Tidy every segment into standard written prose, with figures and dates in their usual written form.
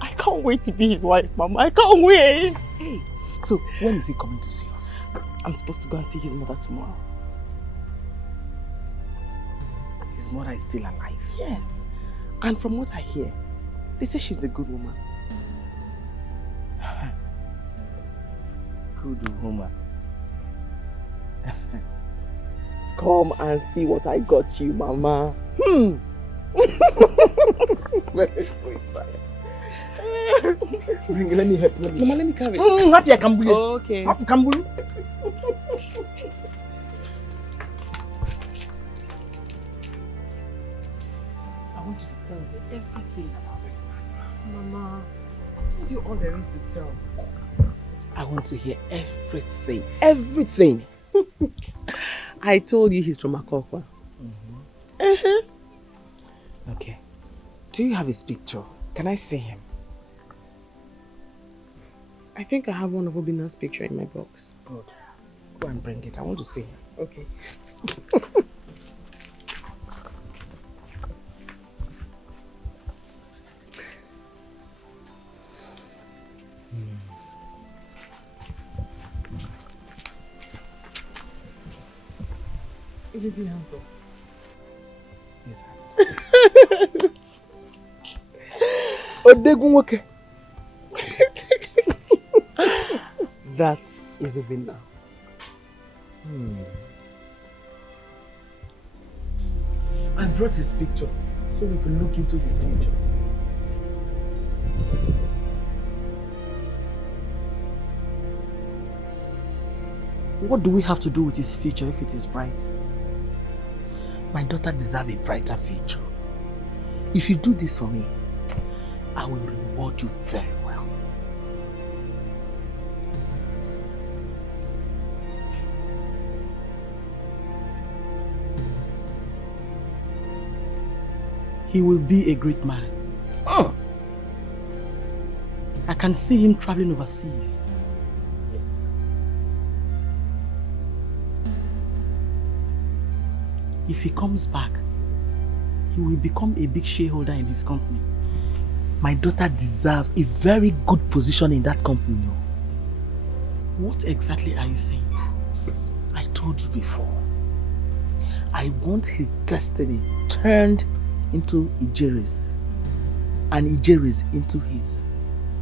I can't wait to be his wife, Mama. I can't wait. Hey, so when is he coming to see us? I'm supposed to go and see his mother tomorrow. His mother is still alive? Yes. And from what I hear, they say she's a good woman. Good woman. Come and see what I got you, Mama. Let's go inside. Bring, let me help you. Mama, let me carry it. Happy I can believe. Okay. Happy can believe. I want you to tell me everything about this man. Mama, I told you all there is to tell. I want to hear everything. Everything. I told you he's from Akokwa. Okay. Do you have his picture? Can I see him? I think I have one of Obina's picture in my box. Good. Go and bring it. I want to see him. Okay. Isn't he handsome? He's handsome. Odegunwoke. That is Obina. I brought his picture so we can look into his future. What do we have to do with his future if it is bright? My daughter deserves a brighter future. If you do this for me, I will reward you very well. He will be a great man. Oh. I can see him traveling overseas. If he comes back, he will become a big shareholder in his company. My daughter deserves a very good position in that company. What exactly are you saying? I told you before. I want his destiny turned into Ijeri's and Ijeri's into his.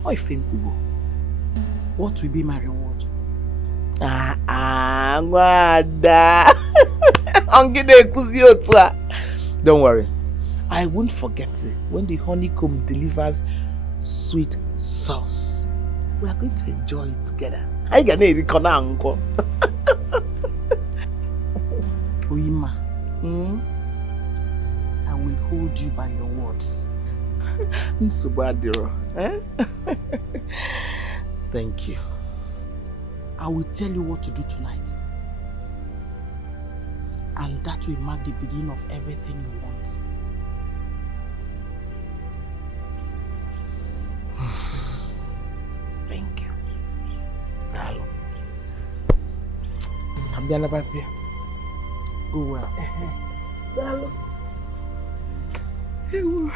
What will be my reward? Gwada. Don't worry. I won't forget it when the honeycomb delivers sweet sauce. We are going to enjoy it together. I can eat it, uncle. Oima, I will hold you by your words. Thank you. I will tell you what to do tonight. And that will mark the beginning of everything you want. Thank you. Hello. Kambiana Basia. Go well. Hello. Hello.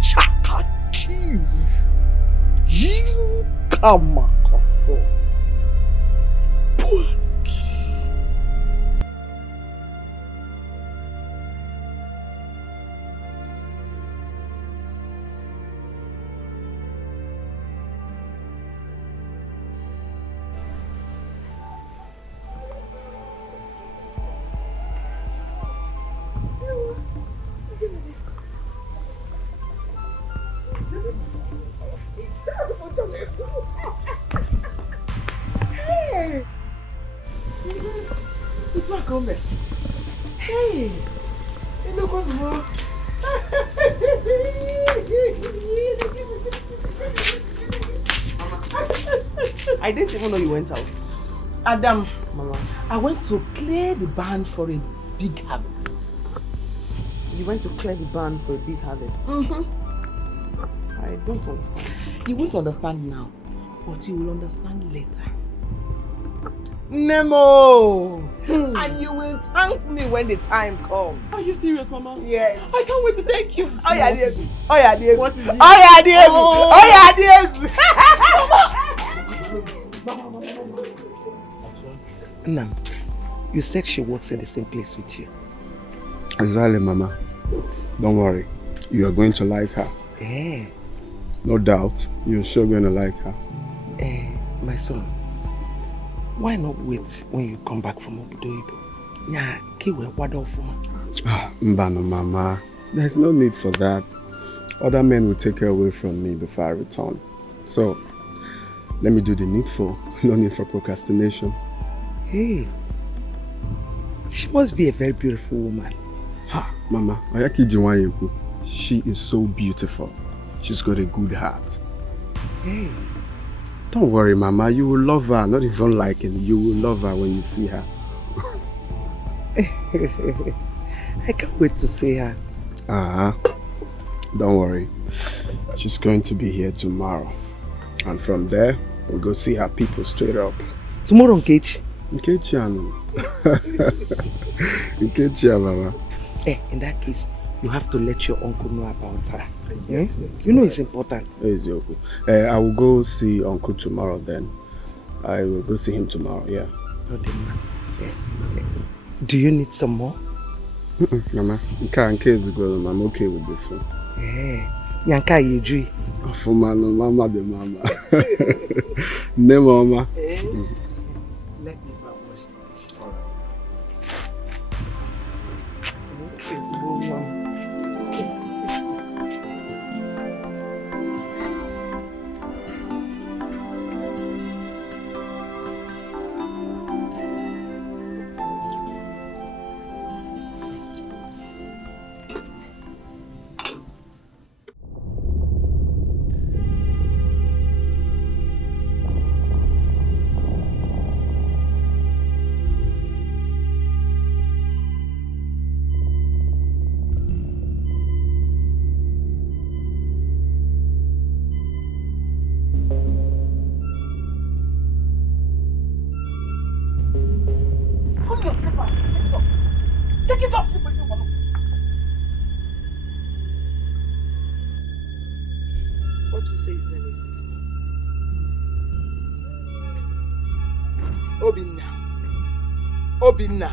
Chakachi. You come akoso. Hey, look what's wrong. I didn't even know you went out. Adam. Mama, I went to clear the barn for a big harvest. You went to clear the barn for a big harvest? I I don't understand. You won't understand now, but you will understand later. Nemo! And you will thank me when the time comes. Are you serious, Mama? Yes. I can't wait to thank you. Oh yeah, Diego. Oh yeah, Diego. What is it? Oh yeah, Diego. Oh yeah, Diego. Now, you said she works in the same place with you. Exactly, Mama. Don't worry. You are going to like her. Eh. No doubt. You're sure going to like her. My son, why not wait when you come back from Obodoyibo? Yeah, Kiwe, what for? Mbano, Mama. There's no need for that. Other men will take her away from me before I return. So, let me do the needful. No need for procrastination. Hey, she must be a very beautiful woman. Ha, Mama, Ayaki Jiwanyeku. She is so beautiful. She's got a good heart. Hey. Don't worry, Mama. You will love her. Not even liking. You will love her when you see her. I can't wait to see her. Don't worry. She's going to be here tomorrow. And from there, we'll go see her people straight up. Tomorrow, Nkechi? Nkechi, Nkechi, Mama. In that case, you have to let your uncle know about her. Yes. You know it's important. I will go see Uncle tomorrow then. I will go see him tomorrow, yeah. Do you need some more? Mama, you can't go. I'm okay with this one. Nyanka Yedri. For Mama the Mama. Ne Mama. Let me wash the dish. What you say his name is? Obinna. Obinna.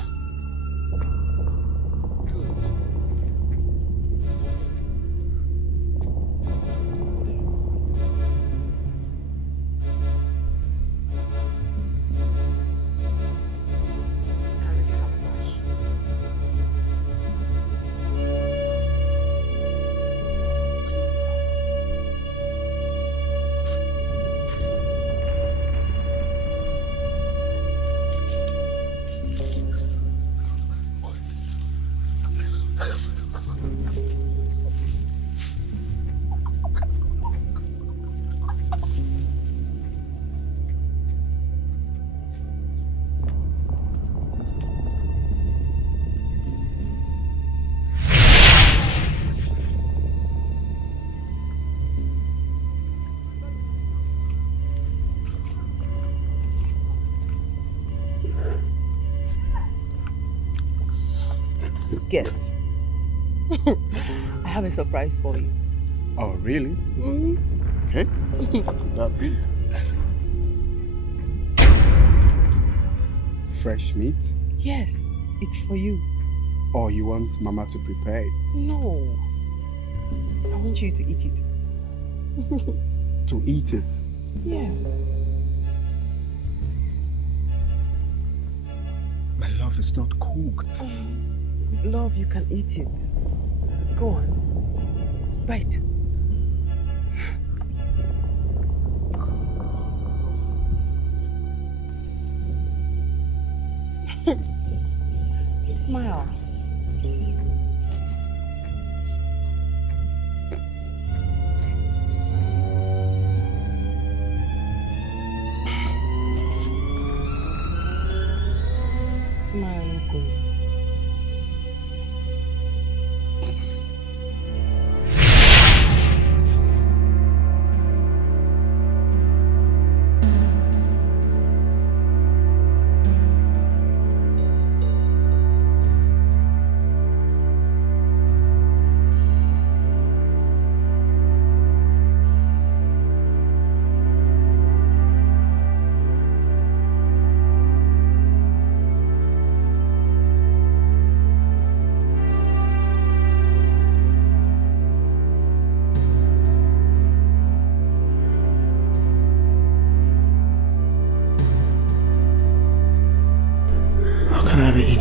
Guess. I have a surprise for you. Oh, really? Okay. Could that be? Fresh meat? Yes, it's for you. Or you want Mama to prepare it? No. I want you to eat it. To eat it? Yes. My love is not cooked. Love, you can eat it. Go on. Bite. Smile. Smile, Uncle.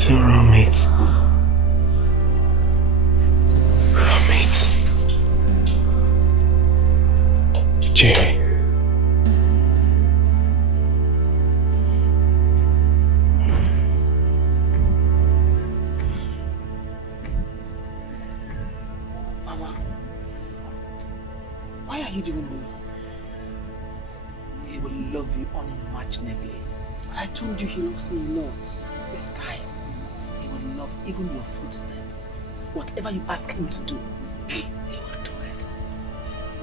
Two roommates. Roommates. Jerry. Mama, why are you doing this? He will love you unimaginably. But I told you he loves me a lot. This time, he will love even your footstep. Whatever you ask him to do, he will do it.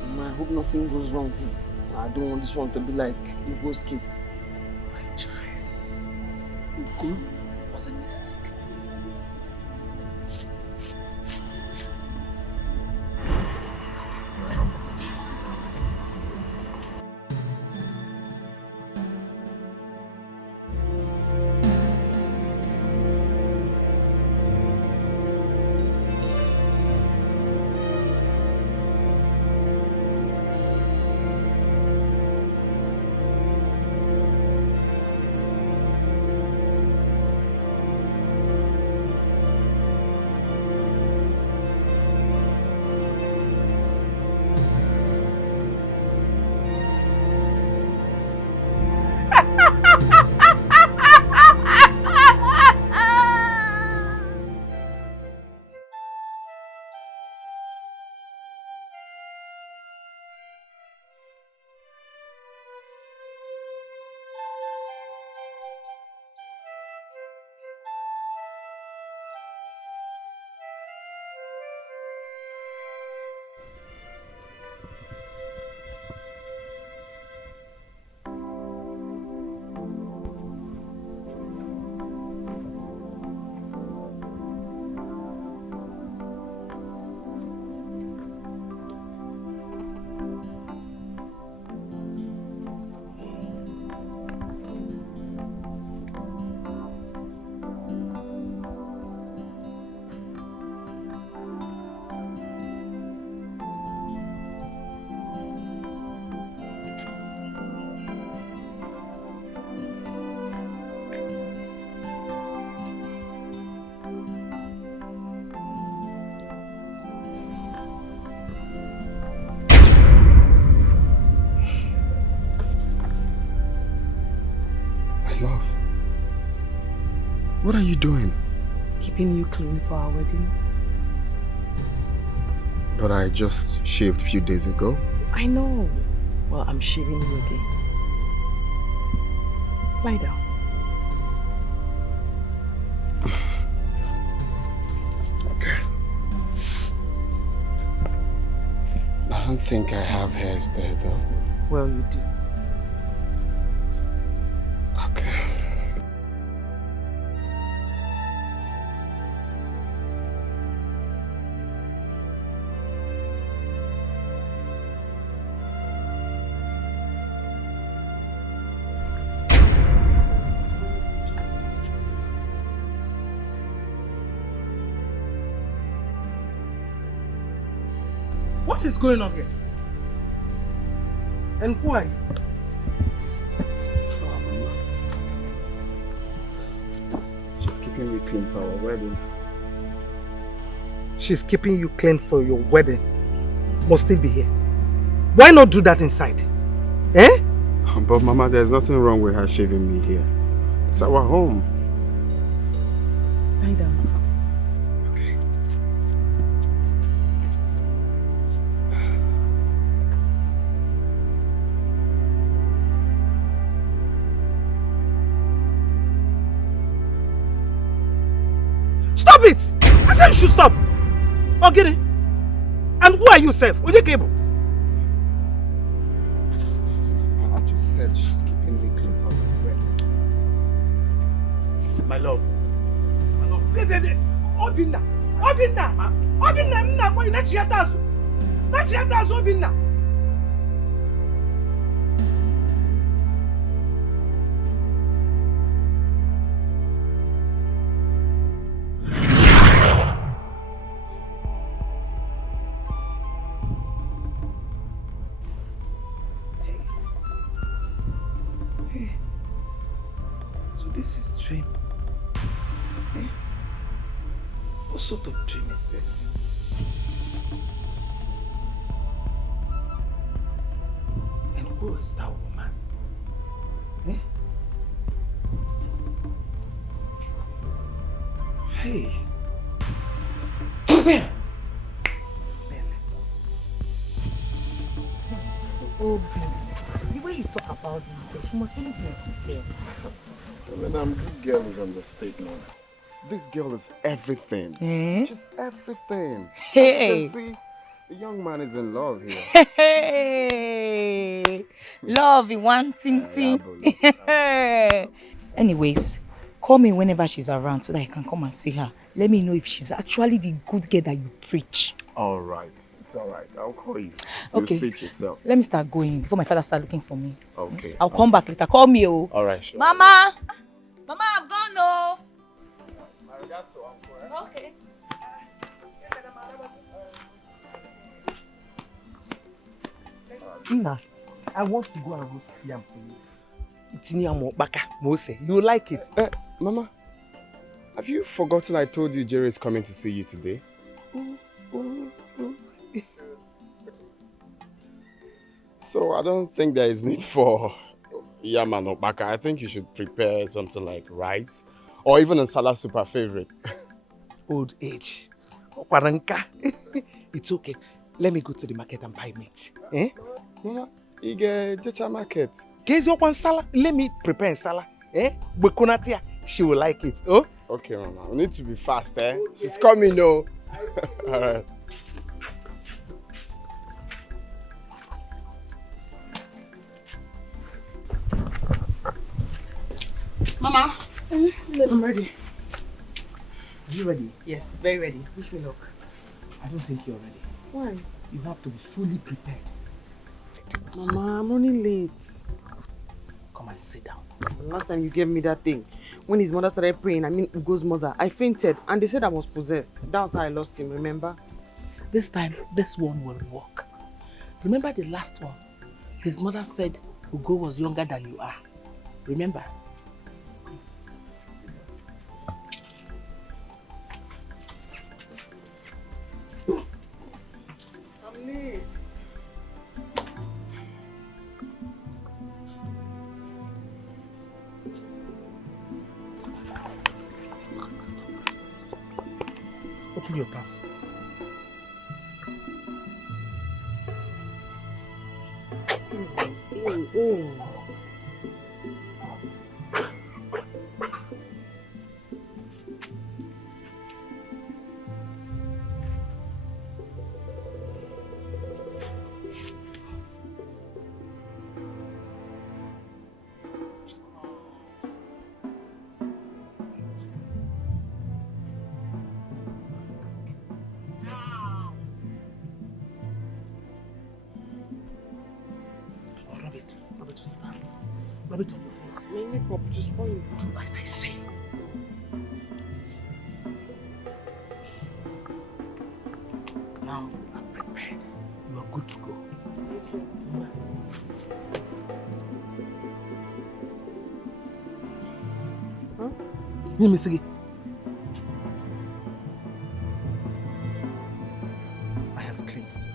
Mama, I hope nothing goes wrong here. I don't want this one to be like Ugo's case. My child, Ugo was a mistake. Love, what are you doing? Keeping you clean for our wedding. But I just shaved a few days ago. I know. Well, I'm shaving you again. Lie down. Okay. I don't think I have hairs there though. Well, you do. Okay. What is going on here? And who are you? She's keeping me clean for our wedding. She's keeping you clean for your wedding. Must still be here. Why not do that inside? Eh? But Mama, there's nothing wrong with her shaving me here. It's our home. Lie down. Okay. Stop it! I said you should stop. Oh, get it? And who are you, Seth? Oye Cable? I just said she's keeping me clean for the wedding. My love. My love. Listen, Obinna. Obinna. Obinna, Obinna. Obinna. This is dream. Eh? sort of dream is this? And who is that woman? Eh? Hey. Ben! Oh, baby. The way you talk about this, she must really be a good girl. Good girl is understatement. This girl is everything. Eh? She's everything. Hey. As you can see, the young man is in love here. Hey. Love, one ting ting. Anyways, call me whenever she's around so that I can come and see her. Let me know if she's actually the good girl that you preach. All right. It's all right. I'll call you. Okay. You see it yourself. Let me start going before my father starts looking for me. Okay. I'll come back later. Call me, oh. All right, sure. Mama! Mama, I've gone, oh. My regards to Uncle. Okay. Nna, I want to go and roast yam for you. Itinyamo baka mose. You will like it. Mama, have you forgotten I told you Jerry is coming to see you today? So I don't think there is need for yam and baka. I think you should prepare something like rice or even a salad super favorite. Old age. Okwaranka. It's okay. Let me go to the market and buy meat. Eh? Mama, you get Jecha market. Get your one salad. Let me prepare salad. Eh? Bekonatia. She will like it. Oh? Okay, Mama. We need to be fast, eh? She's coming, no. All right. Mama, I'm ready. Are you ready? Yes, very ready. Wish me luck. I don't think you're ready. Why? You have to be fully prepared. Mama, I'm running late. Come and sit down. Last time you gave me that thing, when his mother started praying, Ugo's mother, I fainted and they said I was possessed. That was how I lost him, remember? This time, this one will work. Remember the last one? His mother said Ugo was younger than you are. Remember? I'm late. Open your palm. Rub it on your face. My makeup, just spoil it. As I say. Now I'm prepared. You are good to go. Huh? Let me see. I have cleansed you.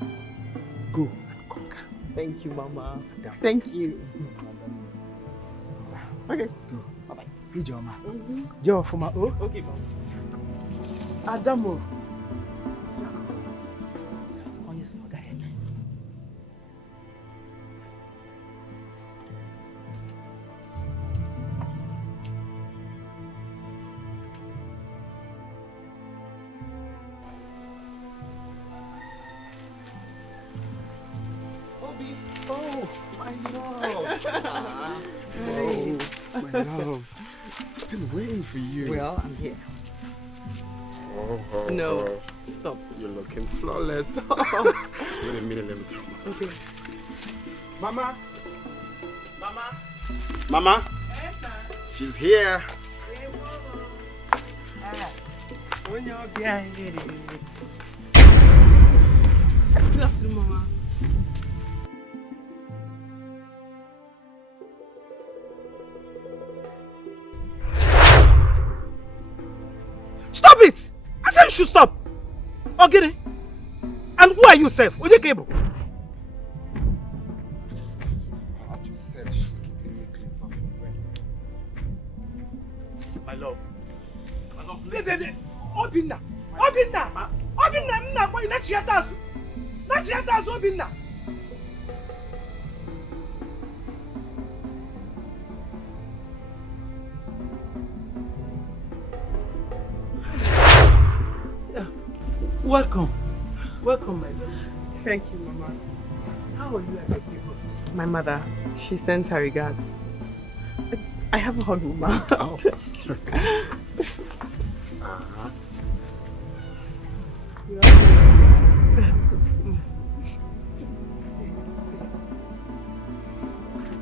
Go and conquer. Thank you, Mama. Thank you. Okay. Go. Bye-bye. Ijoma. Joe for my oh. Okay, Mama. Adamo. Yes, oh yes, no guy. Obi. Oh, my love. Hey. Oh, my love. I've been waiting for you. Well, I'm here. Oh, No, stop. You're looking flawless. Wait a minute, let me talk. Okay. Mama. Mama. Mama. She's here. Good afternoon, Mama. Stop it! I said should stop. Okay. And who are you, Seth? Oje Cable? I just said she's keeping me clean from the way. My love. Listen. Obinna. Nna kwa ina chiatazu. Na chiatazu Obinna. Welcome, my love. Thank you, Mama. How are you and your people? My mother, she sends her regards. I have a hug, Mama. Oh.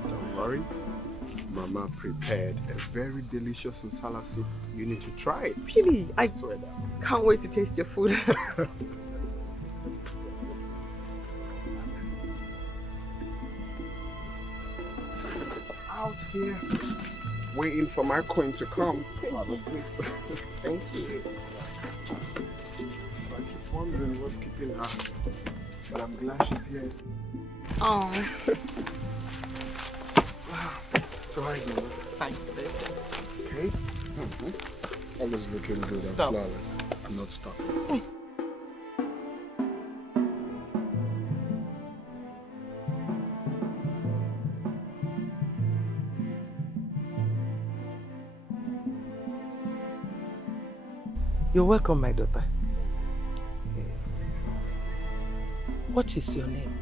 Don't worry. Mama prepared a very delicious nsala soup. You need to try it. Really, I swear that. Can't wait to taste your food. Out here, waiting for my queen to come. Thank you. I keep wondering what's keeping her, but I'm glad she's here. Oh. So how is Mama? Fine. Okay. Always looking good and Stop. flawless. I'm not stopping. You're welcome, my daughter. What is your name?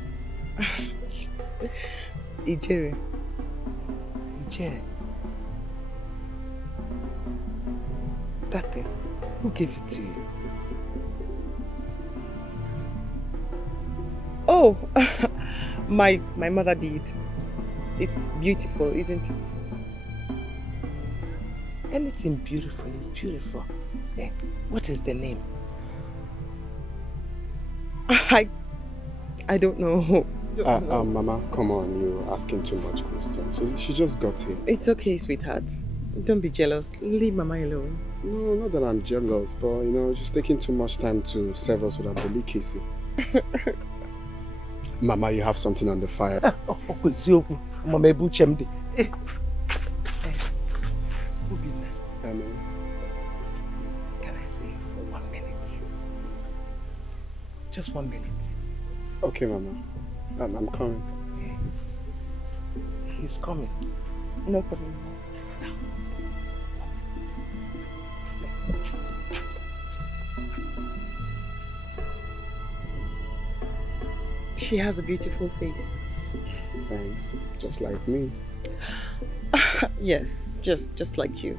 Ijere. Ijere. That thing, who gave it to you? Oh, my mother did. It's beautiful, isn't it? Anything beautiful is beautiful. What is the name? I don't know. Mama, come on, you're asking too much questions. She just got here. It's okay, sweetheart. Don't be jealous. Leave Mama alone. No, not that I'm jealous, but you know, she's taking too much time to serve us with her delicacy. Mama, you have something on the fire. Hello. Can I say for 1 minute? Just 1 minute. Okay, Mama. I'm coming. He's coming. No problem. She has a beautiful face. Thanks. Just like me. Yes, just like you.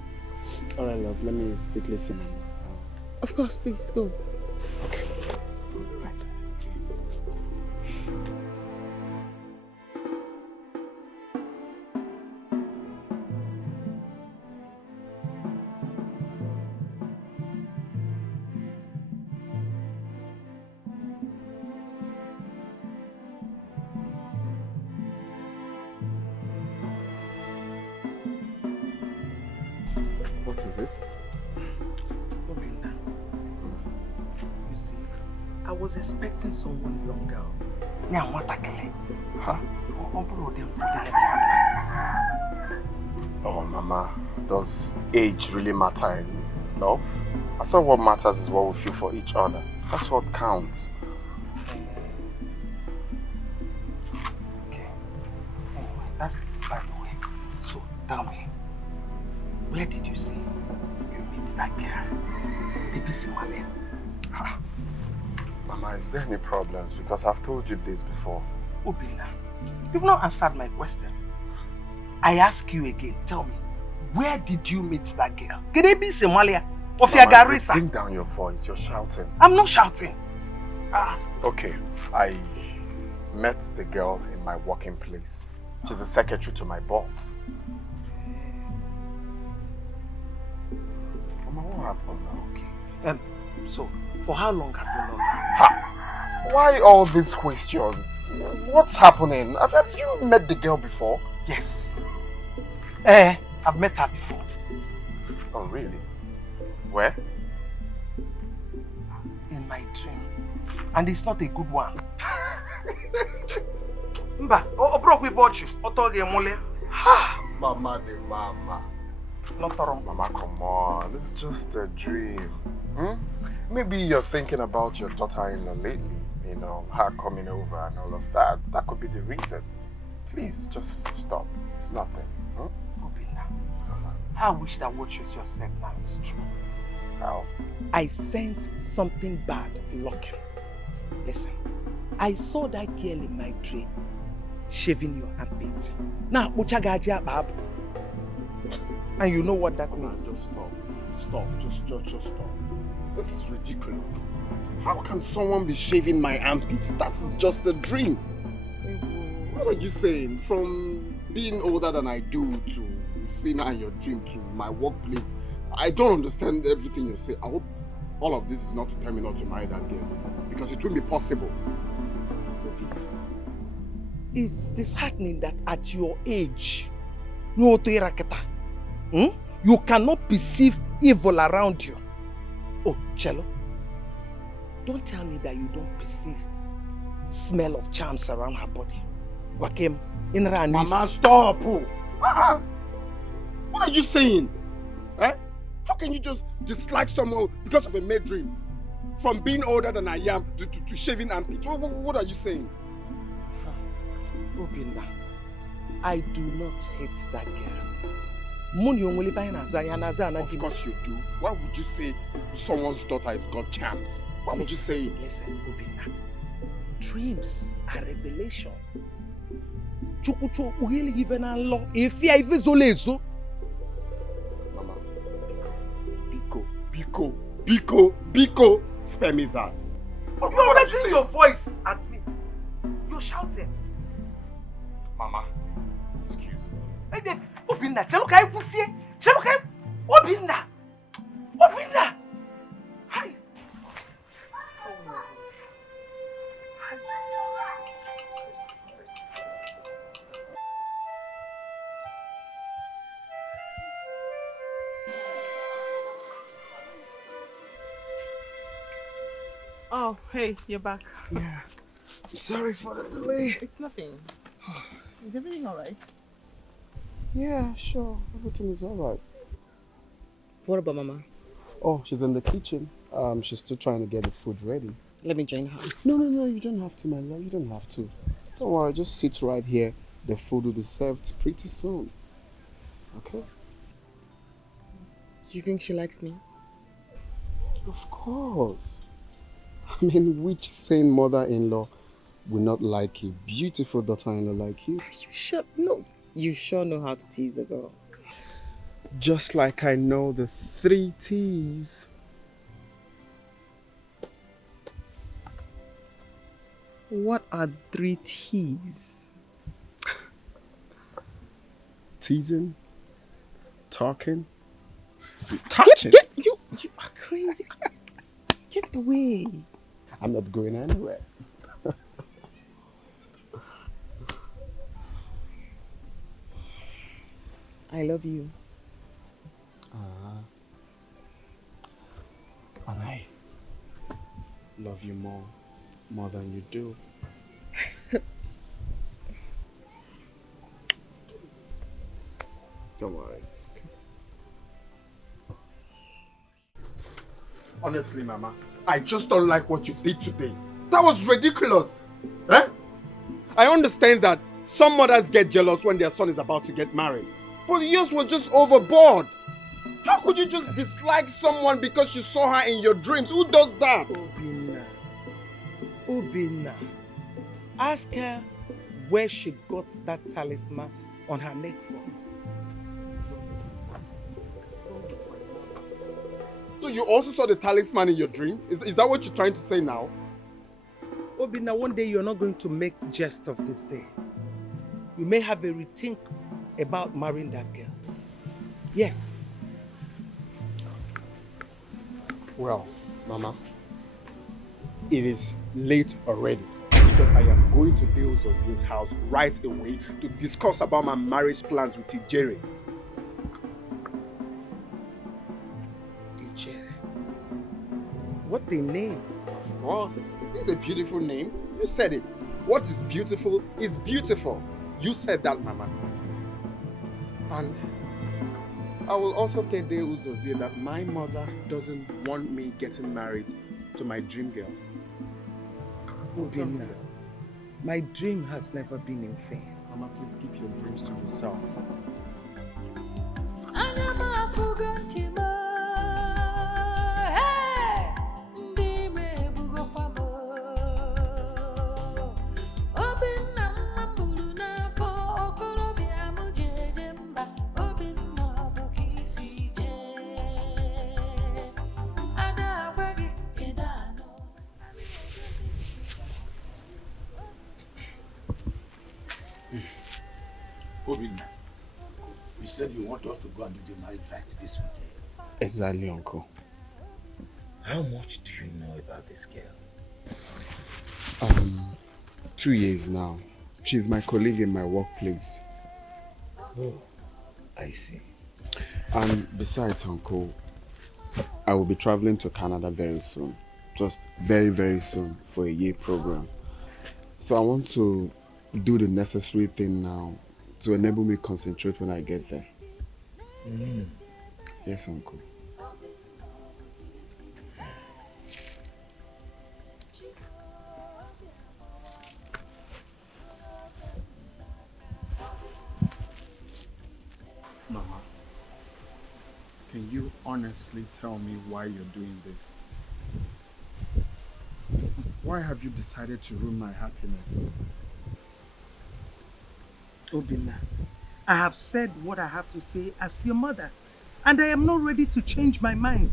All right, love. Let me quickly see Mama. Of course, please go. Okay. What is it? Obinna, you see, I was expecting someone younger. Now, what Huh? Oh, Mama, does age really matter in love? I thought what matters is what we feel for each other. That's what counts. Okay. Anyway, that's by the way. So, tell me, where did you see you meet that girl? The Somalia? Mama, is there any problems? Because I've told you this before. Obinna, you've not answered my question. I ask you again, tell me, where did you meet that girl? Can it be Somalia? Of your Mama, Garissa? bring down your voice, you're shouting. I'm not shouting. Okay, I met the girl in my working place. She's the secretary to my boss. Mama, what happened now? Okay. So, for how long have you known her? Ha! Why all these questions? What's happening? Have you met the girl before? Yes. I've met her before. Oh, really? Where? my dream. And it's not a good one. Mba, o broke with watch. O told you mole. Mama de mama. Not wrong. Mama, come on. It's just a dream. Hmm? Maybe you're thinking about your daughter-in-law lately. You know, her coming over and all of that. That could be the reason. Please, just stop. It's nothing. Hmm? Obina, I wish that what you just said now is true. How? I sense something bad lurking. Listen, I saw that girl in my dream shaving your armpit. Now, and you know what that means. Just stop. Stop. Just stop. This is ridiculous. How can someone be shaving my armpits? That's just a dream. What are you saying? From being older than I do to seeing her in your dream to my workplace, I don't understand everything you say. I hope all of this is not to tell me not to marry that girl, because it won't be possible. It's disheartening that at your age, you cannot perceive evil around you. Oh, Cello, don't tell me that you don't perceive smell of charms around her body. Wakem, Mama, stop! What are you saying? Eh? How can you just dislike someone because of a mad dream? From being older than I am to shaving armpits? What are you saying? Obinna, I do not hate that girl. Of course you do. Why would you say someone's daughter has got charms? Why would you say it? Listen, Obinna. Dreams are revelations. Mama, Biko, spare me that. You're raising your voice at me. You're shouting. Mama, excuse me. Hey, Obinna, Chelukai Pussy, Chelukai, Obinna, Obinna. Hi. Oh, hey, you're back. Yeah. I'm sorry for the delay. It's nothing. Is everything alright? Yeah, sure. Everything is alright. What about Mama? Oh, she's in the kitchen. She's still trying to get the food ready. Let me join her. No, you don't have to, my love. You don't have to. Don't worry, just sit right here. The food will be served pretty soon. Okay? You think she likes me? Of course. I mean, which sane mother-in-law will not like a beautiful daughter-in-law like you? Are you sure? No. You sure know how to tease a girl. Just like I know the 3 T's. What are 3 T's? Teasing, talking, touching. You are crazy. Get away. I'm not going anywhere. I love you. And I love you more than you do. Don't worry. Honestly, Mama, I just don't like what you did today. That was ridiculous. Eh? I understand that some mothers get jealous when their son is about to get married. But yours was just overboard. How could you just dislike someone because you saw her in your dreams? Who does that? Obinna. Ask her where she got that talisman on her neck from. So you also saw the talisman in your dreams? Is that what you're trying to say now? Obinna, one day you're not going to make jest of this day. You may have a rethink about marrying that girl. Yes. Well, Mama, it is late already because I am going to Dale Zozie's house right away to discuss about my marriage plans with Ijere. Ijere? What the name? course. It's a beautiful name. You said it. What is beautiful is beautiful. You said that, Mama. And I will also tell De Uzozie that my mother doesn't want me getting married to my dream girl. Udina, my dream has never been in vain. Mama, please keep your dreams to yourself. Obinna, you said you want us to go and do the marriage right this weekend. Exactly, Uncle. How much do you know about this girl? 2 years now. She's my colleague in my workplace. Oh, I see. And besides, Uncle, I will be traveling to Canada very soon. Just very, very soon for a year program. So I want to do the necessary thing now to enable me concentrate when I get there. Yes, Uncle. Mama, can you honestly tell me why you're doing this? Why have you decided to ruin my happiness? Obinna, I have said what I have to say as your mother, and I am not ready to change my mind.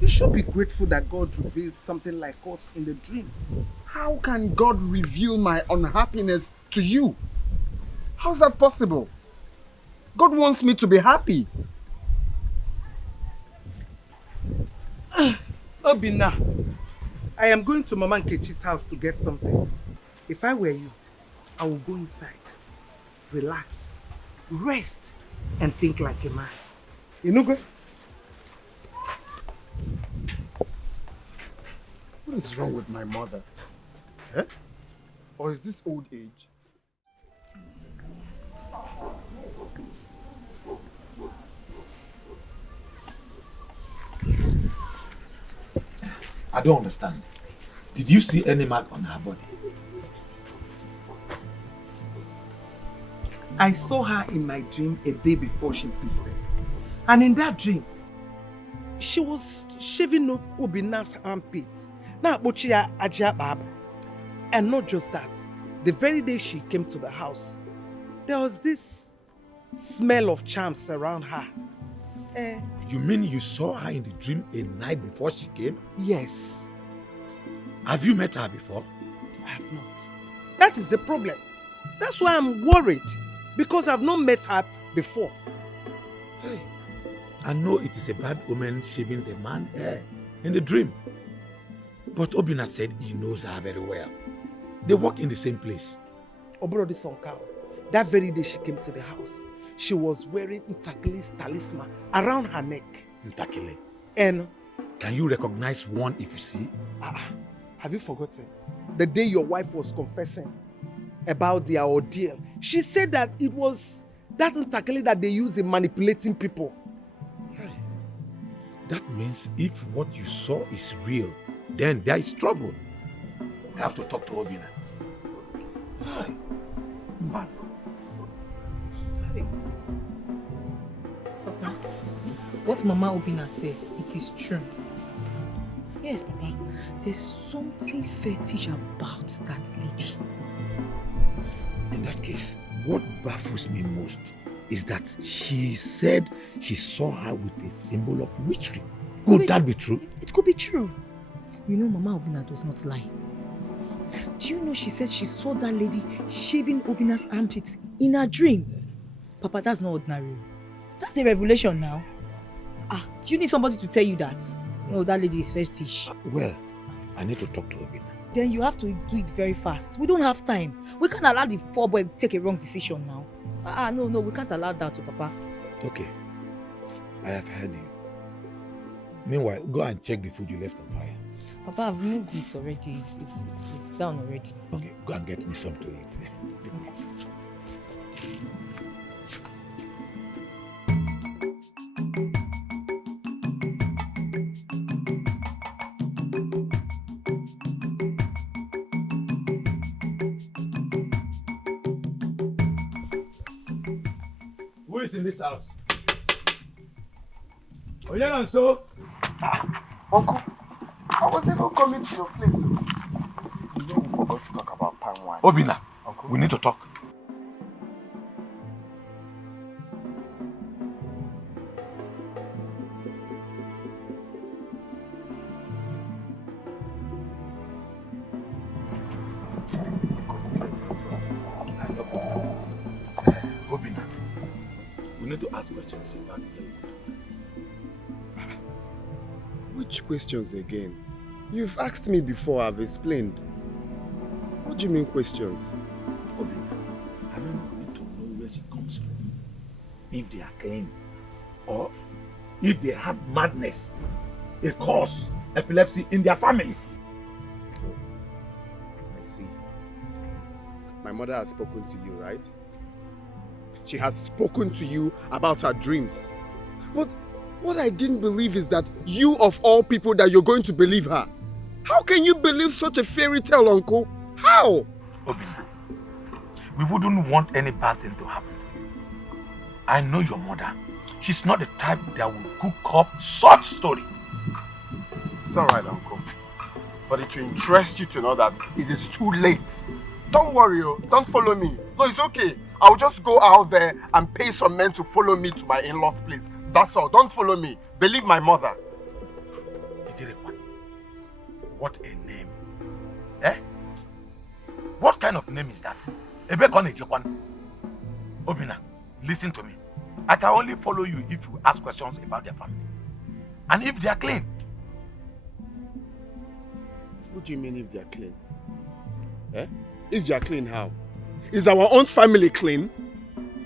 You should be grateful that God revealed something like us in the dream. How can God reveal my unhappiness to you? How's that possible? God wants me to be happy. Obinna, I am going to Mama Nkechi's house to get something. If I were you, I would go inside, relax, rest, and think like a man. You know, good? What is wrong with my mother? Eh? Or is this old age? I don't understand. Did you see any mark on her body? I saw her in my dream a day before she visited. And in that dream, she was shaving Obinna's armpits. And not just that, the very day she came to the house, there was this smell of charms around her. You mean you saw her in the dream a night before she came? Yes. Have you met her before? I have not. That is the problem. That's why I'm worried. Because I've not met her before. Hey, I know it is a bad omen shaving a man's hair in the dream. But Obinna said he knows her very well. They work in the same place. Obrodi Sonkao, that very day she came to the house, she was wearing Ntakile's talisman around her neck. Ntakile. And can you recognize one if you see? Have you forgotten? The day your wife was confessing about their ordeal, she said that it was that Ntakile that they use in manipulating people. Hey, that means if what you saw is real, then there is trouble. We have to talk to Obinna. Hi. Man. Papa, what Mama Obinna said, it is true. Yes, Papa, there's something fetish about that lady. In that case, what baffles me most is that she said she saw her with a symbol of witchery. Could that be true? It could be true. You know, Mama Obinna does not lie. Do you know she said she saw that lady shaving Obinna's armpits in her dream? Papa, that's not ordinary. That's a revelation now. Do you need somebody to tell you that? No, that lady is fetish. Well, I need to talk to Obinna. Then you have to do it very fast. We don't have time. We can't allow the poor boy to take a wrong decision now. No, we can't allow that to Papa. Okay, I have heard you. Meanwhile, go and check the food you left on fire. Papa, I've moved it already. It's down already. Okay, go and get me some to eat. Who is in this house? Oh, yeah, and so? Uncle, I was even coming to your place. You know we forgot to talk about palm wine. Obina, Uncle, we need to talk. Obina, we need to ask questions about Nollywood. which questions again? You've asked me before, I've explained. What do you mean questions? Obina, I mean, we need to know where she comes from. If they are clean, or if they have madness, a cause, epilepsy in their family. I see. My mother has spoken to you, right? She has spoken to you about her dreams. But what I didn't believe is that you of all people that you're going to believe her. How can you believe such a fairy tale, Uncle? How? Obina, we wouldn't want any bad thing to happen to you. I know your mother. She's not the type that will cook up such story. It's alright, Uncle. But it will interest you to know that it is too late. Don't worry, don't follow me. No, it's okay. I'll just go out there and pay some men to follow me to my in-laws' place. That's all. Don't follow me. Believe my mother. What a name. Eh? What kind of name is that? Obina, listen to me. I can only follow you if you ask questions about their family. And if they are clean. What do you mean if they are clean? Eh? If they are clean, how? Is our own family clean?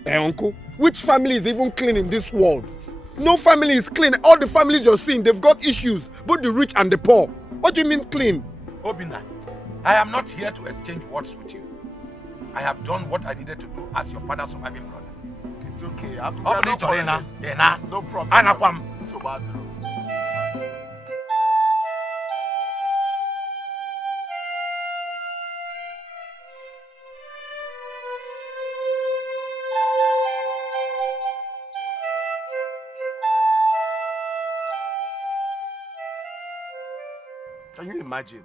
Uncle? Which family is even clean in this world? No family is clean. All the families you're seeing, they've got issues. Both the rich and the poor. What do you mean clean? Obina, I am not here to exchange words with you. I have done what I needed to do as your father's surviving brother. It's okay. No problem. Can you imagine?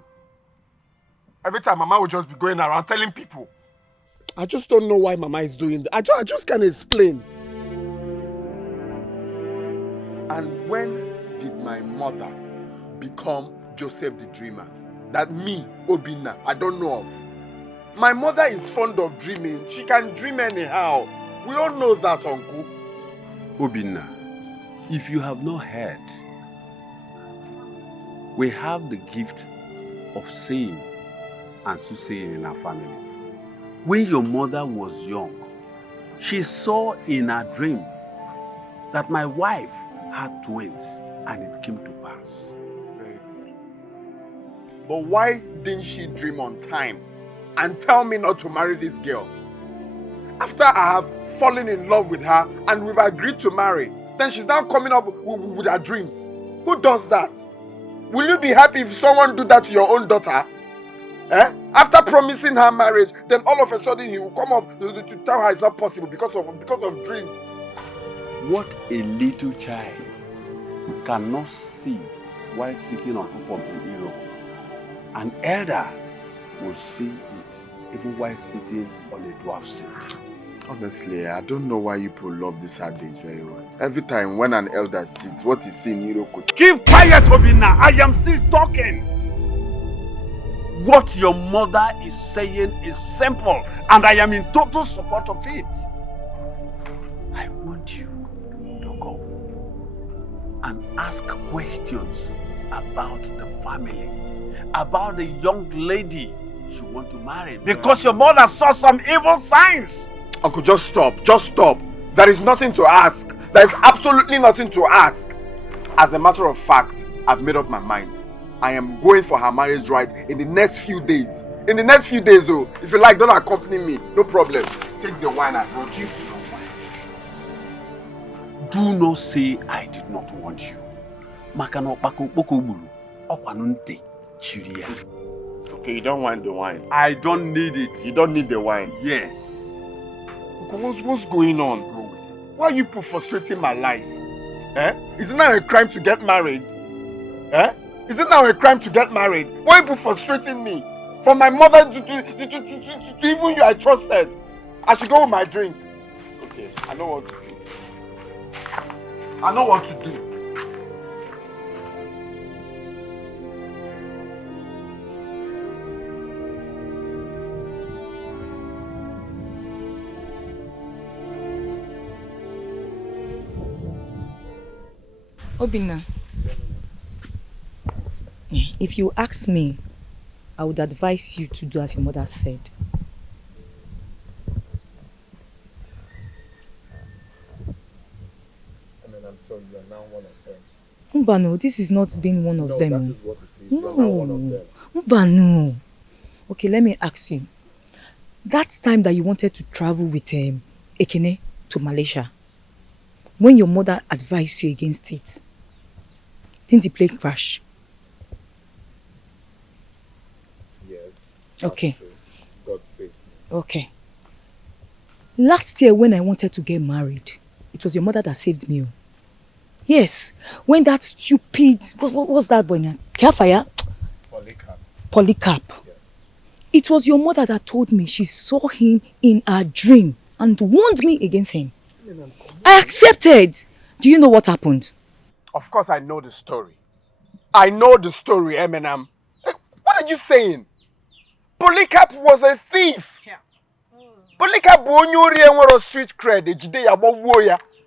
Every time Mama will just be going around telling people. I just don't know why Mama is doing that. I just can't explain. And when did my mother become Joseph the Dreamer? That me, Obina, I don't know of. My mother is fond of dreaming. She can dream anyhow. We all know that, Uncle. Obina, if you have not heard, we have the gift of seeing and soothsaying in our family. When your mother was young, she saw in her dream that my wife had twins, and it came to pass. Very good. But why didn't she dream on time and tell me not to marry this girl? After I have fallen in love with her and we've agreed to marry, then she's now coming up with her dreams. Who does that? Will you be happy if someone do that to your own daughter? Eh? After promising her marriage, then all of a sudden he will come up to tell her it's not possible because of dreams. What a little child cannot see while sitting on top of the hero, an elder will see it even while sitting on a dwarf's seat. Honestly, I don't know why you people love this adage very well. Every time when an elder sits, what is seen, Hero could... Keep quiet, Obina! I am still talking! What your mother is saying is simple, and I am in total support of it. I want you to go and ask questions about the family, about the young lady you want to marry, because your mother saw some evil signs. Uncle, just stop. Just stop. There is nothing to ask. There is absolutely nothing to ask. As a matter of fact, I've made up my mind. I am going for her marriage rite in the next few days. In the next few days though, if you like, don't accompany me, no problem. Take the wine I brought you. Do not say I did not want you. Makano bako boko bulu. Okwanunte chiria. Okay, you don't want the wine. I don't need it. You don't need the wine? Yes. What's going on? Why are you frustrating my life? Eh? Is it now a crime to get married? Eh? Is it now a crime to get married? Why are you frustrating me? From my mother to even you I trusted. I should go with my drink. Okay, I know what to do. I know what to do. Obina, if you ask me, I would advise you to do as your mother said. I mean, I'm sorry, you are now one of them. Mbano, this is not being one of them. No, that is what it is. No. You are now one of them. Mbano. Okay, let me ask you. That time that you wanted to travel with Ekene to Malaysia, when your mother advised you against it, didn't the plane crash? Yes. Okay. True. God save me. Okay. Last year when I wanted to get married, it was your mother that saved me. Yes. When that stupid, what was that boy now? Carefire? Polycarp. Yes. It was your mother that told me she saw him in a dream and warned me against him. I accepted. Do you know what happened? Of course I know the story. I know the story, Eminem. What are you saying? Polycarp was a thief. Yeah. Polycarp was street cred.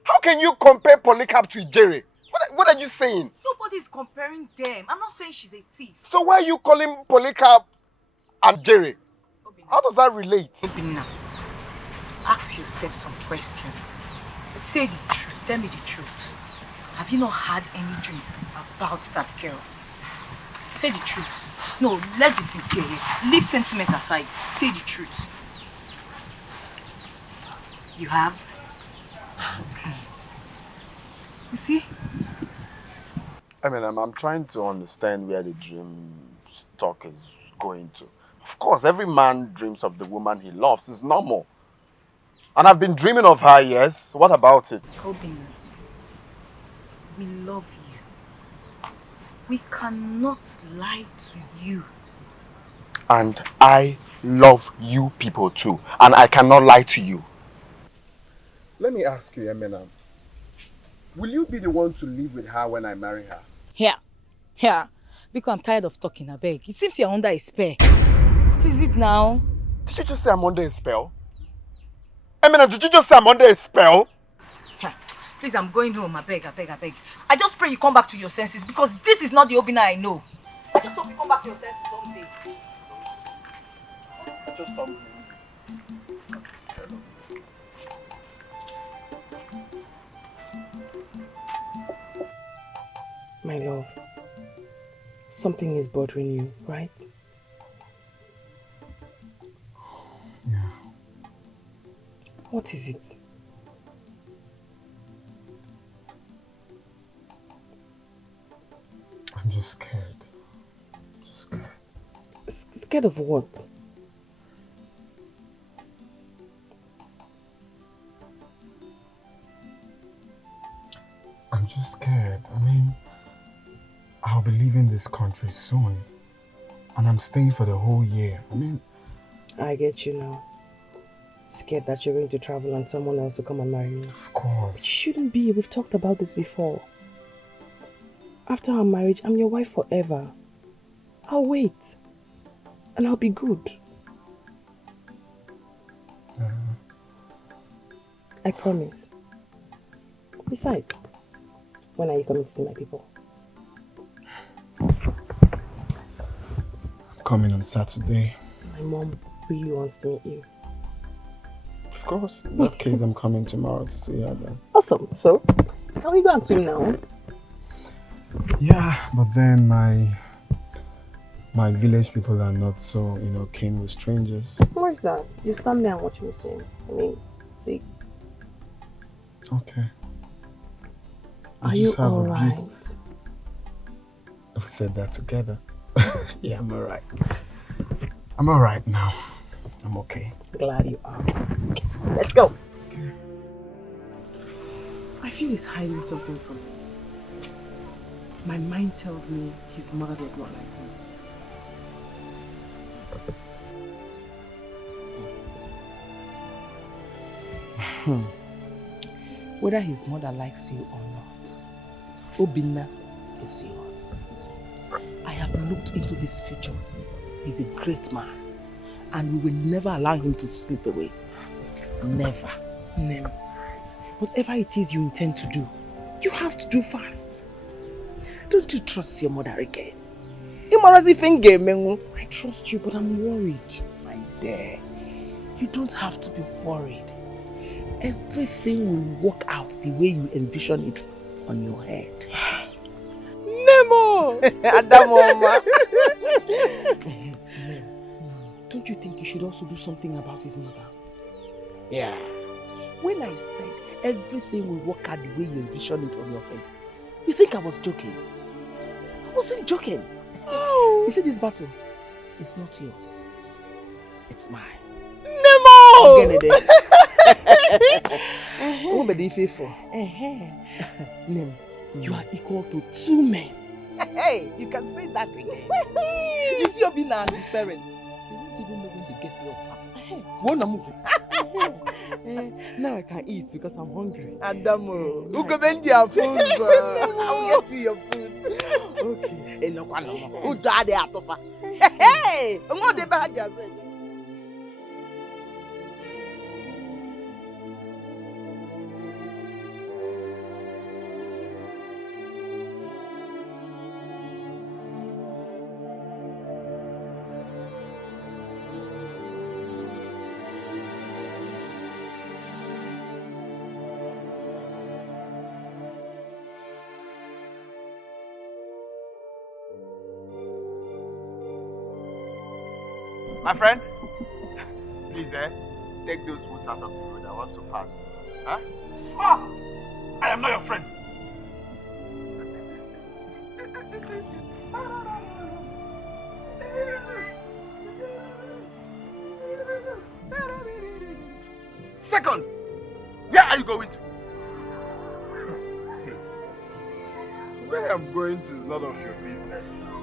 How can you compare Polycarp to Jerry? What are you saying? Nobody is comparing them. I'm not saying she's a thief. So why are you calling Polycarp and Jerry? How does that relate? Obina, ask yourself some questions. Say the truth. Tell me the truth. Have you not had any dream about that girl? Say the truth. No, let's be sincere here. Leave sentiment aside. Say the truth. You have? You see? I mean, I'm trying to understand where the dream talk is going to. Of course, every man dreams of the woman he loves. It's normal. And I've been dreaming of her, yes. What about it? Obina, we love you. We cannot lie to you. And I love you people too. And I cannot lie to you. Let me ask you, Eminem. Will you be the one to live with her when I marry her? Yeah. Because I'm tired of talking, I beg. It seems you're under a spell. What is it now? Did you just say I'm under a spell? Eminem, did you just say I'm under a spell? Please, I'm going home. I beg. I just pray you come back to your senses because this is not the Obina I know. I just hope you come back to your senses someday. Just stop. My love, something is bothering you, right? Yeah. What is it? I'm just scared. Scared of what? I'm just scared. I mean, I'll be leaving this country soon. And I'm staying for the whole year. I mean... I get you now. Scared that you're going to travel and someone else will come and marry you. Of course. It shouldn't be. We've talked about this before. After our marriage, I'm your wife forever. I'll wait. And I'll be good. I promise. Besides, when are you coming to see my people? I'm coming on Saturday. My mom really wants to meet you. Of course. In that case, I'm coming tomorrow to see her then. Awesome. So, can we go and swim now? Yeah, but then my my village people are not so, keen with strangers. What is that? You stand there and watch me swim. I mean, big. Okay. Are you alright? We said that together. Yeah, I'm alright. I'm alright now. I'm okay. Glad you are. Let's go. Okay. I feel he's hiding something from me. My mind tells me his mother does not like me. Whether his mother likes you or not, Obinna is yours. I have looked into his future. He's a great man, and we will never allow him to slip away. Never. Never. Whatever it is you intend to do, you have to do fast. Don't you trust your mother again? I trust you, but I'm worried, my dear. You don't have to be worried. Everything will work out the way you envision it on your head. Nemo! Adamoma! Don't you think you should also do something about his mother? Yeah. When I said everything will work out the way you envision it on your head, you think I was joking? I wasn't joking. Oh. You see, this battle, it's not yours. It's mine. Nemo! Nem, you are equal to 2 men. Hey, you can say that again. You see Obinna and his parents. They won't even know when they get here on Saturday. Now I can eat because I'm hungry. Adamo, who can bend your food? I will get to your food. Okay. Who died there? Hey, I'm not the bad. My friend, please, take those woods out of the road. I want to pass. Huh? Ah! I am not your friend. Second, where are you going to? Where I'm going to is none of your business now.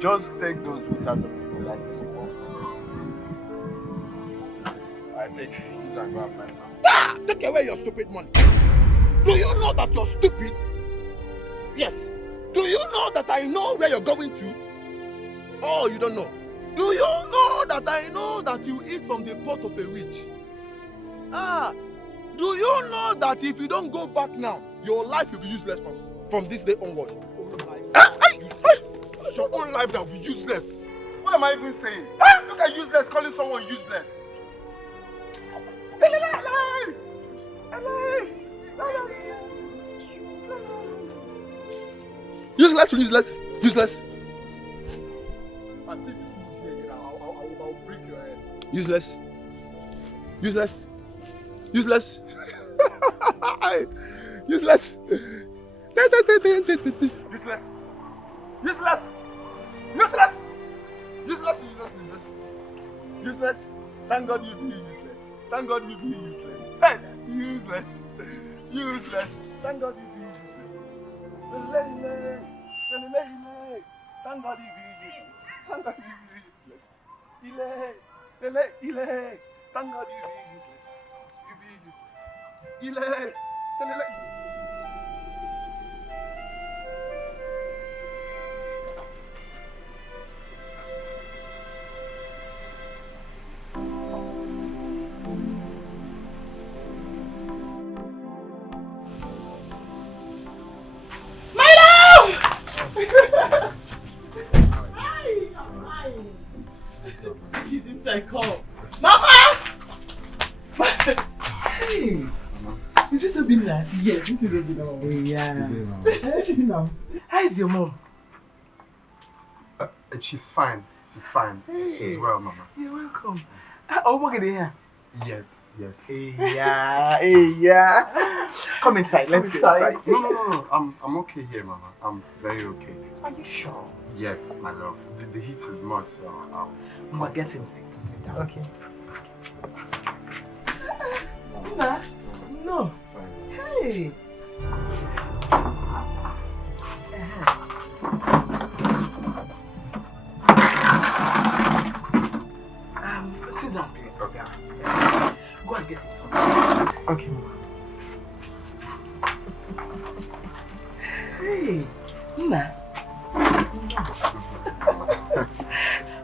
Just take those woods out of the road. I see you walk. I think use and go and buy some. Ah! Take away your stupid money. Do you know that you're stupid? Yes. Do you know that I know where you're going to? Oh, you don't know. Do you know that I know that you eat from the pot of a witch? Ah. Do you know that if you don't go back now, your life will be useless from this day onward? Useless. It's your own life that will be useless. What am I even saying? Look at useless calling someone useless. Useless, useless, useless. I see this movie again. I'll break your head. Useless. Useless. Useless. Useless. Useless. Useless. Useless. Useless. Useless. Useless. Thank God you be useless. Thank God you be useless. Hey, useless. Useless. Thank God you be useless. Thank God you be useless. Thank God you be useless. Thank God you be useless. Thank God you be useless. You be useless. She's inside. Call. Mama! Hey! Is this Obinna? Yes, this is Obinna. Yeah. How is your mom? And she's fine. She's fine. She's well, Mama. You're welcome. Oh, look at here. Yes, yes. Yeah. Come inside. Let's go inside. No. I'm okay here, Mama. I'm very okay. Are you sure? Yes, my love. The heat is much, so Mama, get him to sit down. Okay. No. Fine. Hey. Sit down, please. Okay. Go and get it. Okay, Mama. Hey, Nna.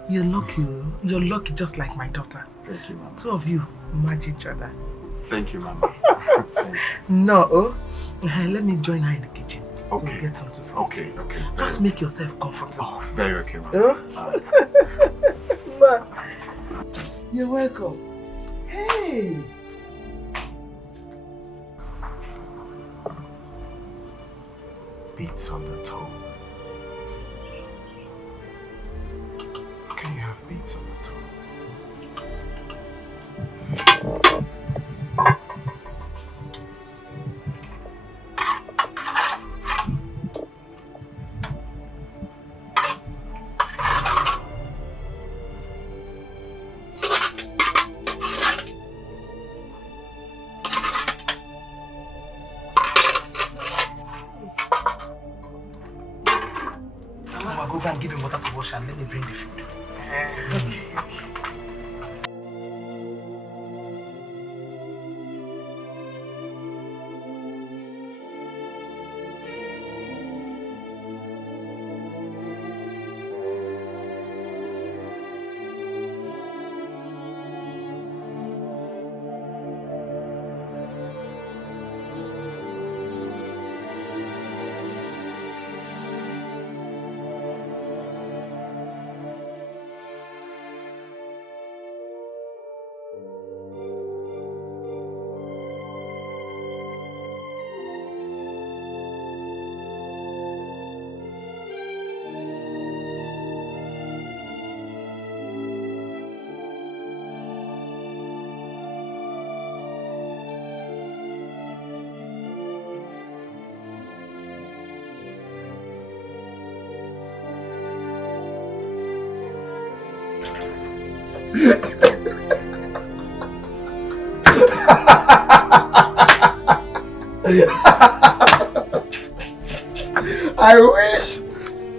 You're lucky. You're lucky just like my daughter. Thank you, Mama. Two of you match each other. Thank you, Mama. Thank you. No, let me join her in the kitchen. Okay. So get something for Okay. Just make yourself comfortable. Oh, very okay, Mama. Ma, you're welcome. Hey. Beats on the toe. How can you have beats on the toe? Go and give him water to wash and let me bring the food. Okay.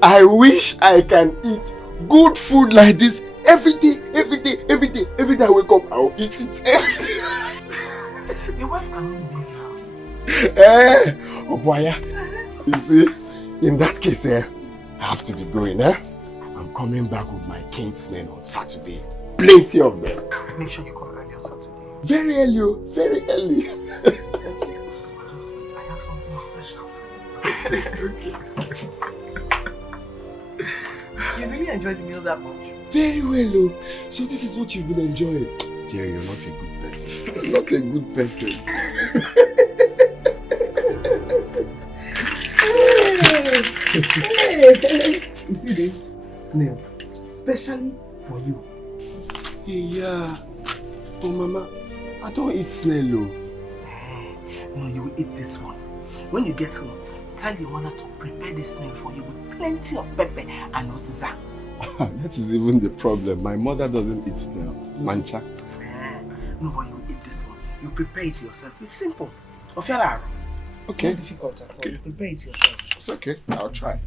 I wish I can eat good food like this every day. Every day I wake up, I'll eat it. Your wife can always make it out. Oh boy, you see, in that case, I have to be going. I'm coming back with my kinsmen on Saturday. Plenty of them. Make sure you come early on Saturday. Very early, very early. Just wait, I have something special for you. You really enjoyed the meal that much? Very well, so this is what you've been enjoying. Jerry, you're not a good person. You're not a good person. Hey. You see this? Snail. Especially for you. Yeah. Oh, Mama, I don't eat snail. No, you will eat this one. When you get home, tell your mother to prepare the snail for you with plenty of pepper and oziza. That is even the problem. My mother doesn't eat snail. Mancha. No, but you will eat this one. You prepare it yourself. It's simple. Okay. It's not difficult at all. You prepare it yourself. It's okay. I'll try.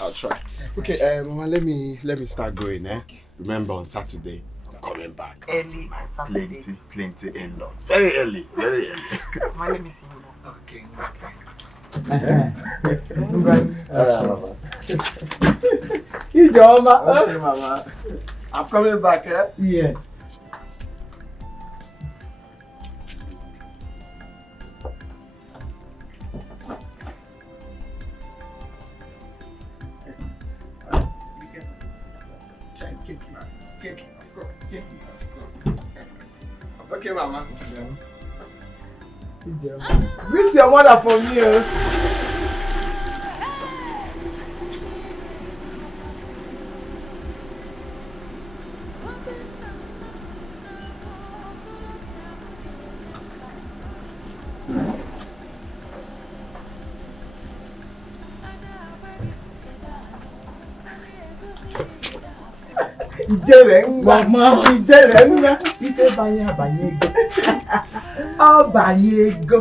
I'll try. Okay, Mama, let me start going. Okay. Remember, on Saturday, I'm coming back. Early Saturday. Plenty in-laws. Very early. Mama, let me see you now. Okay. Alright, Mama. Okay, Mama. I'm coming back, Yes. Check, of course. Okay, Mama. This is your mother for me. Mama. Ite banyego. Oh, banyego.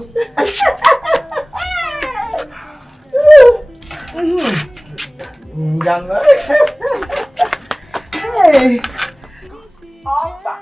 Hey. Oba.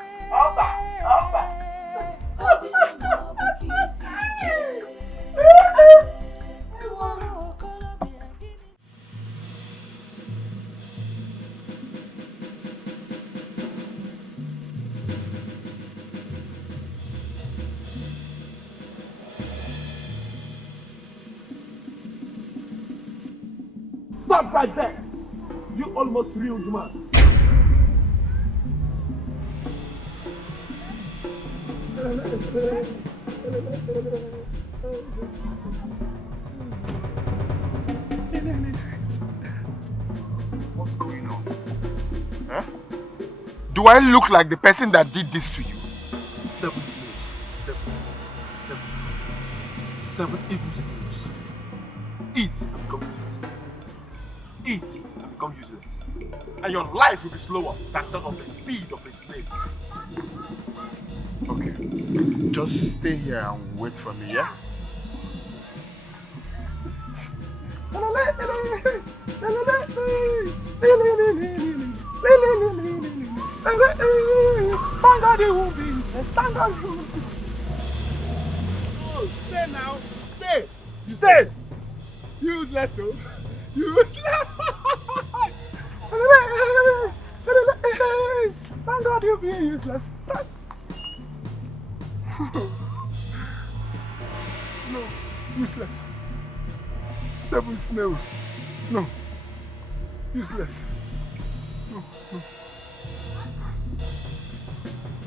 Stop right there! You almost ruined man. What's going on? Huh? Do I look like the person that did this to you? 7 slaves. 7 evil slaves. Eat and become useless. Eat and become useless. And your life will be slower than that of the speed of a slave. Okay. Just stay here and wait for me, yeah? Oh, stay now. Stay. Stay. Useless, oh. Useless. Thank God you're being useless. No, useless. 7 snails. No, useless. No.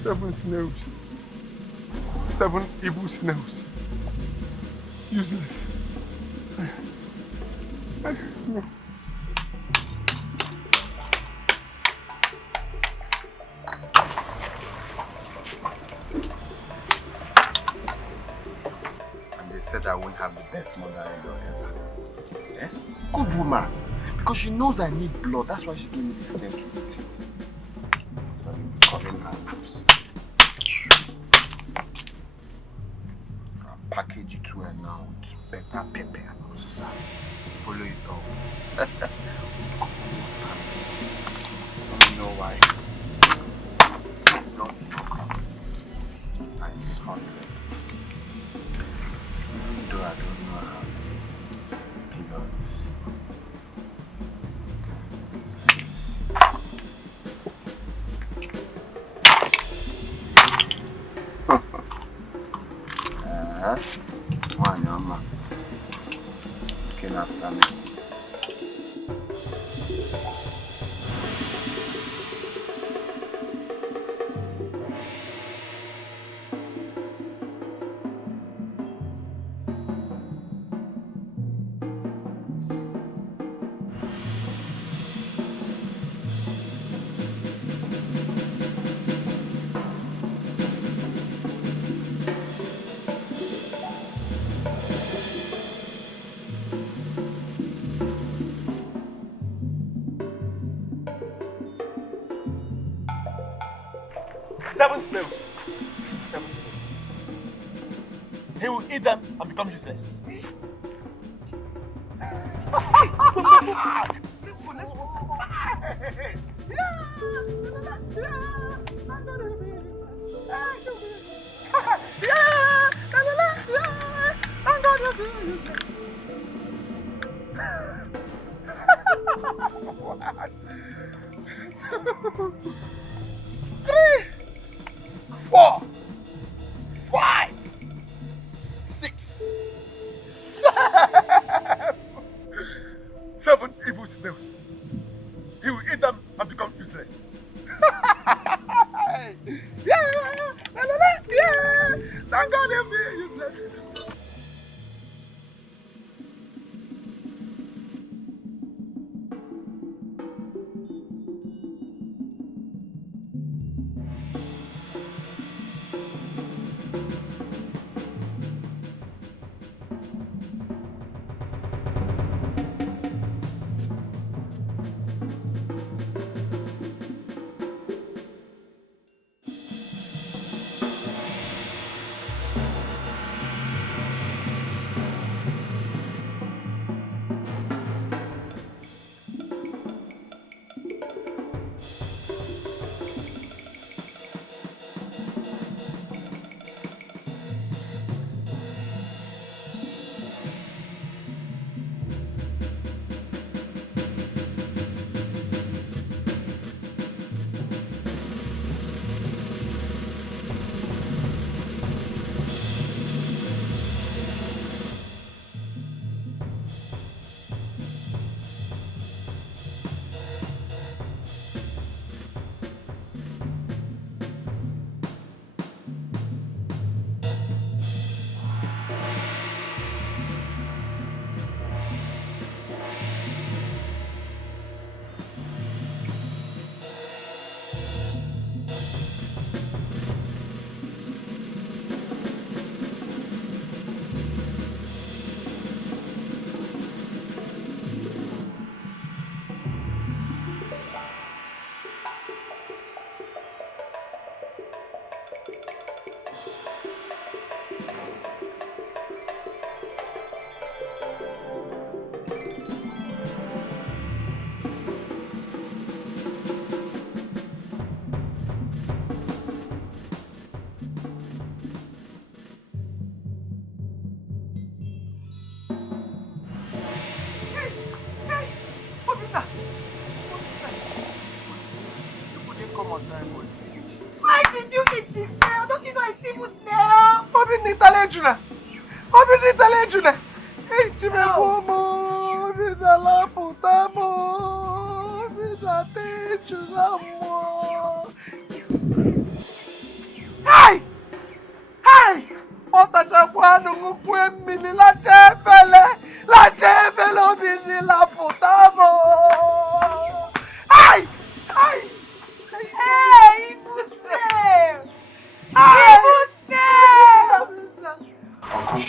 7 snails. 7 evil snails. Useless. No. They said I won't have the best mother ever. Eh? Good woman. Because she knows I need blood. That's why she gave me this name to eat it. So I'll be covering her lips. I'll package it well now with better pepper and also follow it all. You know why? No. Nice 100. Even though I don't know how periods. One mama looking after me. Seven snails. He will eat them and become useless. Three, 4, 5, 6, 7 evil snails. He will eat them and become useless. Thank God he'll be useless. Why did you eat this snail? Don't you know it's evil snail? Obi Nitale Juna. Obi Nitale Juna. Hey, Chimefomo. Obi Nala Putamo. Obi Nate Junamo. Hey! Hey! Otachakwanu ngukwe mili la chefele. La chefele obi nila putamo. Hey! Hey! Hey, evil snail! Evil snail! Uncle,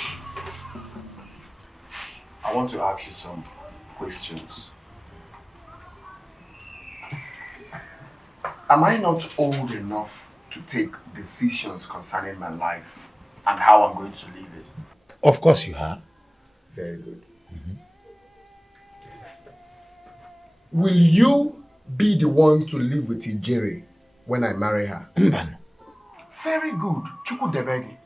I want to ask you some questions. Am I not old enough to take decisions concerning my life and how I'm going to live it? Of course you are. Very good. Will you be the one to live with Ijere when I marry her? Mban. Very good. Chukudebegi.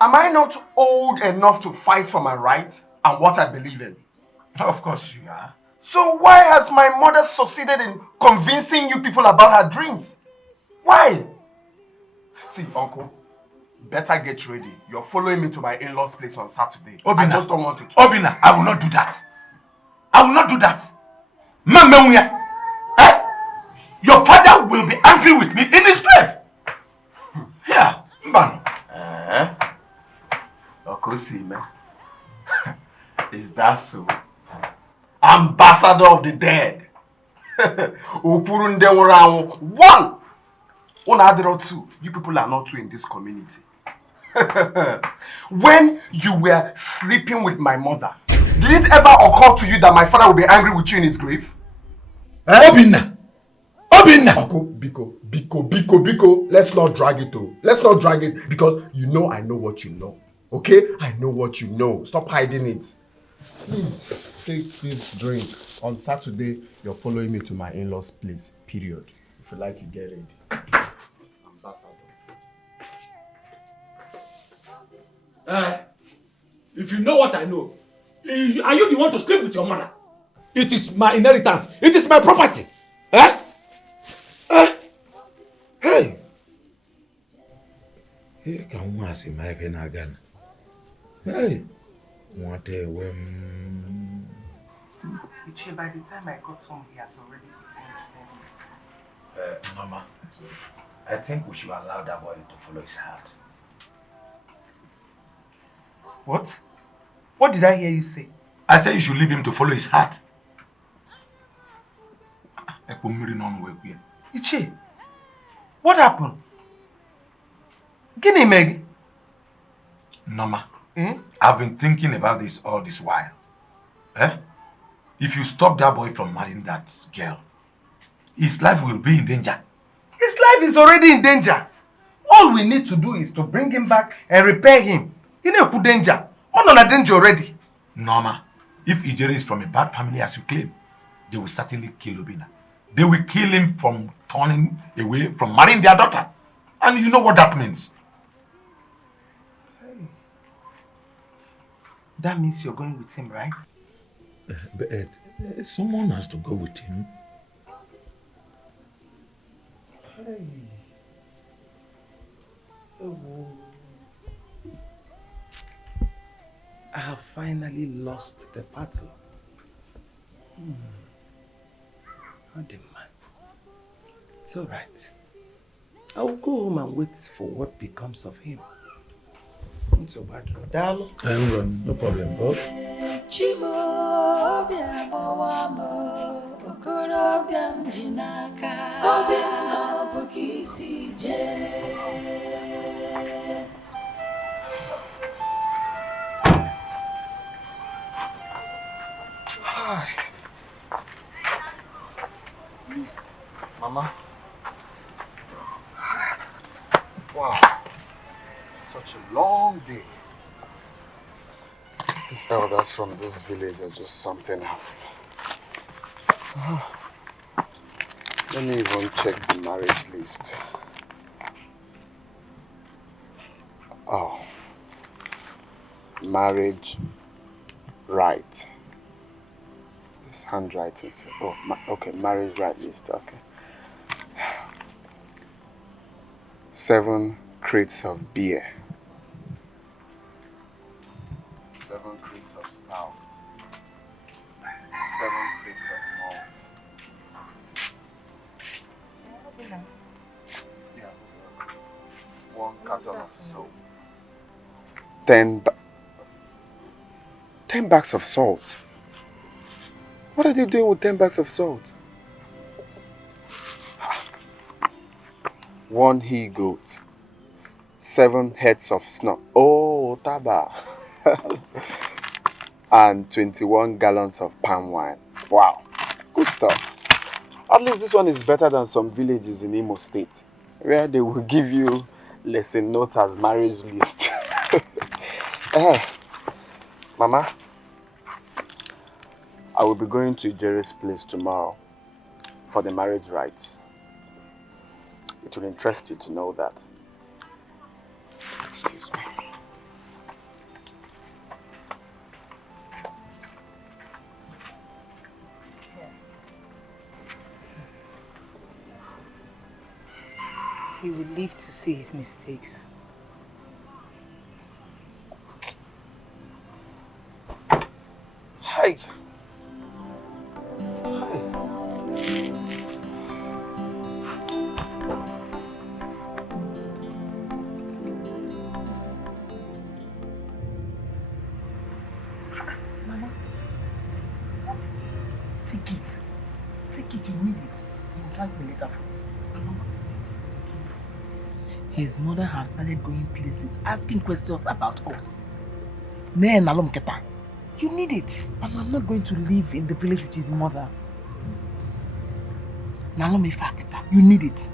Am I not old enough to fight for my right and what I believe in? Of course you are. So why has my mother succeeded in convincing you people about her dreams? Why? See, uncle, better get ready. You're following me to my in-laws' place on Saturday. Obina, I just don't want to talk. Obina, I will not do that. I will not do that. Mamma, eh? Your father will be angry with me in his grave. Yeah, Mban. Okosime. Is that so? Ambassador of the dead. One. Two. You people are not two in this community. When you were sleeping with my mother, did it ever occur to you that my father will be angry with you in his grave? Obina! Obina! Biko. Let's not drag it though. Let's not drag it because you know I know what you know. Okay? I know what you know. Stop hiding it. Please take this drink. On Saturday, you're following me to my in-laws' place. Period. If you like, you get it. Ambassador. If you know what I know, are you the one to sleep with your mother? It is my inheritance. It is my property. Hey! Here can one see my pen again. Hey! What a whim. By the time I got home, he has already eaten his Mama, I think we should allow that boy to follow his heart. What? What did I hear you say? I said you should leave him to follow his heart. Iche, what happened? Guinea Meg? Norma, I've been thinking about this all this while. If you stop that boy from marrying that girl, his life will be in danger. His life is already in danger. All we need to do is to bring him back and repair him. He no danger. All on a danger already. Norma, if Ijere is from a bad family as you claim, they will certainly kill Obina. They will kill him from turning away from marrying their daughter. And you know what that means. That means you're going with him, right? But someone has to go with him. Hey. Oh. I have finally lost the battle. It's all right. I will go home and wait for what becomes of him. It's so bad. Dalo. No problem, Bob. Hi. Missed. Mama. Wow. Such a long day. These elders from this village are just something else. Let me even check the marriage list. Oh. Marriage right. This handwriting. Oh, okay, marriage right list. Okay. 7 crates of beer. 7 crates of stout. 7 crates of malt. Yeah. 1 carton of soap. 10 bags of salt. What are they doing with 10 bags of salt? 1 he-goat. 7 heads of snow. Oh, taba. And 21 gallons of palm wine. Wow, good stuff. At least this one is better than some villages in Imo State, where they will give you lesson notes as marriage list. Mama, I will be going to Jerry's place tomorrow for the marriage rites. It will interest you to know that. Excuse me. He will live to see his mistakes. Hi. Mama, take it. Take it, you need it. You will thank me later for this. Mama, his mother has started going places, asking questions about us. You need it. And I'm not going to live in the village with his mother. You need it.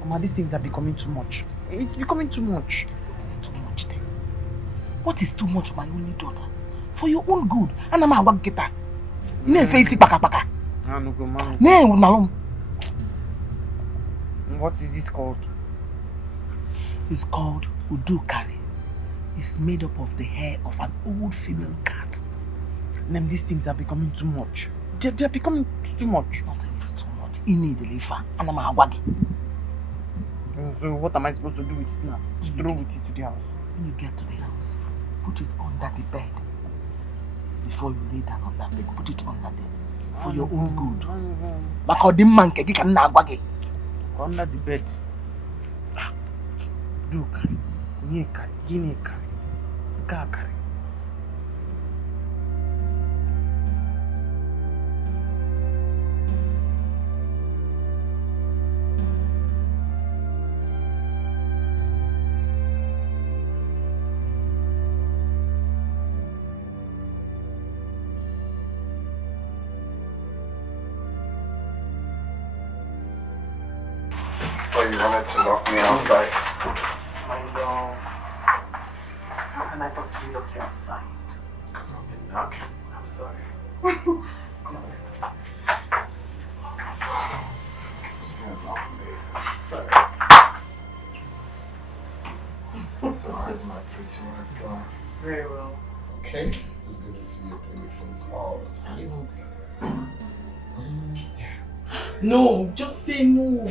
Mama, these things are becoming too much. It's becoming too much. What is too much then? What is too much, my only daughter? For your own good. And I'm a work getter. What is this called? It's called Udukari. It's made up of the hair of an old female cat. Name, these things are becoming too much. They're becoming too much. Nothing is too much. Ini deliver. And I'm a waggy. So what am I supposed to do with it now? Just throw with it to the house. When you get to the house, put it under the bed. Before you lay down on that bed, put it under there. For your own good. Under the bed. Do carry. Guinea carry. Car carry. Oh, you wanted to lock me outside? My love. How can I possibly lock you outside? Because I've been knocking. I'm sorry. It's been a long day. Sorry. So how's my pretty wife going? Very well. Okay. It's good to see you play with friends all the time. Yeah. No, just say no.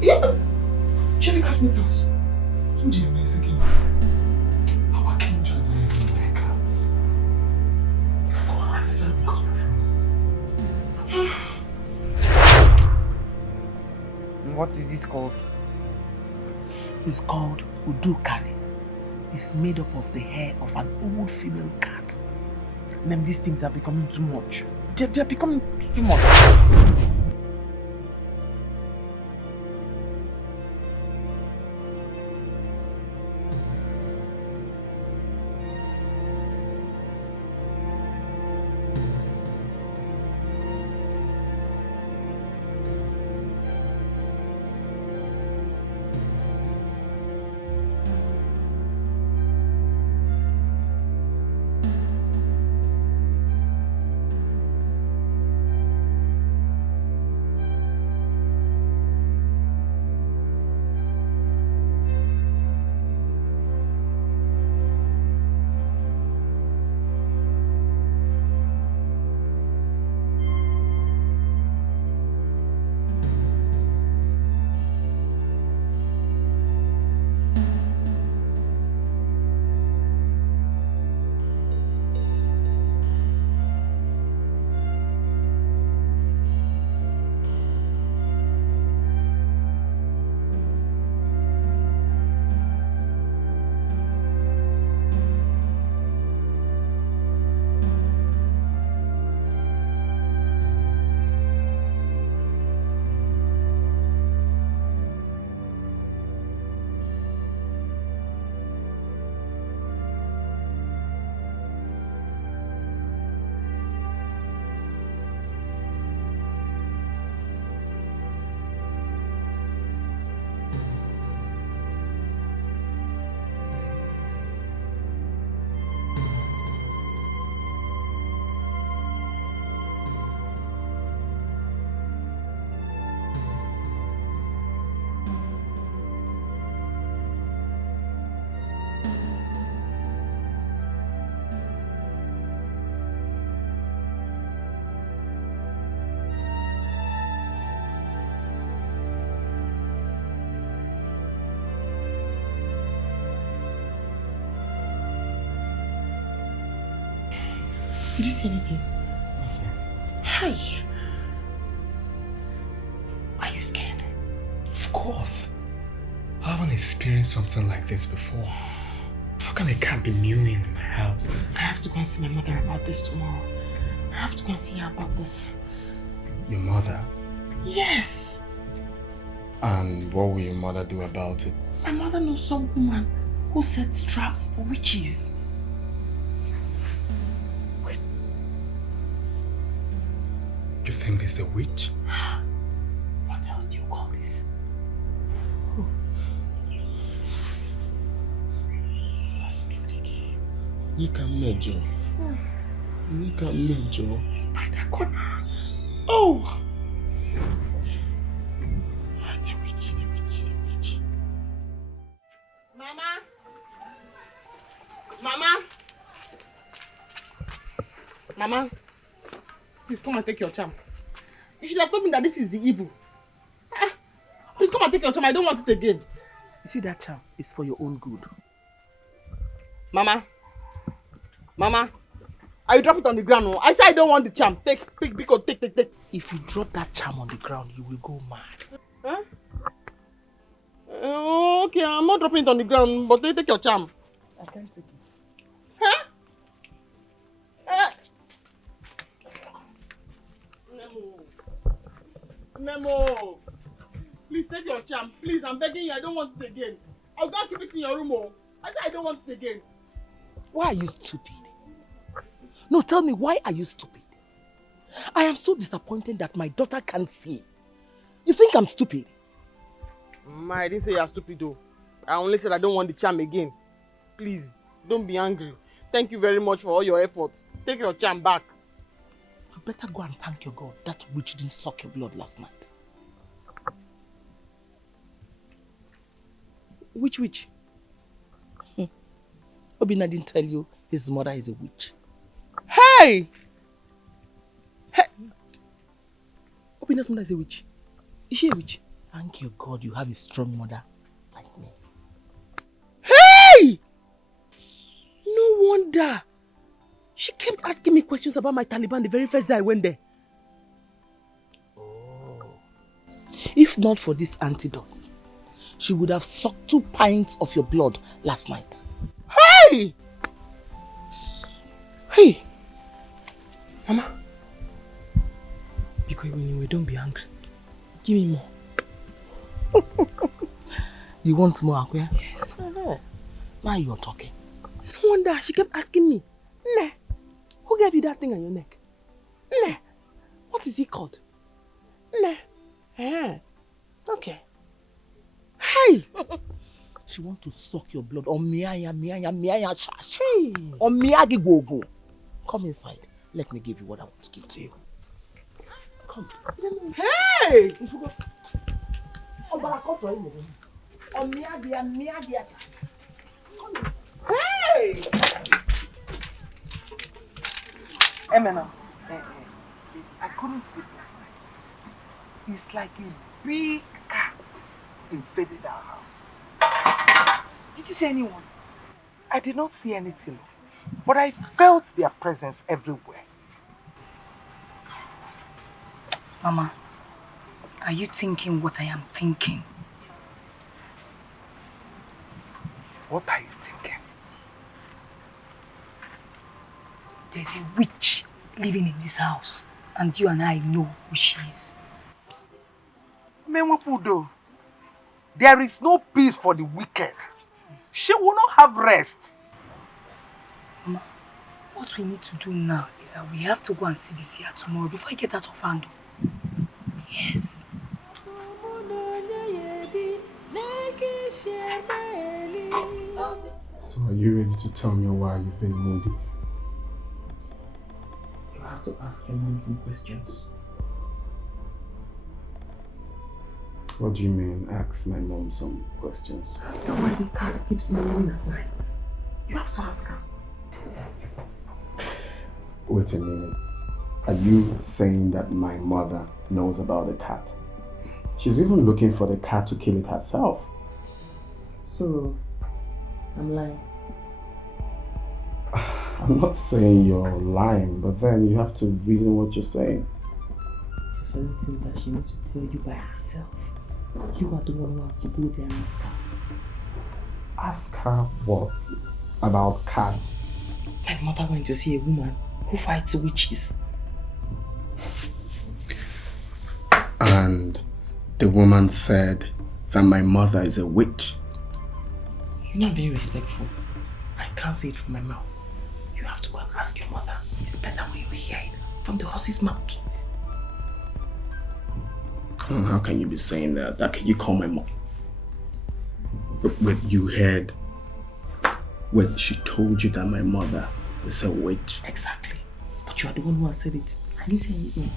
Yeah. Chevy cat in this house. Our king just didn't even like cats. Where is that coming from? What is this called? It's called Udukari. It's made up of the hair of an old female cat. And then these things are becoming too much. They're becoming too much. Did you see anything? Nothing. Hi. Are you scared? Of course. I haven't experienced something like this before. How can a cat be mewing in my house? I have to go and see my mother about this tomorrow. I have to go and see her about this. Your mother? Yes. And what will your mother do about it? My mother knows some woman who sets traps for witches. You think this is a witch? What else do you call this? Let's mute again. You can measure. You can measure. Spider corner. Oh! It's a witch, it's a witch, it's a witch. Mama! Mama! Mama! Please come and take your charm. You should have told me that this is the evil. Please come and take your charm. I don't want it again. You see, that charm is for your own good. Mama. Mama. I drop it on the ground. No? I say I don't want the charm. Take. If you drop that charm on the ground, you will go mad. Huh? Okay, I'm not dropping it on the ground, but take your charm. I can't take it. Huh? Nemo. Please take your charm. Please, I'm begging you. I don't want it again. I'll go keep it in your room. Oh. I said I don't want it again. Why are you stupid? No, tell me, why are you stupid? I am so disappointed that my daughter can't see. You think I'm stupid? Ma, I didn't say you're stupid though. I only said I don't want the charm again. Please, don't be angry. Thank you very much for all your efforts. Take your charm back. You better go and thank your God that witch didn't suck your blood last night. Which witch? Obina didn't tell you his mother is a witch. Hey! Obina's mother is a witch. Is she a witch? Thank you, God, you have a strong mother like me. Hey! No wonder. She kept asking me questions about my Taliban the very first day I went there. Oh. If not for this antidote, she would have sucked 2 pints of your blood last night. Hey! Hey! Mama. Because when you don't be angry. Give me more. You want more, Akuya? Yes. Now you're talking. No wonder she kept asking me, Nne, who gave you that thing on your neck? Nne, what is it called? Nne. Okay. Hey! She wants to suck your blood. On miaya, shashi. On miyagi go. Come inside. Let me give you what I want to give to you. Come. Hey! Hey! Emena, I couldn't sleep last night. It's like a big cat invaded our house. Did you see anyone? I did not see anything, but I felt their presence everywhere. Mama, are you thinking what I am thinking? What are you thinking? There's a witch living in this house, and you and I know who she is. Menwapudo, there is no peace for the wicked. She will not have rest. Mama, what we need to do now is that we have to go and see this here tomorrow before I get out of hand. Yes. So are you ready to tell me why you've been moody? You have to ask your mom some questions. What do you mean, ask my mom some questions? Ask her why the cat keeps meowing at night. You have to ask her. Wait a minute. Are you saying that my mother knows about the cat? She's even looking for the cat to kill it herself. So, I'm lying. I'm not saying you're lying, but then you have to reason what you're saying. There's anything that she needs to tell you by herself. You are the one who has to go there and ask her. Ask her what? About cats? My mother went to see a woman who fights witches. And the woman said that my mother is a witch. You're not very respectful. I can't say it from my mouth. You have to go and ask your mother. It's better when you hear it from the horse's mouth. Come on, how can you be saying that? That can you call my mom? But you heard when she told you that my mother is a witch. Exactly. But you are the one who has said it. I didn't say anything.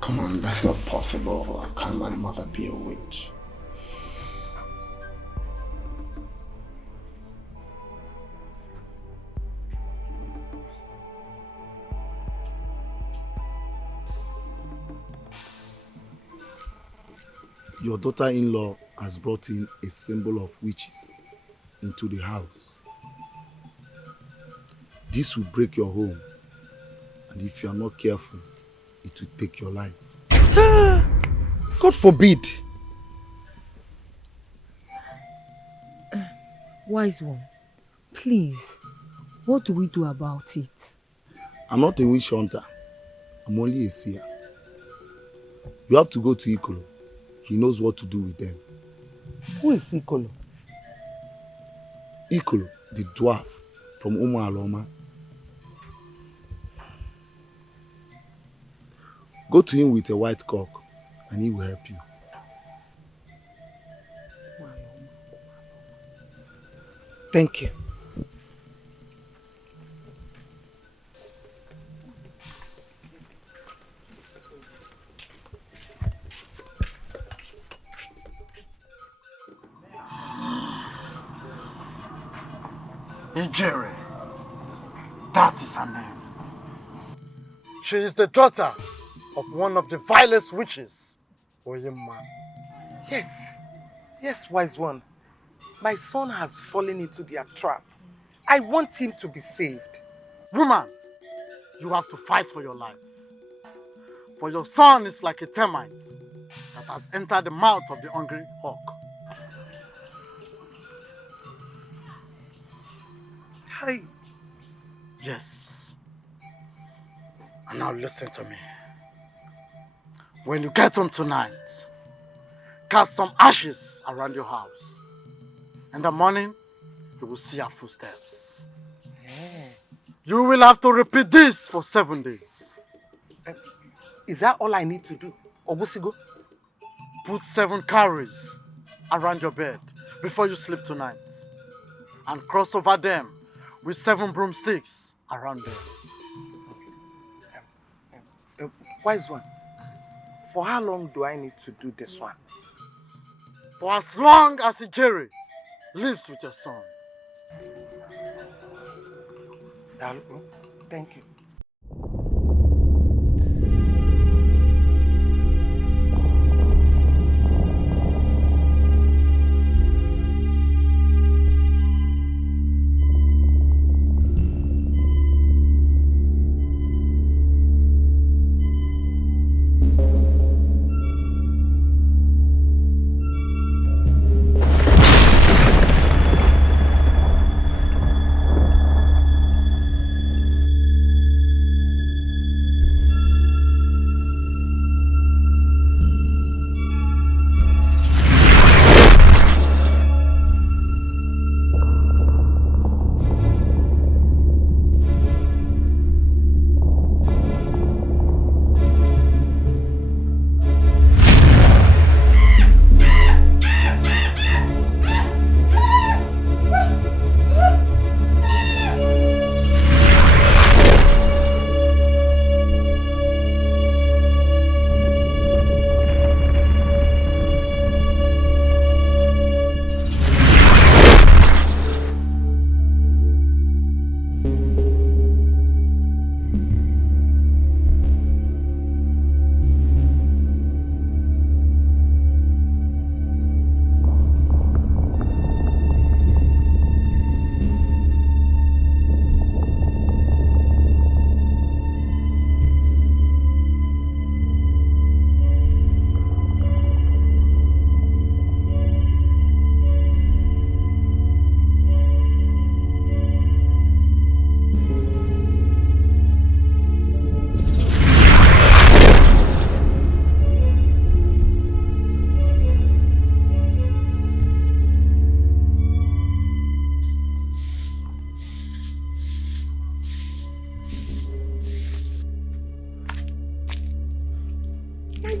Come on, that's not possible. How can my mother be a witch? Your daughter-in-law has brought in a symbol of witches into the house. This will break your home, and if you are not careful, it will take your life. God forbid. Wise one, please, what do we do about it? I'm not a witch hunter. I'm only a seer. You have to go to Ikolo. He knows what to do with them. Who is Ikolo? Ikolo, the dwarf from Umu Aloma. Go to him with a white cock and he will help you. Thank you. Ijere, that is her name. She is the daughter of one of the vilest witches, Oyemma. Yes. Yes, wise one. My son has fallen into their trap. I want him to be saved. Woman, you have to fight for your life. For your son is like a termite that has entered the mouth of the hungry hawk. Hi. Yes. And now listen to me. When you get home tonight, cast some ashes around your house. In the morning, you will see our footsteps. Yeah. You will have to repeat this for 7 days. Is that all I need to do? Obusigo? Put 7 cowries around your bed before you sleep tonight. And cross over them with 7 broomsticks around them. Wise one, for how long do I need to do this one? For as long as Ijeri lives with your son. Thank you.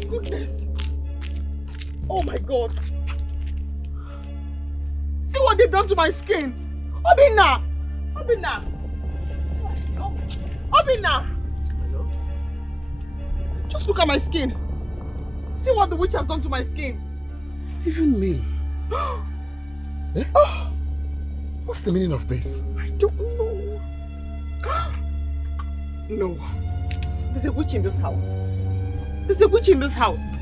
Goodness. Oh my God. See what they've done to my skin. Obinna. Obinna. Obinna. Hello? Just look at my skin. See what the witch has done to my skin. Even me. Eh? Oh. What's the meaning of this? I don't know. No. There's a witch in this house. There's a witch in this house.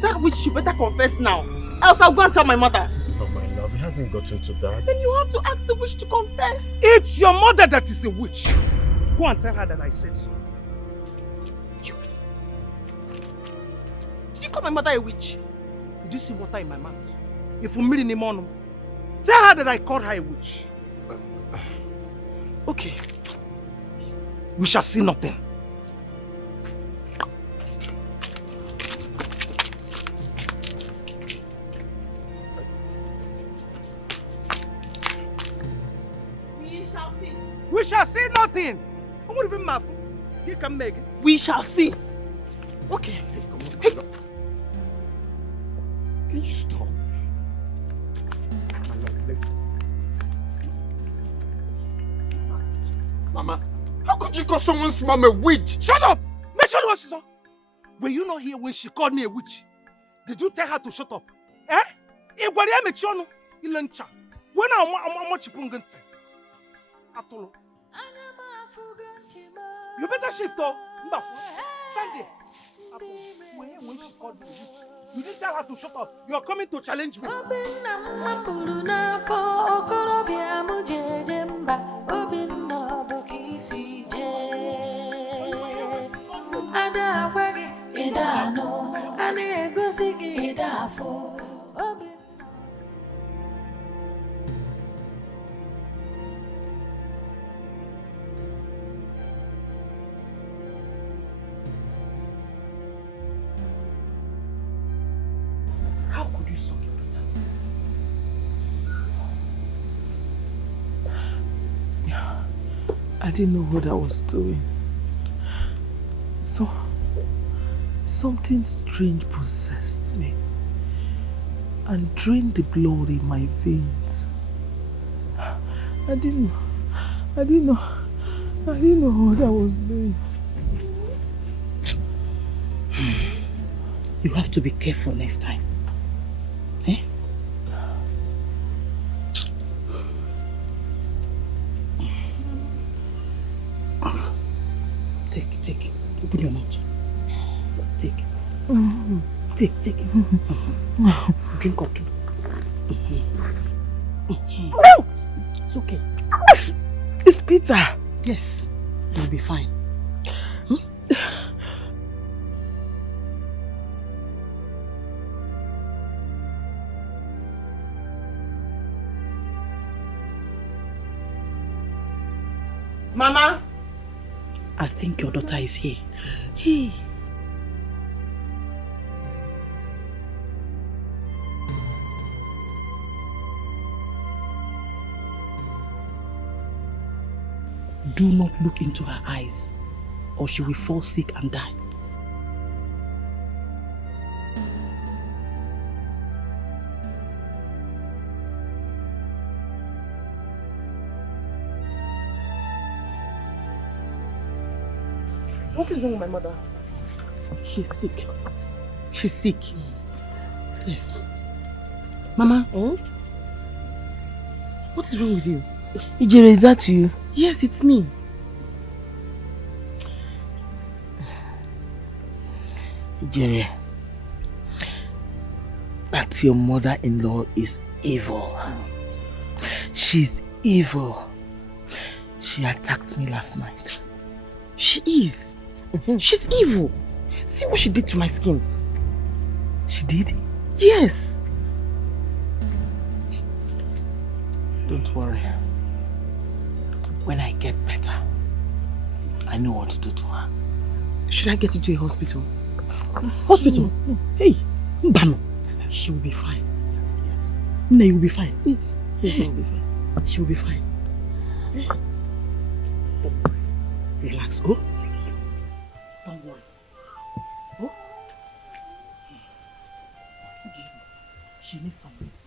That witch should better confess now. Else I'll go and tell my mother. Oh my love, it hasn't gotten to that. Then you have to ask the witch to confess. It's your mother that is a witch. Go and tell her that I said so. Did you call my mother a witch? Did you see water in my mouth? If you in the morning, tell her that I called her a witch. Okay. We shall see nothing. We shall see nothing. I'm not even mad. You can make it. We shall see. Okay. Hey. Can you stop? My love, listen. Mama, how could you call someone's mom a witch? Shut up! Make sure what she saw. Were you not here when she called me a witch? Did you tell her to shut up? Eh? When I'm You better shift, oh. Stand there. When she called you didn't tell her to shut up. You are coming to challenge me. How could you suck it, Peter? I didn't know what I was doing. Something strange possessed me and drained the blood in my veins. I didn't know what I was doing. You have to be careful next time. Eh? Take. Open your mouth. Take. Take. Drink up. It's okay. It's Peter. Yes, you'll be fine. Mama? I think your daughter is here. Hey. Do not look into her eyes, or she will fall sick and die. What is wrong with my mother? She's sick. She's sick. Yes. Mama, what is wrong with you? Ijere, is that you? Yes, it's me. Ijere, that your mother-in-law is evil. She's evil. She attacked me last night. She is. She's evil. See what she did to my skin. She did? Yes. Don't worry. When I get better, I know what to do to her. Should I get you to a hospital? Hospital? No. Hey, Mbano. She will be fine. Yes. No, you will be fine. Yes, she will be fine. She will be fine. Relax, oh. Don't worry. Oh. She needs some rest.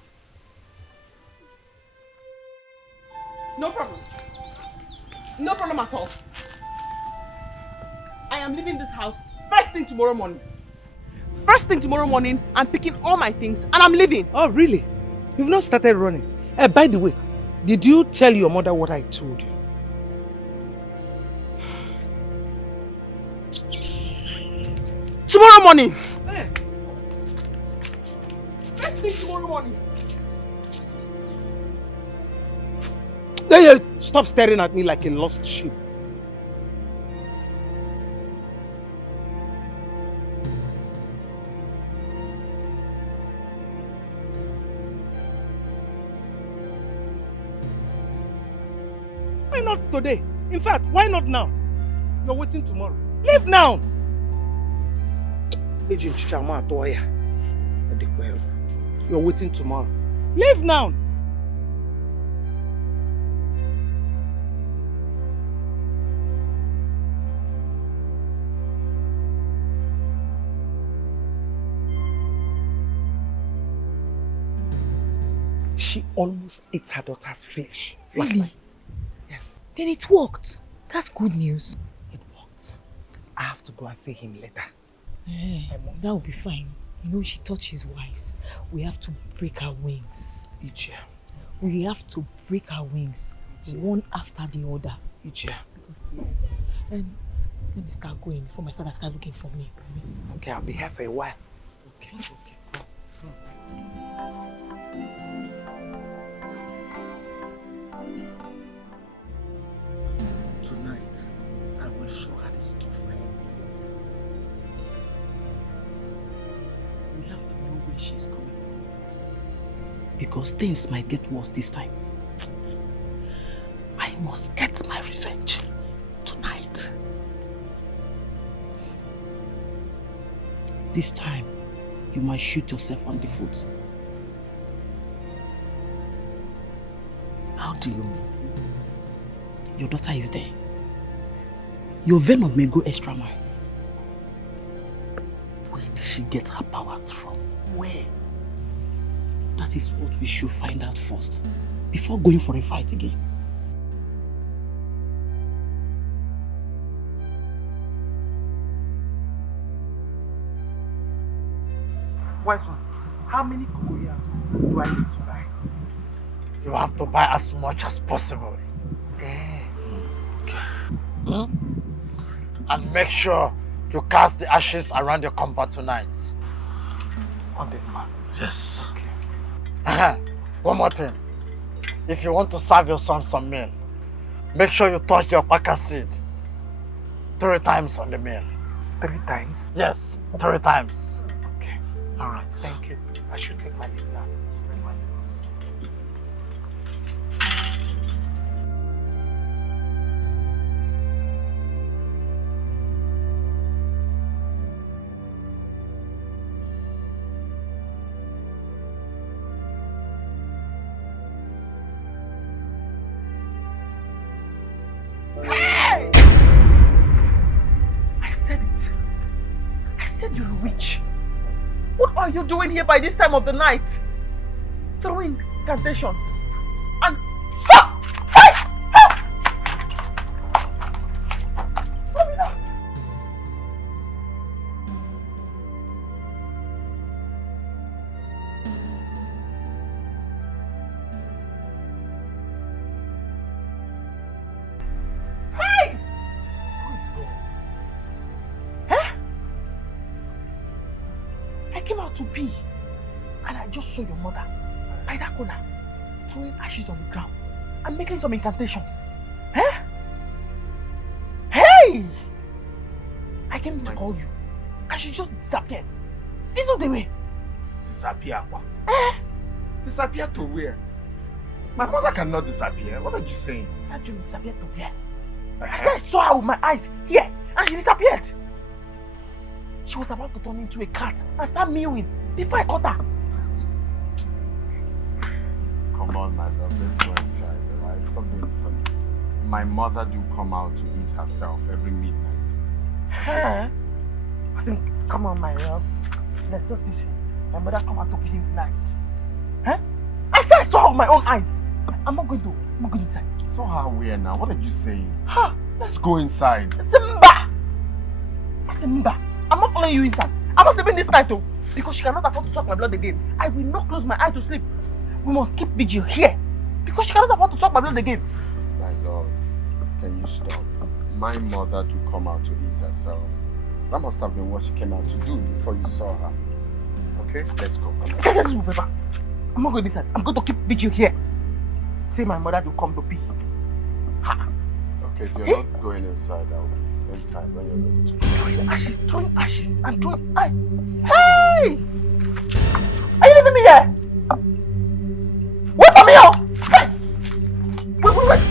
No problem. No problem at all. I am leaving this house first thing tomorrow morning. First thing tomorrow morning, I'm picking all my things and I'm leaving. Oh, really? You've not started running. By the way, did you tell your mother what I told you? Tomorrow morning. Hey. First thing tomorrow morning. Hey, stop staring at me like a lost sheep. Why not today? In fact, why not now? You're waiting tomorrow. Leave now! Agent Chama Atoya. You're waiting tomorrow. Leave now! She almost ate her daughter's flesh last night. Yes. Then it worked. That's good news. It worked. I have to go and see him later. That will be fine. You know, she thought she's wise. We have to break her wings. Ije. We have to break her wings, one after the other. Ichia. Let me start going before my father start looking for me. Okay, I'll be here for a while. Okay. Tonight, I will show her the stuff I am made of. We have to know where she's coming from first. Because things might get worse this time. I must get my revenge tonight. This time, you might shoot yourself on the foot. How do you mean? Your daughter is there. Your venom may go extra mile. Where did she get her powers from? Where? That is what we should find out first, before going for a fight again. Wise one, how many cocoyams do I need to buy? You have to buy as much as possible. And make sure you cast the ashes around your compound tonight. On the map. Yes. Okay. One more thing. If you want to serve your son some meal, make sure you touch your paka seed 3 times on the meal. 3 times? Yes, 3 times. Okay. Alright. Thank you. I should take my leave now. Hey! I said it. I said you're a witch. What are you doing here by this time of the night? Throwing incantations. And... Hey! Who is there? Huh? I came out to pee, and I just saw your mother by that corner throwing ashes on the ground and making some incantations. Huh? Hey! I came to call you, and she just disappeared. This is not the way. Disappear? Disappear to where? My mother cannot disappear. What are you saying? That dream disappeared to where? I said I saw her with my eyes here, and she disappeared. She was about to turn into a cat and start mewing before I caught her. Come on, my love. Let's go inside, alright? Stop being funny. My mother do come out to ease herself every midnight. Huh? I think, come on, my love. Let's just this. My mother come out to be night. Huh? I said I saw her with my own eyes. I'm not going inside. Saw her where now? What are you saying? Huh? Let's go inside. Simba! Simba! I'm not following you inside. I'm not sleeping this night though. Because she cannot afford to suck my blood again. I will not close my eye to sleep. We must keep vigil here. Because she cannot afford to suck my blood again. My love, can you stop? My mother to come out to ease herself. That must have been what she came out to do before you saw her. Okay? Let's go. Get this paper. I'm not going inside. I'm going to keep vigil here. Say my mother to come to pee. Ha. Okay, if you're not going inside, I'll go inside when you're ready to go. Throwing ashes and throwing... Hey! Are you leaving me here? Wait for me, oh! Hey! Wait!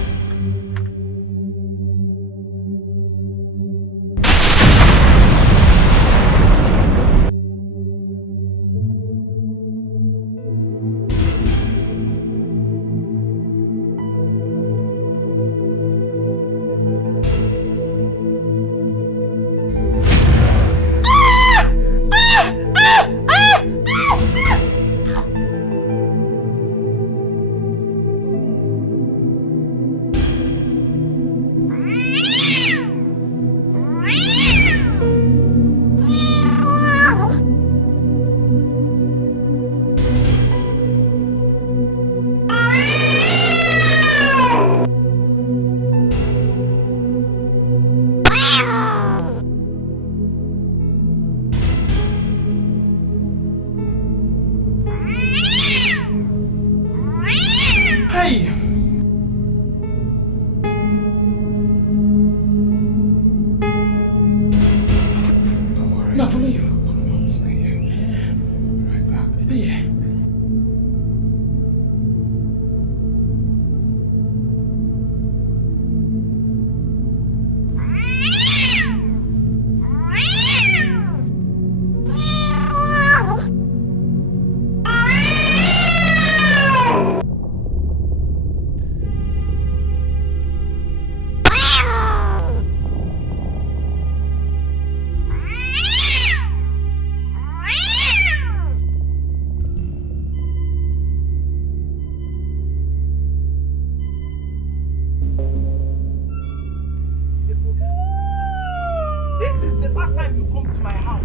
time you come to my house.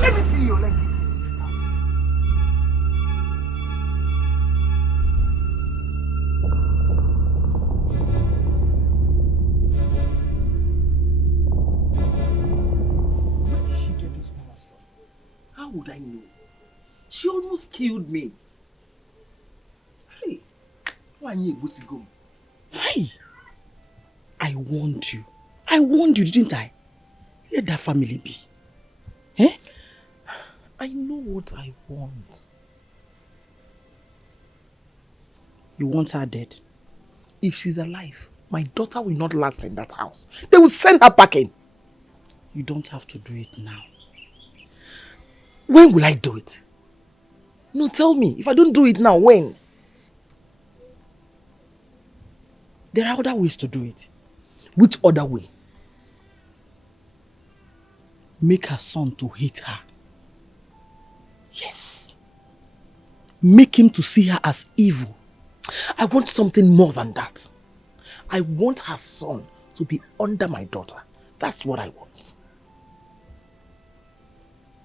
Let me see your leg. Where did she get those manners from? How would I know? She almost killed me. Hey, why you go? Hey, I warned you. I warned you, didn't I? Let that family be. Eh? I know what I want. You want her dead? If she's alive, my daughter will not last in that house. They will send her packing. You don't have to do it now. When will I do it? No, tell me. If I don't do it now, when? There are other ways to do it. Which other way? Make her son to hate her. Yes. Make him to see her as evil. I want something more than that. I want her son to be under my daughter. That's what I want.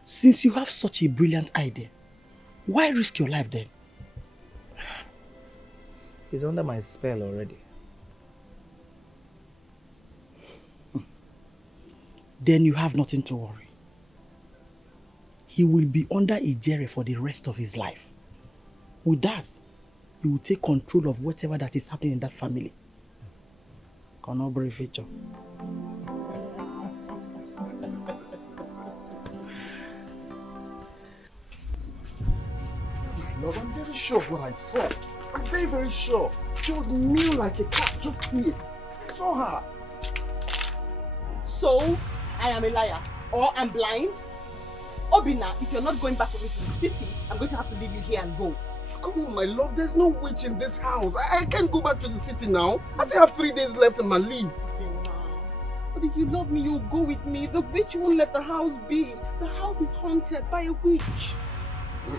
Since you have such a brilliant idea, why risk your life then? He's under my spell already. Then you have nothing to worry. He will be under a jury for the rest of his life. With that, he will take control of whatever that is happening in that family. Conobry feature. Love, I'm very sure of what I saw. I'm very, very sure. She was mean like a cat just here. I saw her. So, I am a liar or I'm blind? Obina, if you're not going back with me to the city, I'm going to have to leave you here and go. Come on, my love. There's no witch in this house. I can't go back to the city now. I still have 3 days left in my leave. But if you love me, you'll go with me. The witch won't let the house be. The house is haunted by a witch. No,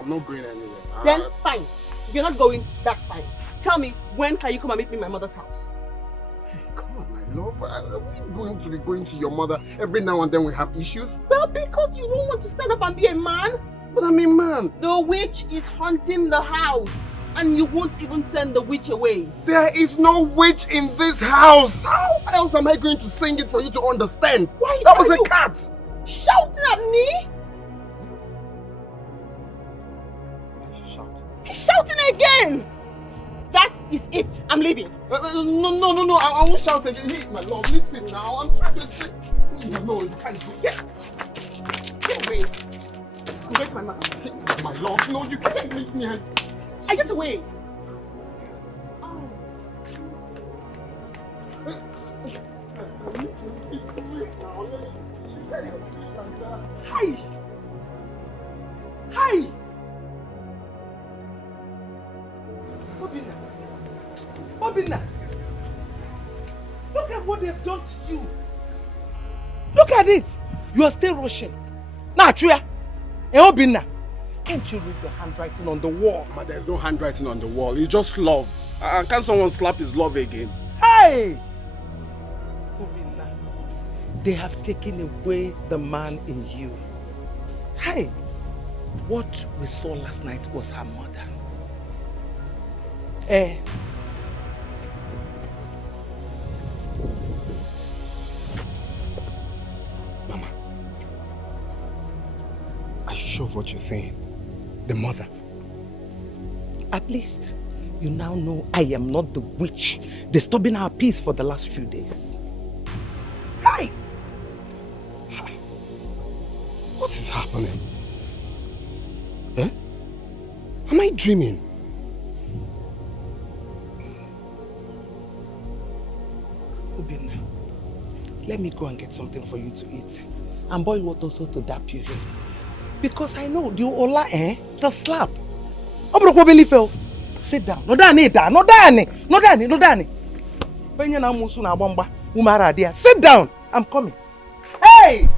I'm not going anywhere. Then, fine. If you're not going, that's fine. Tell me, when can you come and meet me in my mother's house? Hey, come on, my love. Are we going to be going to your mother every now and then we have issues? Well, because you don't want to stand up and be a man. But I'm a man. The witch is haunting the house. And you won't even send the witch away. There is no witch in this house. How else am I going to sing it for you to understand? Why that was a cat. Shouting at me? He's shouting again! That is it. I'm leaving. No. I won't shout again. Hey, my love, listen now. I'm trying to say. No, you can't do it. Get away. Go to my mother. Hey, my love, no, you can't leave me. I get away. Hi. Hi. Obina, look at what they've done to you. Look at it. You are still rushing. Now, Tria, Obina, can't you read the handwriting on the wall? But there's no handwriting on the wall. It's just love. Can someone slap his love again? Hey! Obina, they have taken away the man in you. Hey, what we saw last night was her mother. Mama, are you sure of what you're saying? The mother? At least, you now know I am not the witch disturbing our peace for the last few days. Hi! What is happening? Eh? Am I dreaming? Obina, let me go and get something for you to eat. And boil water so to dap you here. Because I know the Ola, the slap. Sit down. No Dani. Sit down. I'm coming. Hey!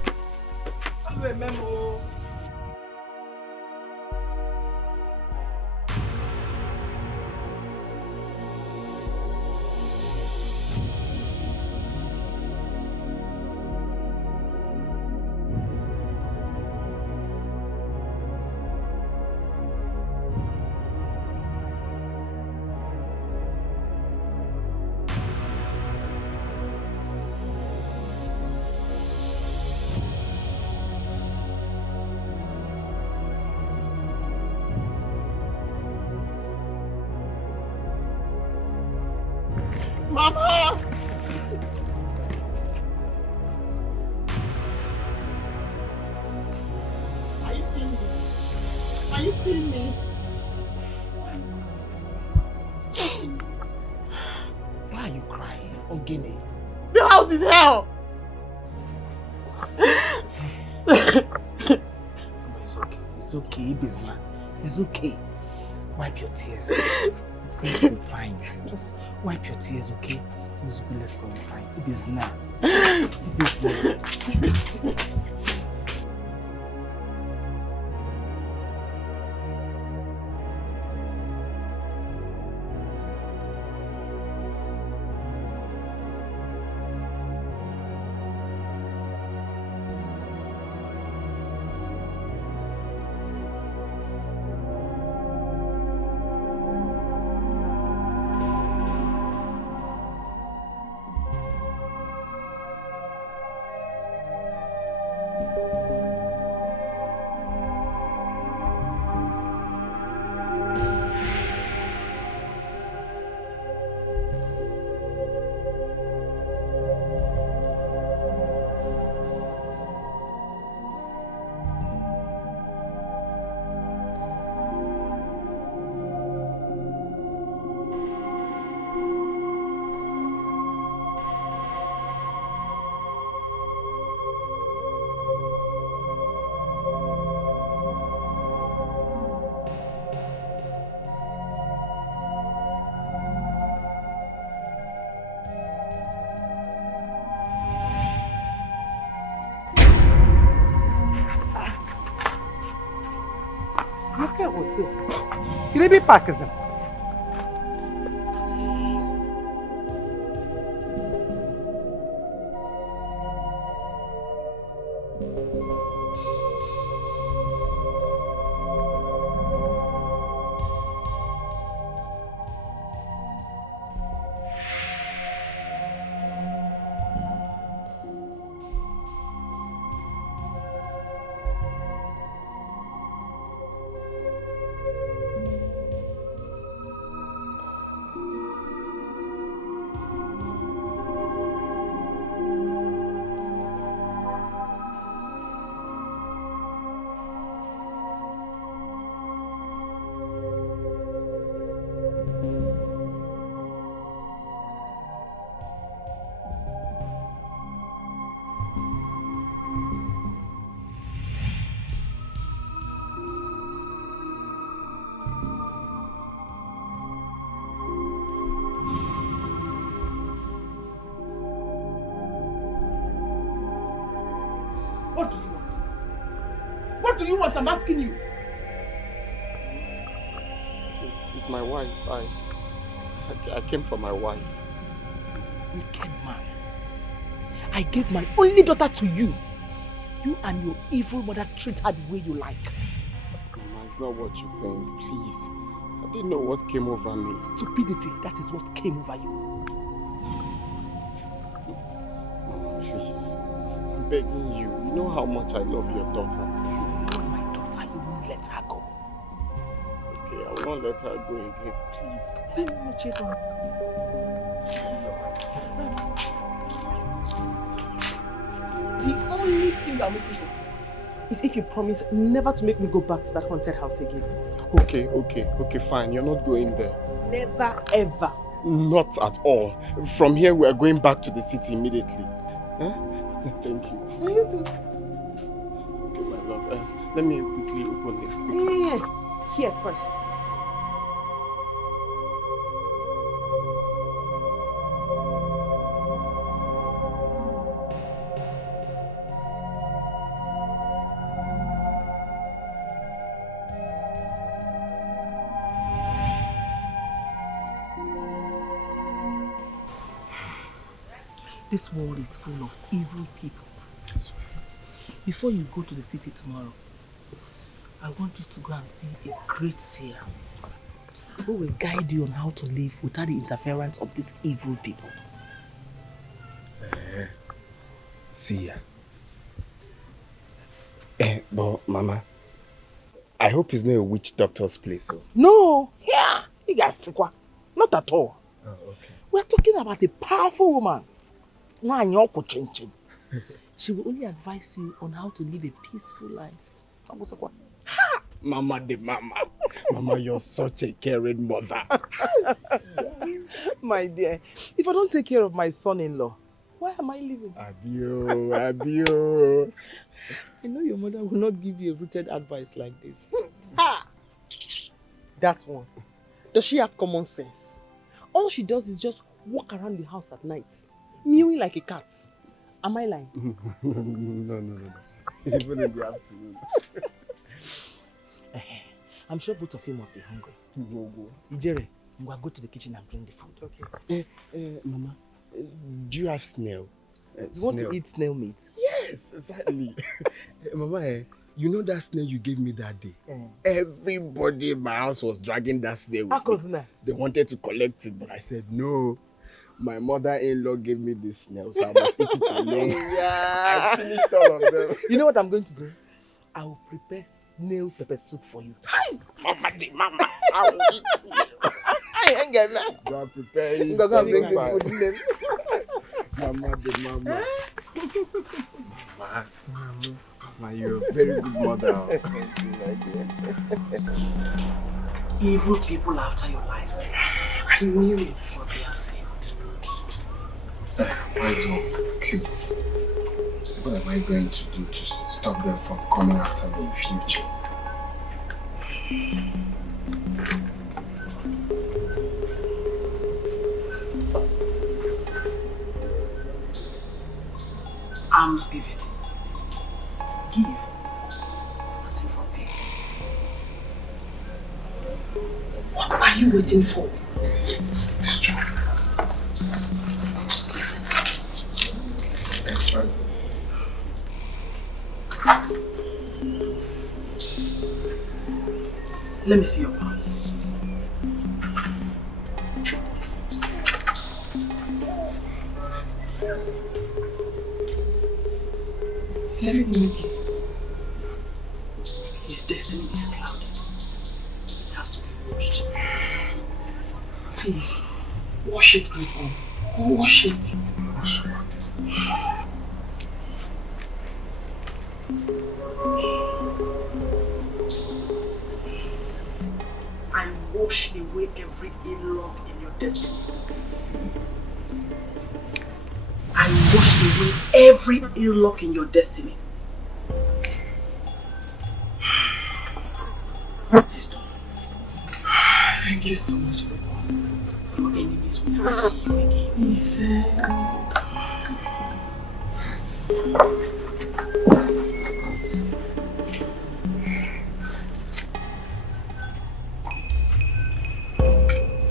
Mama! Are you seeing me? Are you seeing me? Why are you crying, Ogene? The house is hell! It's okay. It's okay, Bizna. It's okay. Wipe your tears. It's going to be fine. Just wipe your tears, okay? Let's go inside. Bizna. Bizna. que é você? Queria me pacas, né? What do you want? What do you want? I'm asking you. It's my wife. I came for my wife. Wicked man. I gave my only daughter to you. You and your evil mother treat her the way you like. Mama, it's not what you think. Please. I didn't know what came over me. Stupidity, that is what came over you. Mama, please. I'm begging you. You know how much I love your daughter. Please, not my daughter. You won't let her go. Okay, I won't let her go again. Please. Say no, Chidon. The only thing I'm looking for is if you promise never to make me go back to that haunted house again. Okay, fine. You're not going there. Never, ever. Not at all. From here, we are going back to the city immediately. Huh? Thank you. Okay, my love. Let me quickly open this. Here first. This world is full of evil people. Before you go to the city tomorrow, I want you to go and see a great seer who will guide you on how to live without the interference of these evil people. Seer. But Mama, I hope it's not a witch doctor's place. No! Yeah! Not at all. Oh, okay. We're talking about a powerful woman. She will only advise you on how to live a peaceful life. Ha! Mama the mama. Mama, you're such a caring mother. My dear, if I don't take care of my son-in-law, why am I living? Abio. I know your mother will not give you a rooted advice like this. Ha! That one. Does she have common sense? All she does is just walk around the house at night, mewing like a cat. Am I lying? No. Even in the afternoon. I'm sure both of you must be hungry. Go. Ijere, we'll go to the kitchen and bring the food. Okay. Mama, do you have snail? You want to eat snail meat? Yes, exactly. Mama, you know that snail you gave me that day? Everybody in my house was dragging that snail with me. They wanted to collect it, but I said no. My mother-in-law gave me this snail, so I must eat it alone. Yeah. I finished all of them. You know what I'm going to do? I will prepare snail pepper soup for you. Mama, I will eat snail. Go and prepare it. Go and bring the food in them. Mama. Mama, you're a very good mother. Evil people after your life. I knew it. But they have failed. Wise one, please. What am I going to do to stop them from coming after me in future? Almsgiving. Give. Starting from here. What are you waiting for? It's true. Let me see your pants. Is everything okay? His destiny is clouded. It has to be washed. Please, wash it, Grifo. Wash it. Wash it. I wash away every ill luck in your destiny. I wash away every ill luck in your destiny. It is done. Thank you so much. Your enemies will never see you again.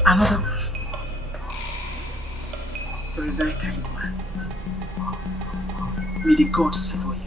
Another one. You're a very kind man. May the gods favor you.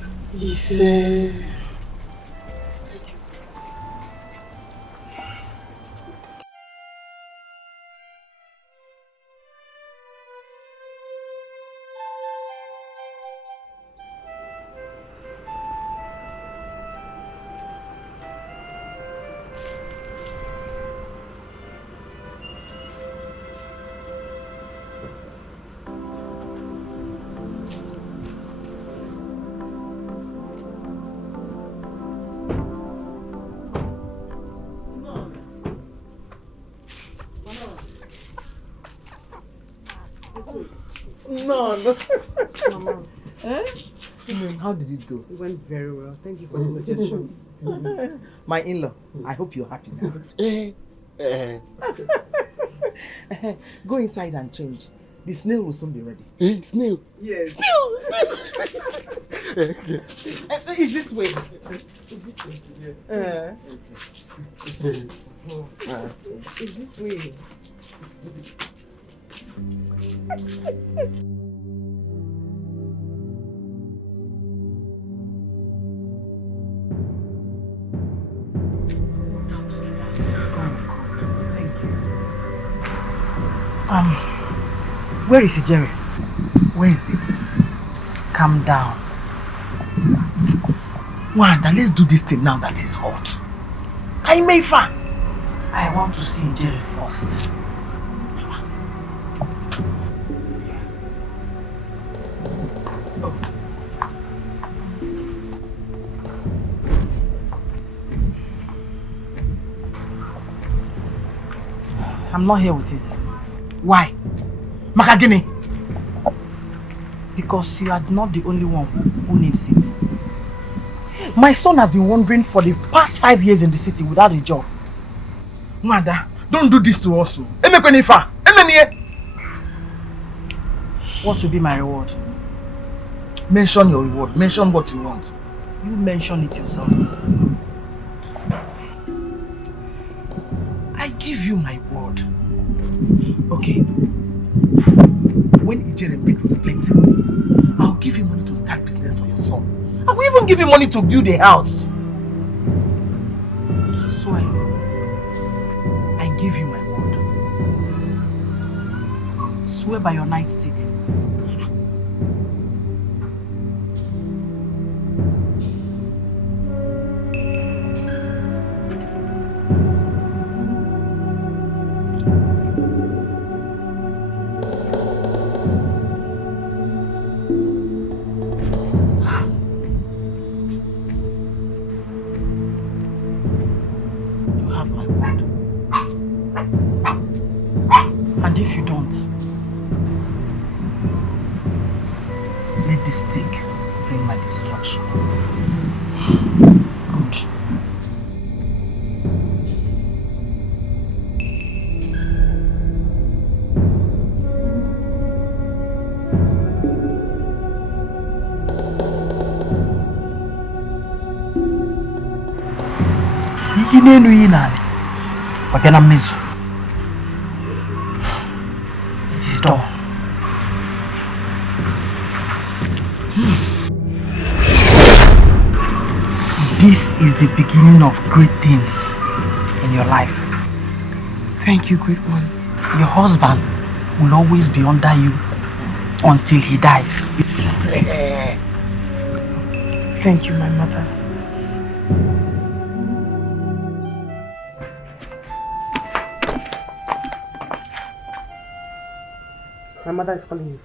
No. Mama. How did it go? It went very well. Thank you for the suggestion. My in-law, I hope you're happy now. Go inside and change. The snail will soon be ready. Snail? Yes. Snail! Is this way? Is this way? Where is it, Jerry? Where is it? Calm down. Wanda, let's do this thing now that is hot. I want to see Jerry first. I'm not here with it. Why? Makagini? Because you are not the only one who needs it. My son has been wandering for the past 5 years in the city without a job. Mother, don't do this to us. What will be my reward? Mention your reward. Mention what you want. You mention it yourself. I give you my word. Okay. When Ijere makes plenty money, I'll give you money to start business for your son. I will even give you money to build a house. I swear. I give you my word. Swear by your nightstick. And if you don't, let this stick bring my destruction. Good. Inenu inani. Wapena mmizu. It is done. This is the beginning of great things in your life. Thank you, great one. Your husband will always be under you until he dies. Thank you, my mothers. My mother is calling you.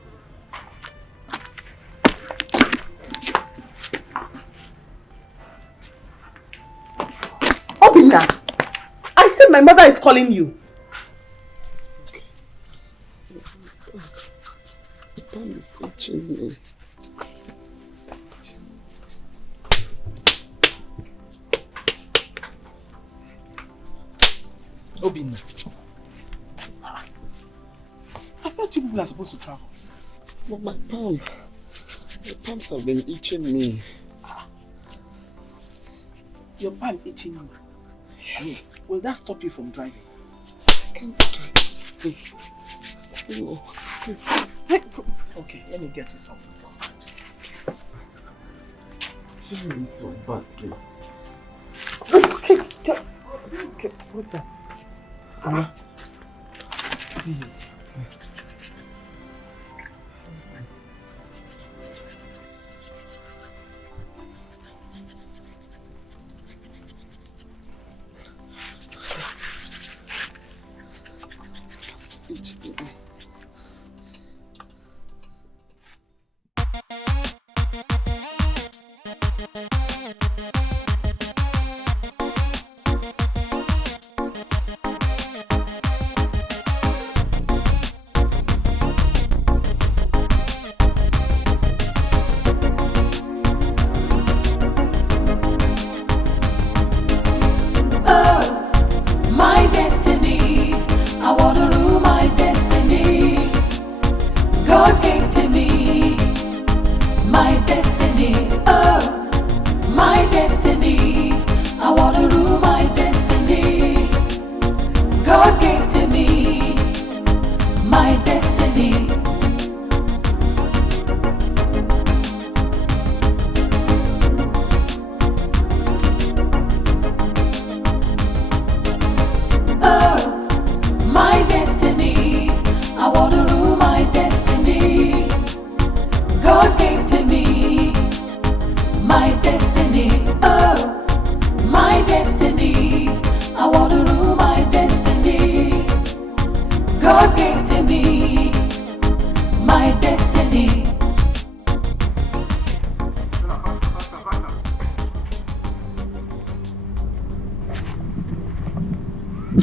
Obinna! I said my mother is calling you. The tongue is itching me. Obinna. I thought you people are supposed to travel. But my palms have been itching me. Your palm itching you? Yes. Will that stop you from driving? I can't drive this. No. Okay, let me get you something. Feeling so bad, please. Okay, what's that? Use it.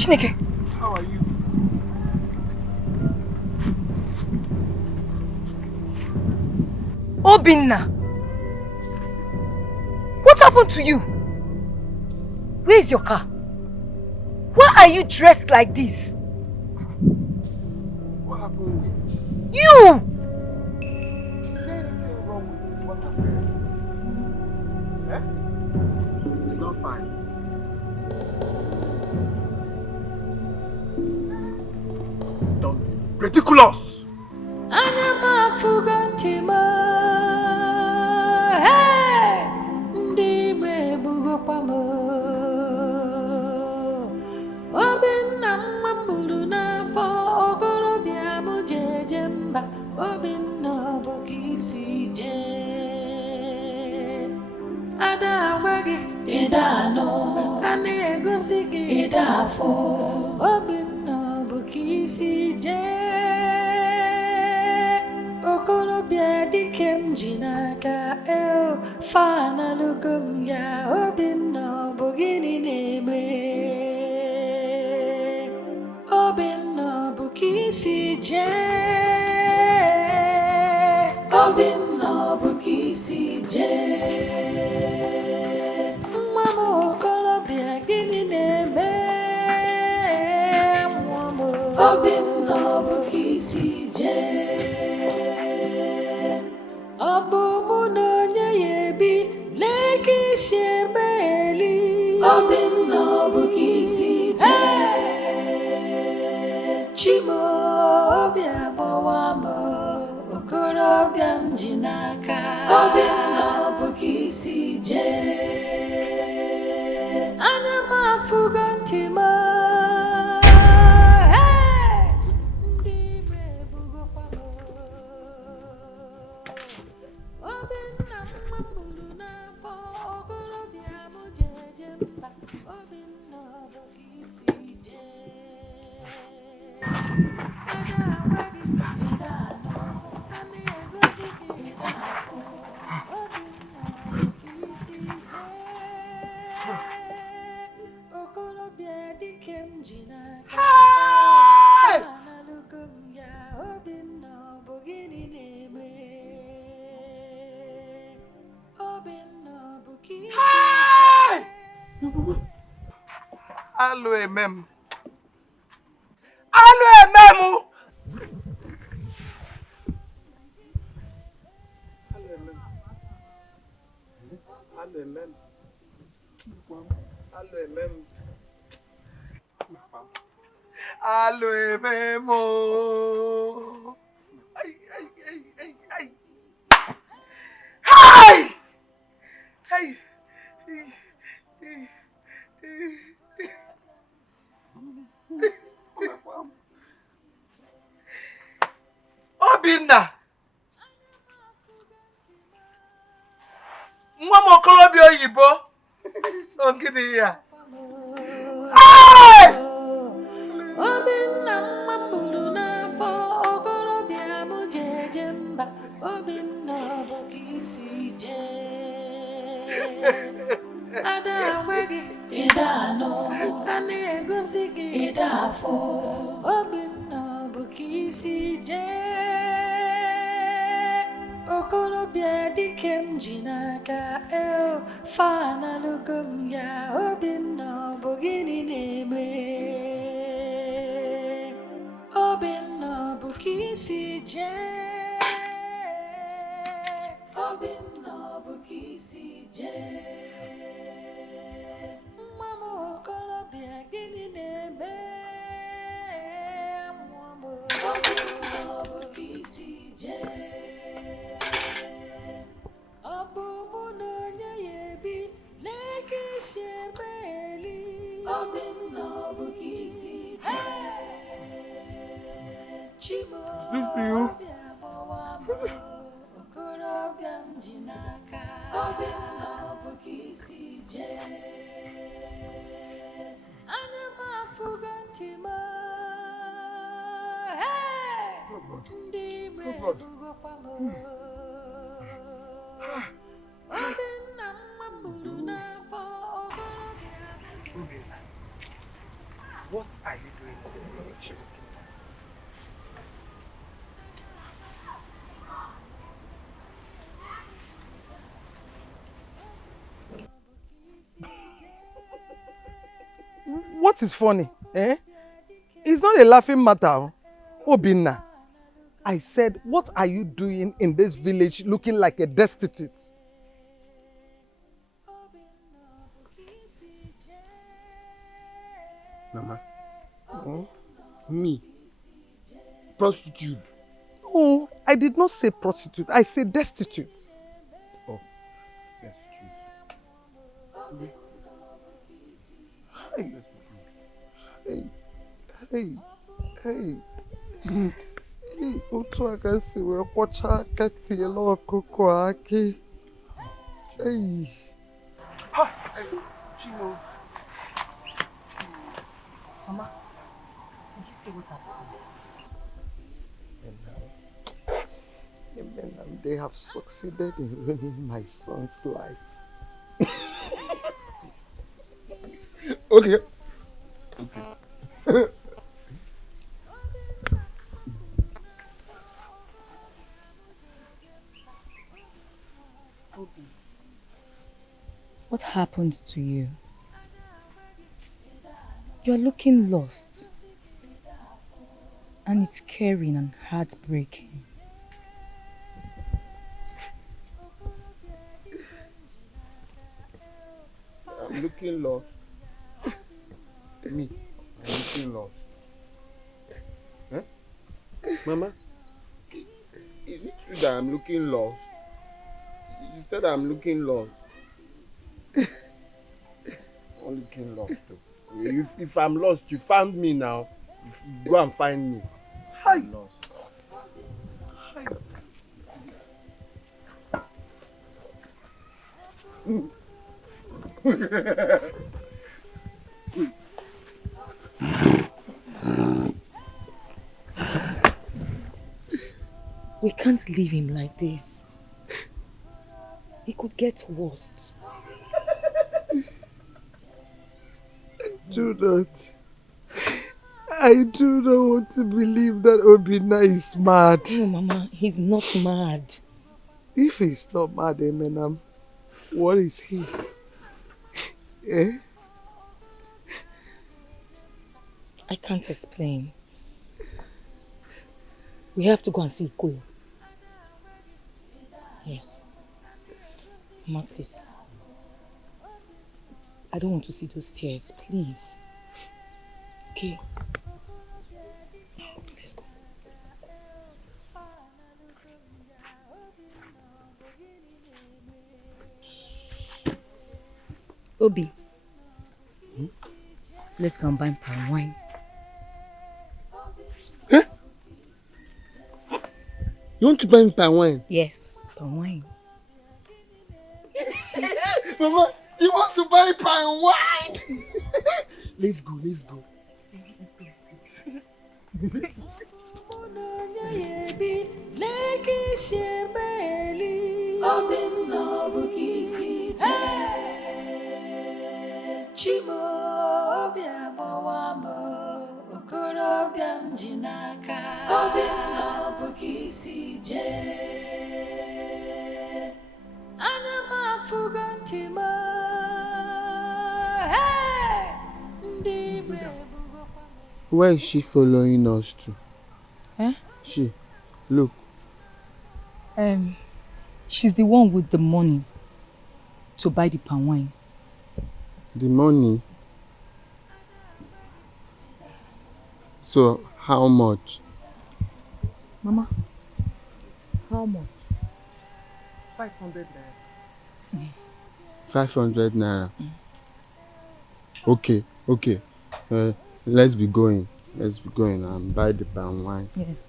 Chineke. How are you? Obinna! What happened to you? Where is your car? Why are you dressed like this? What happened? You! Is there anything wrong with what happened? Eh? It's not fine. Don't be ridiculous! Obinna mmambulu n'afọ okorobịa m jeje mba Obinna bụ ka isi jee ada agwa gị ịda anọ a na-egosi gị ịda afọ Obinna bụ ka isi jee okorobịa dike m ji n'aka fana lugum ya Obinna bụ gịnị na-eme Obinna bụ ka isi jee Obinna bụ ka isi jee nwa m okorobịa gịnị na-eme nwa m Obinna bụ ka isi jee ọ bụ mụ na onye ya ebi lee ka isi eme eli Obinna bụ ka isi jee Chimo bịa gbawa m okorobịa m ji n'aka Obinna bụ ka isi jee anya m afụgo ntị m ndị ire ebugokwa m Obinna mmambulu n'afọ okorobịa m jeje mba Obinna bụ ka isi jee ada agwa gị ịda anọ a na-egosi gị ịda afọ Obinna bụ ka isi jee okorobịa dike m ji n'aka analugo m ya Obinna bụ gịnị na-eme Obinna bụ ka isi jee alụ emem alụ emem alụ emem ay ay ay ay ay hay hay Obinna nwa m okorobịa oyibo ogidi ya Obinna mmambulu n'afọ okorobịa m jeje mba Obinna bụ ka isi jee ada agwa gị ịda anọ a na-egosi gị ịda afọ Obinna bụ ka isi jee okorobịa dike m ji n'aka fana lugum ya Obinna bụ gịnị na-eme Obinna bụ ka isi jee Obinna bụ ka isi jee nwa m okorobịa gịnị na-eme nwa m Obinna bụ ka isi jee ọ bụ mụ na onye ya ebi lee ka isi eme eli Obinna bụ ka isi jee Chimo bịa gbawa m okorobịa m ji n'aka Obinna bụ ka isi jee anya m afụgo ntị m ndị ire ebugokwa m Obinna mmambulu n'afọ okorobịa m Obinna, what are you doing here? What is funny? Eh? It's not a laughing matter. Obinna, I said, what are you doing in this village looking like a destitute? Mama. Me? Prostitute? Oh, I did not say prostitute. I said destitute. Oh, destitute. Hey. Hey, otu aka si wee kwọcha aka tiela ọkụkọ akị. Hey. Mama, did you see what I've seen? They have succeeded in ruining my son's life. Okay. What happened to you? You're looking lost. And it's caring and heartbreaking. I'm looking lost. Me, I'm looking lost. Huh? Mama, is it true that I'm looking lost? You said I'm looking lost. I'm looking lost too. If I'm lost, you found me now. Go and find me. I'm lost. We can't leave him like this. It could get worse. I do not want to believe that Obinna is mad. No, Mama, he's not mad. If he's not mad, Emenam, what is he? Eh? I can't explain. We have to go and see Ikolo. Yes. Mama, please. I don't want to see those tears, please. Okay. Let's go. Obi. Let's go and buy palm wine. Huh? You want to buy palm wine? Yes, palm wine. Mama, he wants to buy palm wine! Let's go. Where is she following us to? Huh? She. Look. She's the one with the money to buy the palm wine. The money? So, how much? Mama, how much? 500 naira. 500 naira. Okay. Let's be going and buy the palm wine. Yes.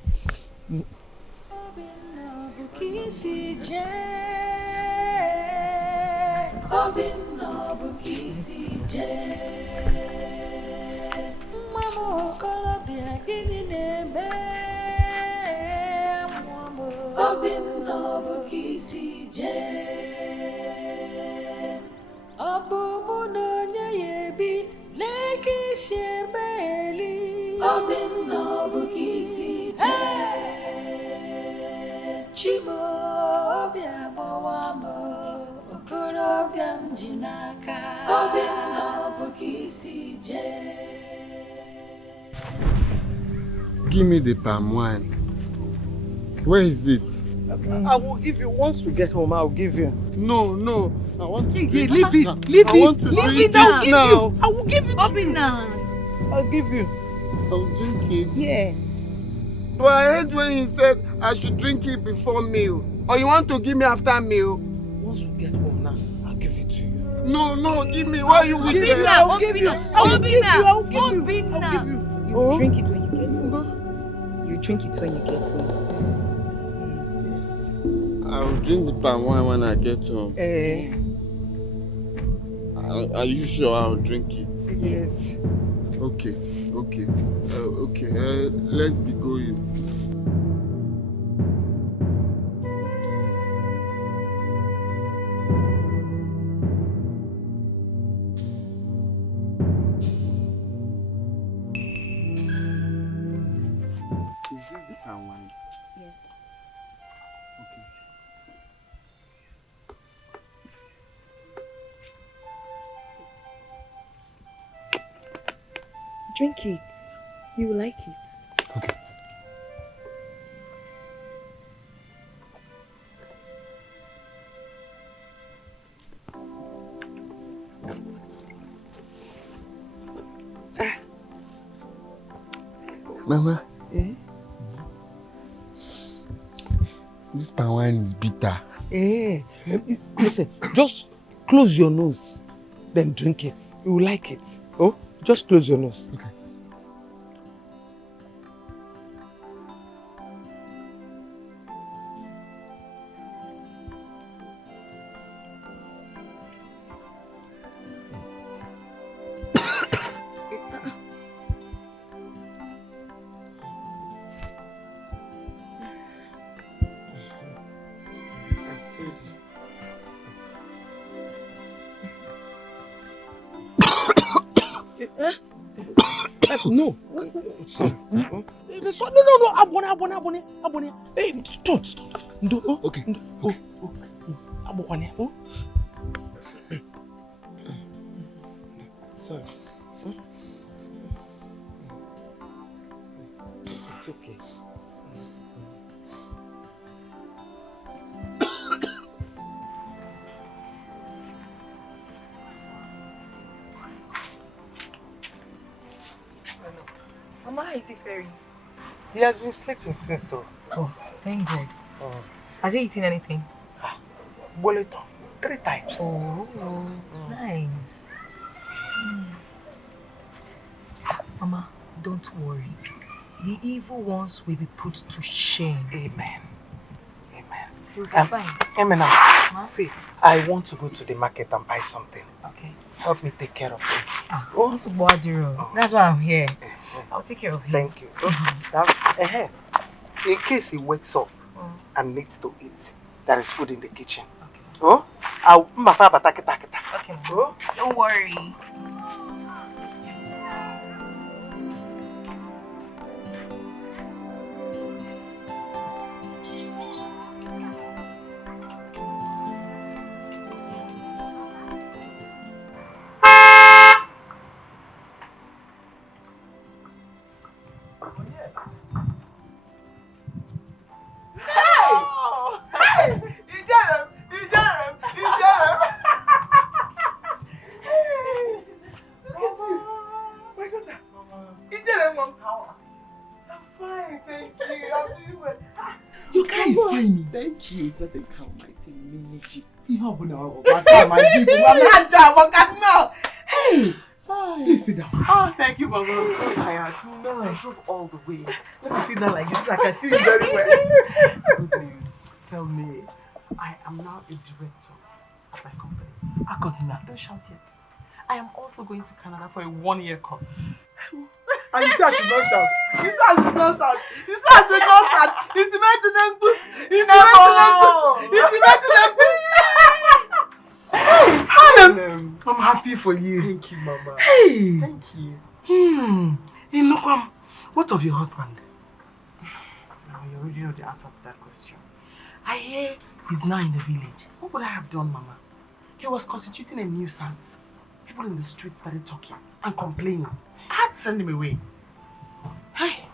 Jinaka, Obinna bụ ka isi jee. give me the palm wine. Where is it? I will give you once we get home. I will give you. No, no. I want to drink Leave it. now. Leave I want to drink it now. now. I will give it. Open now. I'll give you. I'll drink it. Yeah. But I heard when he said I should drink it before meal. Or you want to give me after meal? Once we get home now, I'll give it to you. No, no, give me. Why are you with me? I'll give you. I'll give you. I'll give you. Open I'll now. give you. You will drink it when you get home. You drink it when you get home. I'll drink the palm wine when I get home. Are you sure I'll drink it? Yes. Okay, okay. Let's be going. Is this the palm wine? Yes. Okay. Drink it. You will like it. Okay. Mama. Eh? This palm wine is bitter. Listen, just close your nose, then drink it. You will like it. Oh, just close your nose. Okay. No. No. Abone. Hey, don't. No. Okay. Abone. Sorry. It's okay. Mama, how is he faring? He has been sleeping since so. Oh, thank God. Has he eaten anything? Boleto. 3 times. Oh, nice. Mama, don't worry. The evil ones will be put to shame. Amen. You'll be fine. Amen. Huh? See, I want to go to the market and buy something. Okay. Help me take care of him. That's why I'm here. I'll take care of him. Thank you. In case he wakes up and needs to eat, there is food in the kitchen. Okay. Oh? Okay. Oh? Don't worry. You guys find me. Thank you. It's not a count my team. Hey! Please sit down. Oh, thank you, Baba. I'm so tired. No, I drove all the way. Let me sit down like this so I can see you very well. Good news. Tell me, I am now a director at my company. Akozina, don't shout yet. I am also going to Canada for a 1-year course. And you say I should not shout. You say I should not shout. You say I should not shout. It's the maintenance. I'm happy for you. Thank you, Mama. Hey! Thank you. Hey, Nukwam, what of your husband? Now, you already know the answer to that question. I hear he's now in the village. What would I have done, Mama? He was constituting a nuisance. People in the street started talking and complaining. I had to send him away. Hey!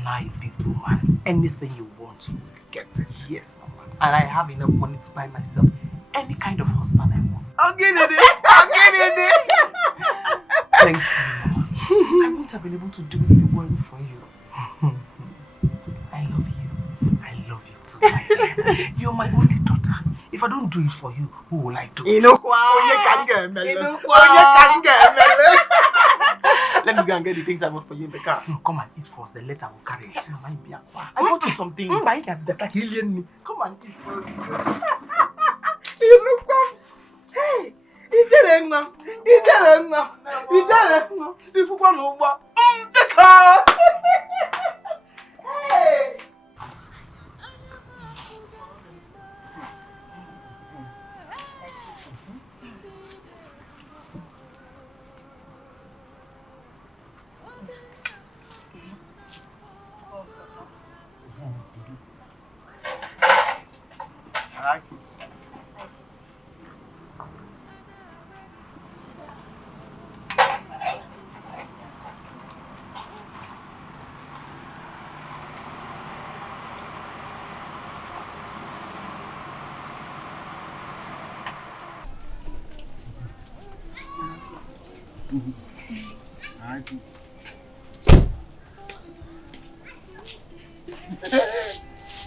a big woman. Anything you want, you will get it. Yes, Mama. And I have enough money to buy myself any kind of husband I want. I'll get it. Thanks to you, Mama. I wouldn't have been able to do it if it weren't for you. I love you. I love you too, my dear. You're my only daughter. If I don't do it for you, who will I do it? Let me go and get the things I want for you in the car. No, come and eat first, then later we'll carry it. I bought you something. Come and eat first. Hey, If you want to walk the car. Hey.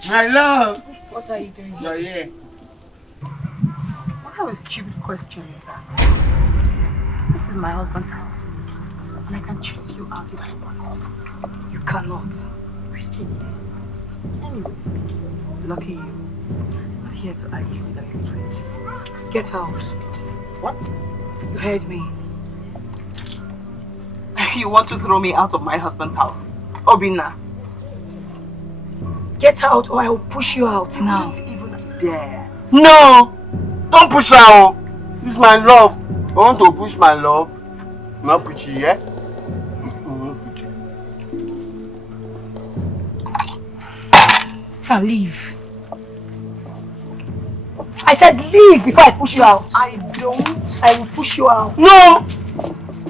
My love. What are you doing? You're here. What kind of stupid question is that? This is my husband's house. And I can chase you out if I want. You cannot. Really? Anyways, lucky you. I'm not here to argue with your friend. Get out. What? You heard me. You want to throw me out of my husband's house? Obina. Get out or I will push you out now. Don't even dare. No! Don't push her out. This is my love. I want to push my love. I'm not pushing, yeah? Now leave. I said leave before I push you out. I don't. I will push you out. No!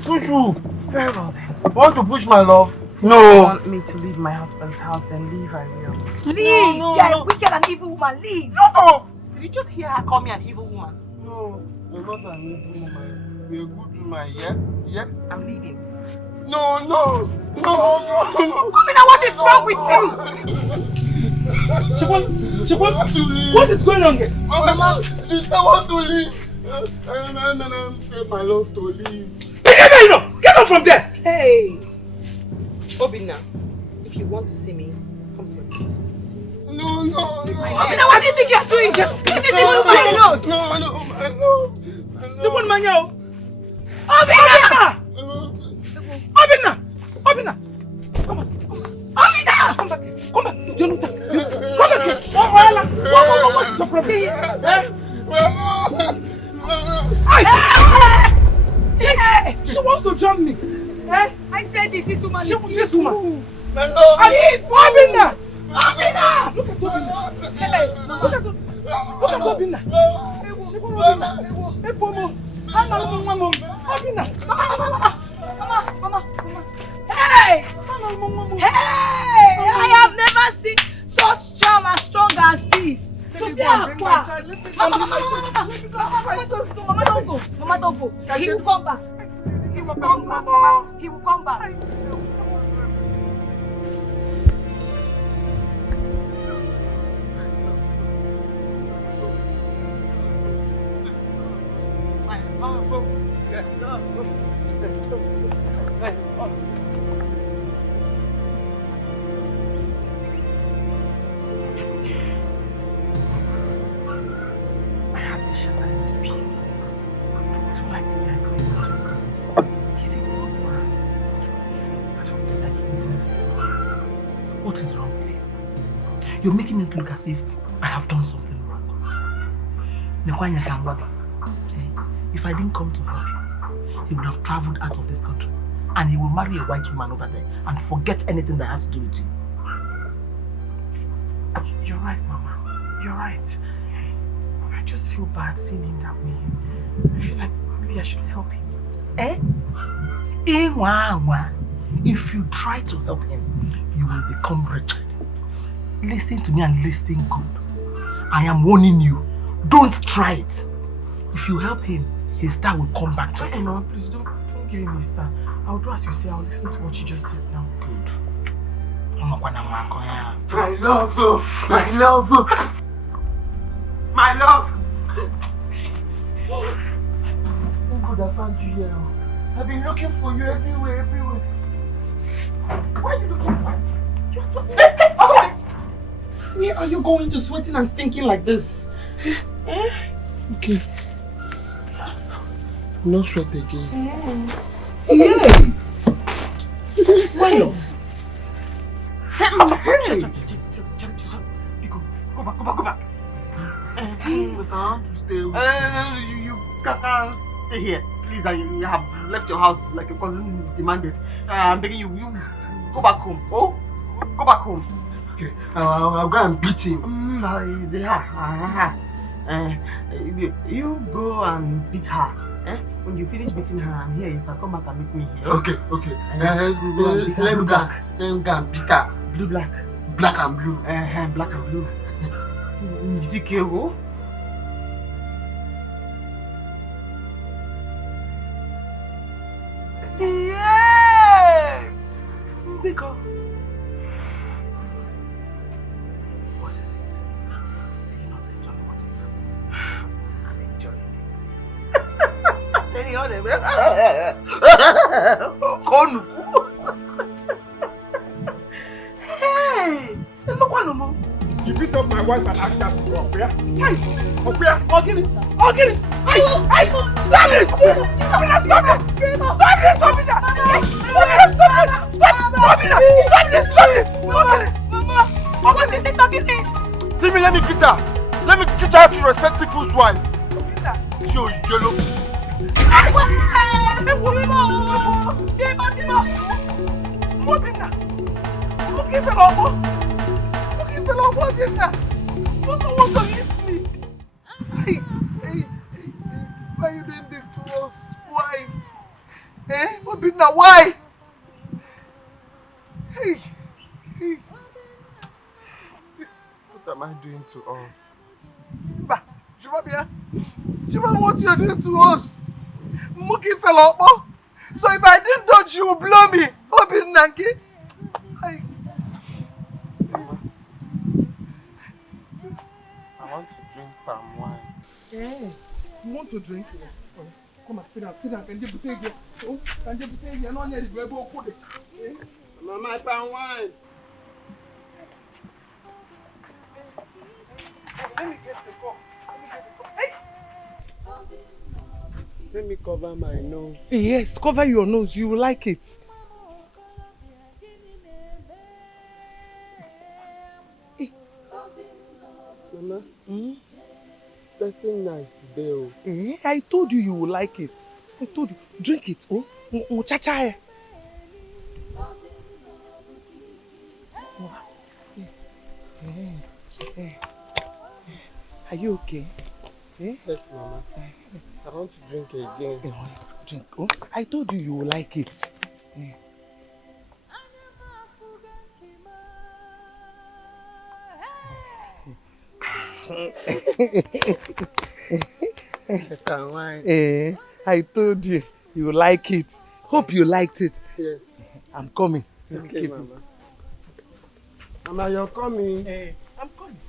Push you. Very well then. I want to push my love. If No. you want me to leave my husband's house, then leave I will. Leave! You are a wicked and evil woman. Leave! No! Did you just hear her call me an evil woman? No, you're not an evil woman. You're a good woman, yeah? Yeah? I'm leaving. No, no! No, no, no! Omina, what is wrong with you? Chikwan, what is going on here? Mama, sister want to leave. I'm saying my love to leave. Get out from there! Hey! Obina, if you want to see me, come to my house and see me. No, no, no. Obina, what do you think you're doing? Leave this evil woman alone! No, no, my love. The one man yo. Obina! Obina! Come on. Obina! Come back here. Come back. Jonathan. Come back here. What is your problem? Hey! She wants to jump me. Eh? I said this woman is this woman. My love. Obina! Obina! Look at Obina. Hey, Look at Obina. Hey, Fomo. Obina. Mama. Hey! Hey! I have never seen such charm as strong as this. Sophia, Mama, don't go. Mama, don't go. He will come back. He will come back. He will come back. My heart is shattered into pieces. I don't like the guy so much. He's a good man. I don't feel like he deserves this. What is wrong with you? You're making it look as if I have done something wrong. If I didn't come to help you, he would have traveled out of this country and he will marry a white woman over there and forget anything that has to do with you. You're right, Mama. You're right. I just feel bad seeing him that way. I feel like maybe I should help him. Eh? If you try to help him, you will become wretched. Listen to me and listen good. I am warning you. Don't try it. If you help him, his star will come back to you. No, please don't give him his star. I'll do as you say. I'll listen to what you just said now. Good. My love, my love, my love. Thank God I found you here. I've been looking for you everywhere, everywhere. Why are you looking for? You're sweating. Where are you going to sweating and stinking like this? Okay. No sweat again. Yay! Why not? Hey! Go back. But I want to stay with you can't stay here. Please, I have left your house like a cousin demanded. I'm begging you, go back home. Oh? Go back home. Okay, I'll go and beat him. You go and beat her. When you finish beating her, I'm here. You can come back and meet me here. Okay. Let me go and beat her. Blue, black. Black and blue. Black and blue. Is it Kego? Yeah! Because. What is it? Do you not enjoy what is happening? I'm enjoying it. Any other? Hey! Look what no more. You beat up my wife and asked her to go up here? Hey! Up here! I'll get it! Hey! Stop this! Let me get her! Let me get her to respect people's wife! You yellow! Why are you doing this to us? Why? Obinna, why? Hey. What am I doing to us? Juba, what you're doing to us? Muki fell up. So if I didn't dodge, you will blow me. Obinna, hey. I want to drink palm wine. Yeah. You want to drink? Yes. Come on, sit down. Can you put it here? Oh, can you put it here? No, need to go put it. Mama, palm wine. Let me get the cup. Hey! Let me cover my nose. Yes, cover your nose. You will like it. Mama, it's tasting nice today. Oh. I told you will like it. I told you. Drink it. Oh, muchacha. Are you okay? Yes, Mama. I want to drink again. Drink. Oh, I told you will like it. I told you will like it. Hope you liked it. Yes. I'm coming. Okay, Mama. Mama, you're coming. I'm coming.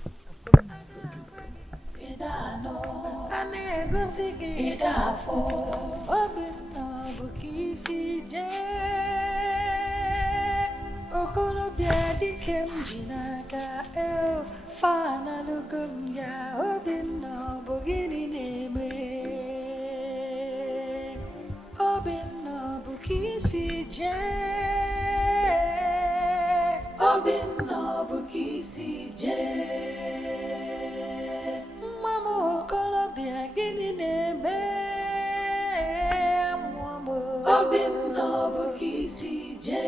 Okolobia dikem jinaka fana lugum ya obinna bogini neme obinna bukisi je obinna bukisi je mama okolobia gini neme mama obinna bukisi je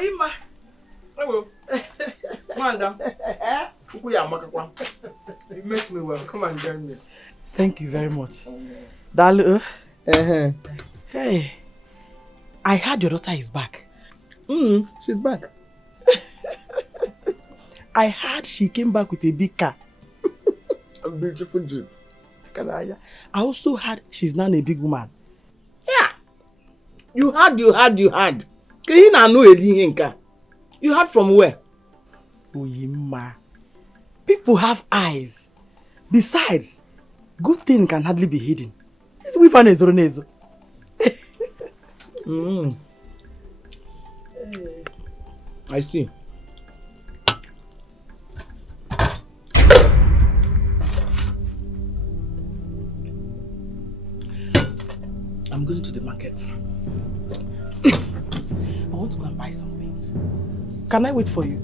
Ima. Hello. Madam. You met me well. Come and join me. Thank you very much. Dalu. Hey, I heard your daughter is back. She's back. I heard she came back with a big car. A beautiful jeep. I also heard she's now a big woman. Yeah. You heard. Can you not know anything? You heard from where? Oyima. People have eyes. Besides, good thing can hardly be hidden. It's with an ezonezo. I see. I'm going to the market. I want to go and buy some things. Can I wait for you?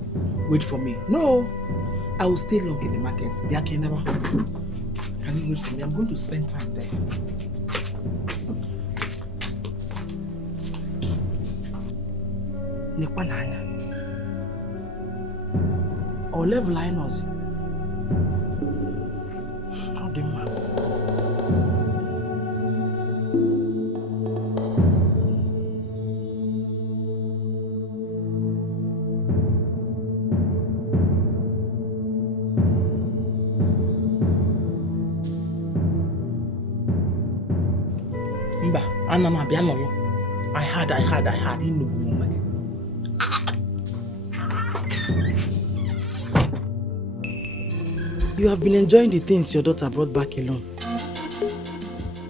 Wait for me? No. I will stay long in the market. Can you wait for me? I'm going to spend time there. Nekwananya. Or level I know. How do you I had. You have been enjoying the things your daughter brought back alone.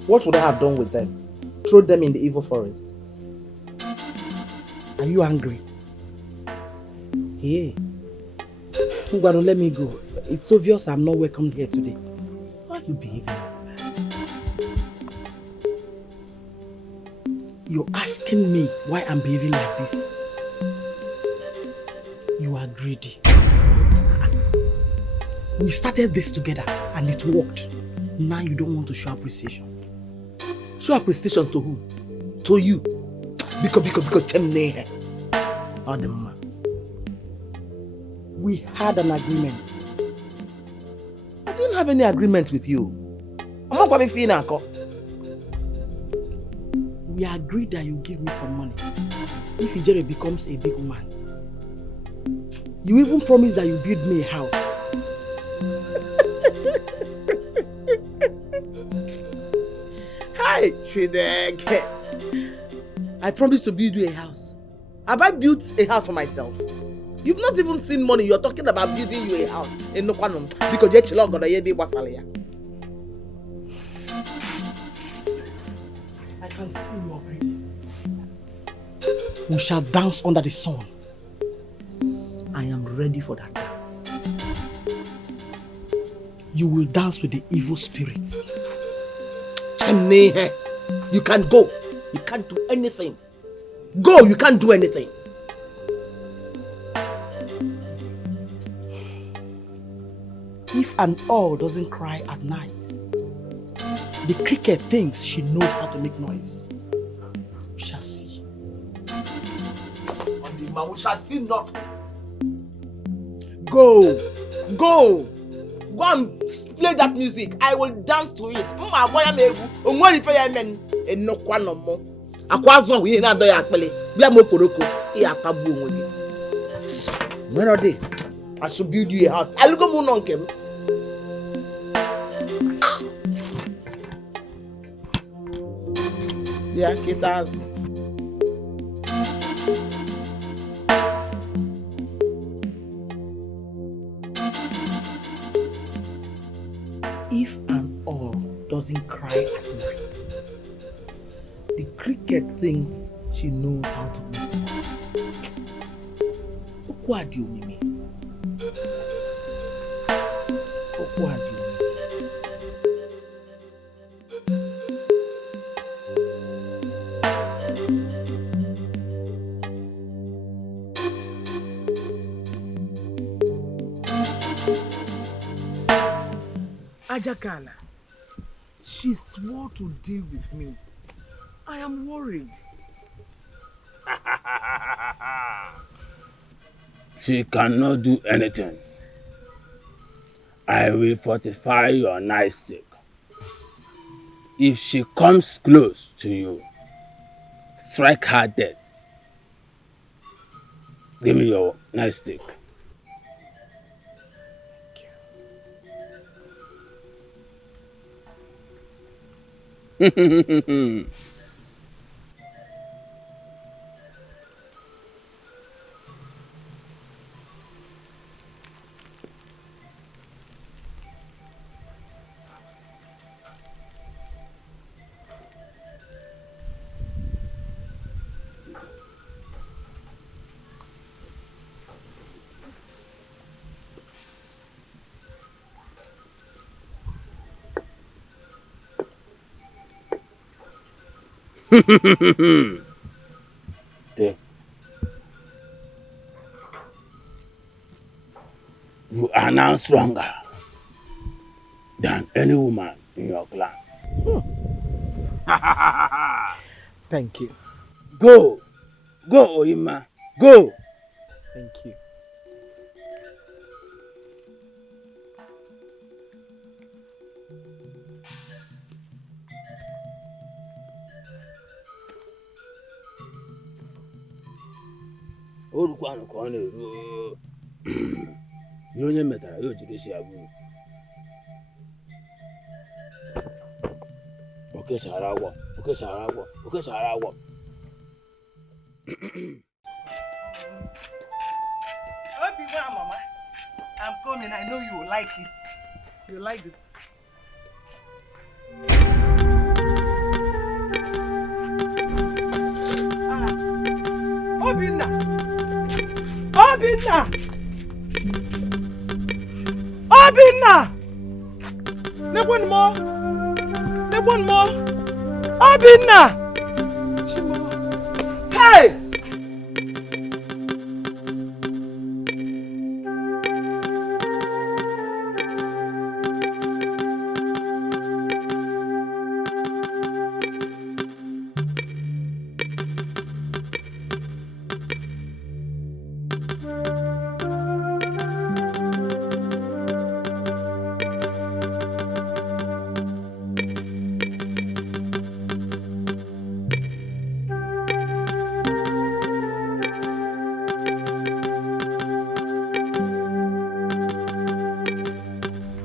What would I have done with them? Throw them in the evil forest. Are you angry? Hey. Ngwaro, let me go. It's obvious I'm not welcome here today. Why are you behaving like that? You're asking me why I'm behaving like this. You are greedy. We started this together and it worked. Now you don't want to show appreciation. Show appreciation to who? To you. Because we had an agreement. I didn't have any agreement with you. I'm not going to feel now. We agreed that you give me some money if Ijere becomes a big woman. You even promised that you build me a house. Hi, Chideke. I promised to build you a house. Have I built a house for myself? You've not even seen money. You're talking about building you a house in Nokwanum because you're chilling on the Wasalia. I can see you already. We shall dance under the sun. I am ready for that dance. You will dance with the evil spirits. You can't go. You can't do anything. Go, you can't do anything. If an owl doesn't cry at night, the cricket thinks she knows how to make noise. We shall see. We shall see not. Go. Go and play that music. I will dance to it. I should build you a house. I look at moon on him. Yeah, it does. If an owl doesn't cry at night, the cricket thinks she knows how to make noise. Okwadio Mimi. Okwadio. Ajakana, she swore to deal with me. I am worried. She cannot do anything. I will fortify your nightstick. If she comes close to you, strike her dead. Give me your nightstick. Take. You are now stronger than any woman in your clan. Thank you. Go! Go, Oyima! Go! Thank you. Orukwanụ ka ọ na-eru ihe onye metara ya ojiri si abụ okechara agwọ okechara agwọ okechara agwọ. Mama, I'm coming. I know you will like it. You like it. Obinna! Obinna! Obinna! One more! One more! Obinna! Hey!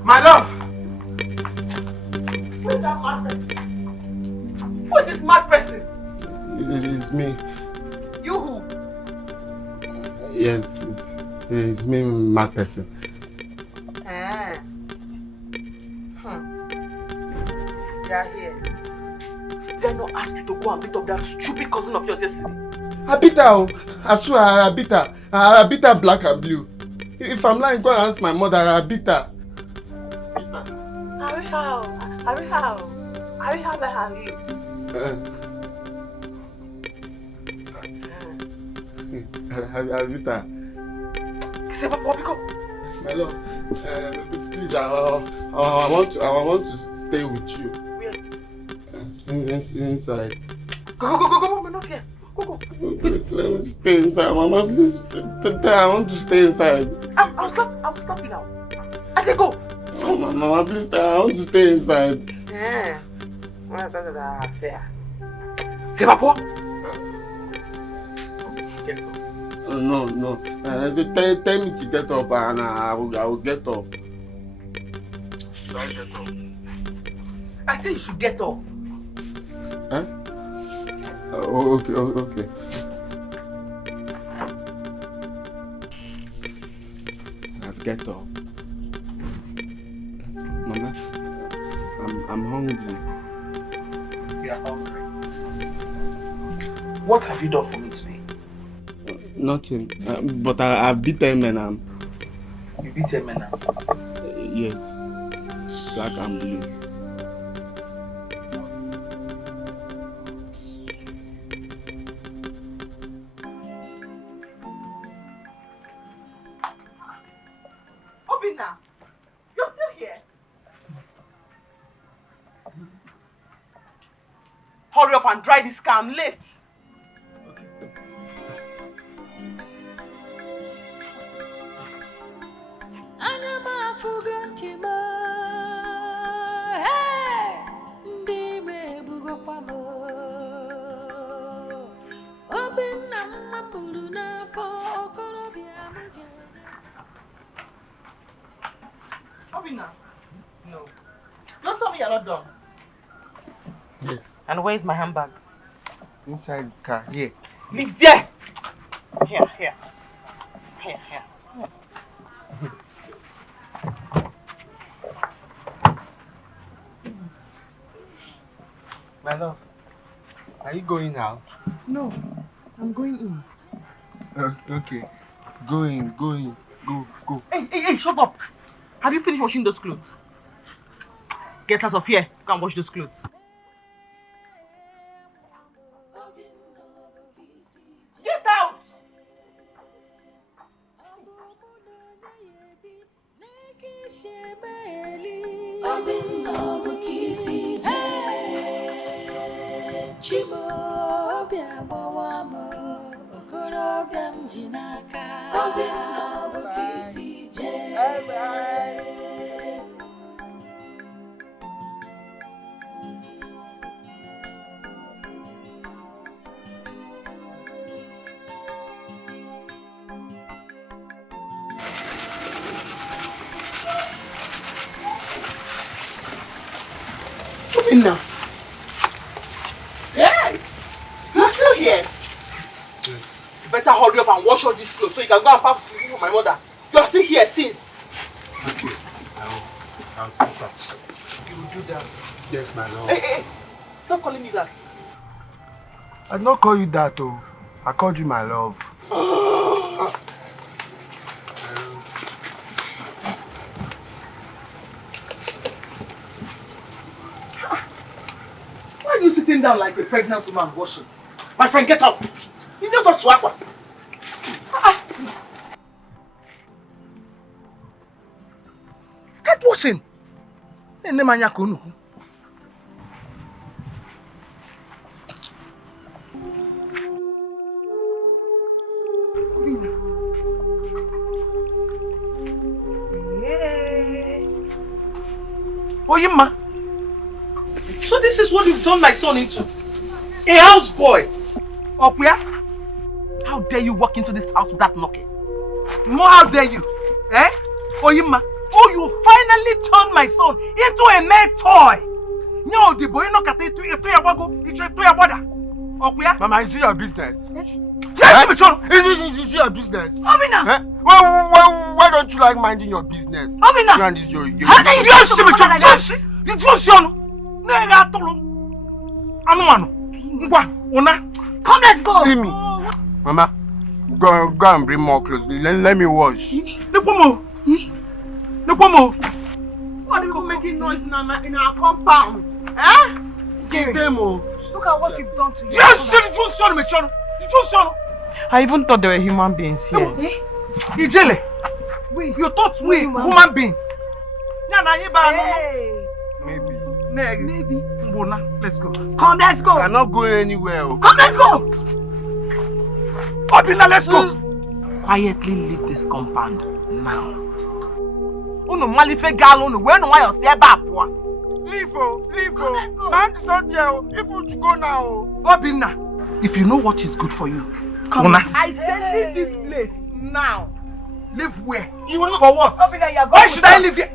My love! Who is that mad person? Who is this mad person? It's me. You who? Yes, it's me, mad person. You are here. Did I not ask you to go and beat up that stupid cousin of yours yesterday? I beat her. I swear I beat her. I beat her black and blue. If I'm lying, go and ask my mother. I beat her. How are you? I beat her. My love, please, I want to stay with you. Where? Inside. Go, we're not here. Go. Let me stay inside, Mama. Please, I want to stay inside. I'll stop you now. I said go. Oh, Mama, please, I want to stay inside. Fair. C'est pas quoi? No. Tell me to get up and I will get up. Should I get up? I said you should get up. Huh? Okay. I've get up. Mama, I'm hungry. You are hungry. What have you done for me today? Nothing. But I beat them and You beat him now? yes. Black and blue. Obinna, you're still here? Hurry up and dry this car, I'm late. Obina? No. Don't tell me you're not done. Yes. And where's my handbag? Inside the car. Here. Leave there! Here. My love, are you going out? No, I'm going in. Okay. Go in. Go. Hey, shut up! Have you finished washing those clothes? Get out of here. Go and wash those clothes. Get out! Now. Yeah, you're still here. Yes. You better hurry up and wash all these clothes so you can go and pack food for my mother. You're still here since. Okay. I'll do that. You will do that. Yes, my love. Hey, stop calling me that. I did not call you that, oh. I called you my love. Why are you sitting down like a pregnant woman washing? My friend, get up! You need to swap. Start washing! Oyinma! So this is what you've turned my son into? A houseboy! Okuya, how dare you walk into this house without knocking? More, how dare you? Eh? Oyinma, oh, you finally turned my son into a mere toy! No, the boy no kata itu ya wago, itu ya wada. Okuya? Mama, is it your business? Yes, Michon! Is it your business? Obina! Eh? Why don't you like minding your business? Obina! You and this your How dare you talk to my mother like that? You just you Nega tolo. Anu. Ngwa, una. Come, let's go! See me. Mama, go and bring more clothes. Let me wash. Nepomo. What are you making noise in our compound? Eh? Jerry, look at what you've done to you. Yes, you just Michon. I even thought they were human beings here. Ijele, you thought we human beings? Maybe. Maybe. Let's go. Come, let's go. I'm not going anywhere. Come, let's go. Obina, let's go. Quietly leave this compound now. Uno malife gal uno when why you say back poa. Leave. Man is not here. People to go now. Obina, if you know what is good for you, come. I say leave this place now. Live where? You want for what? Obina, you are going. Why should I live here?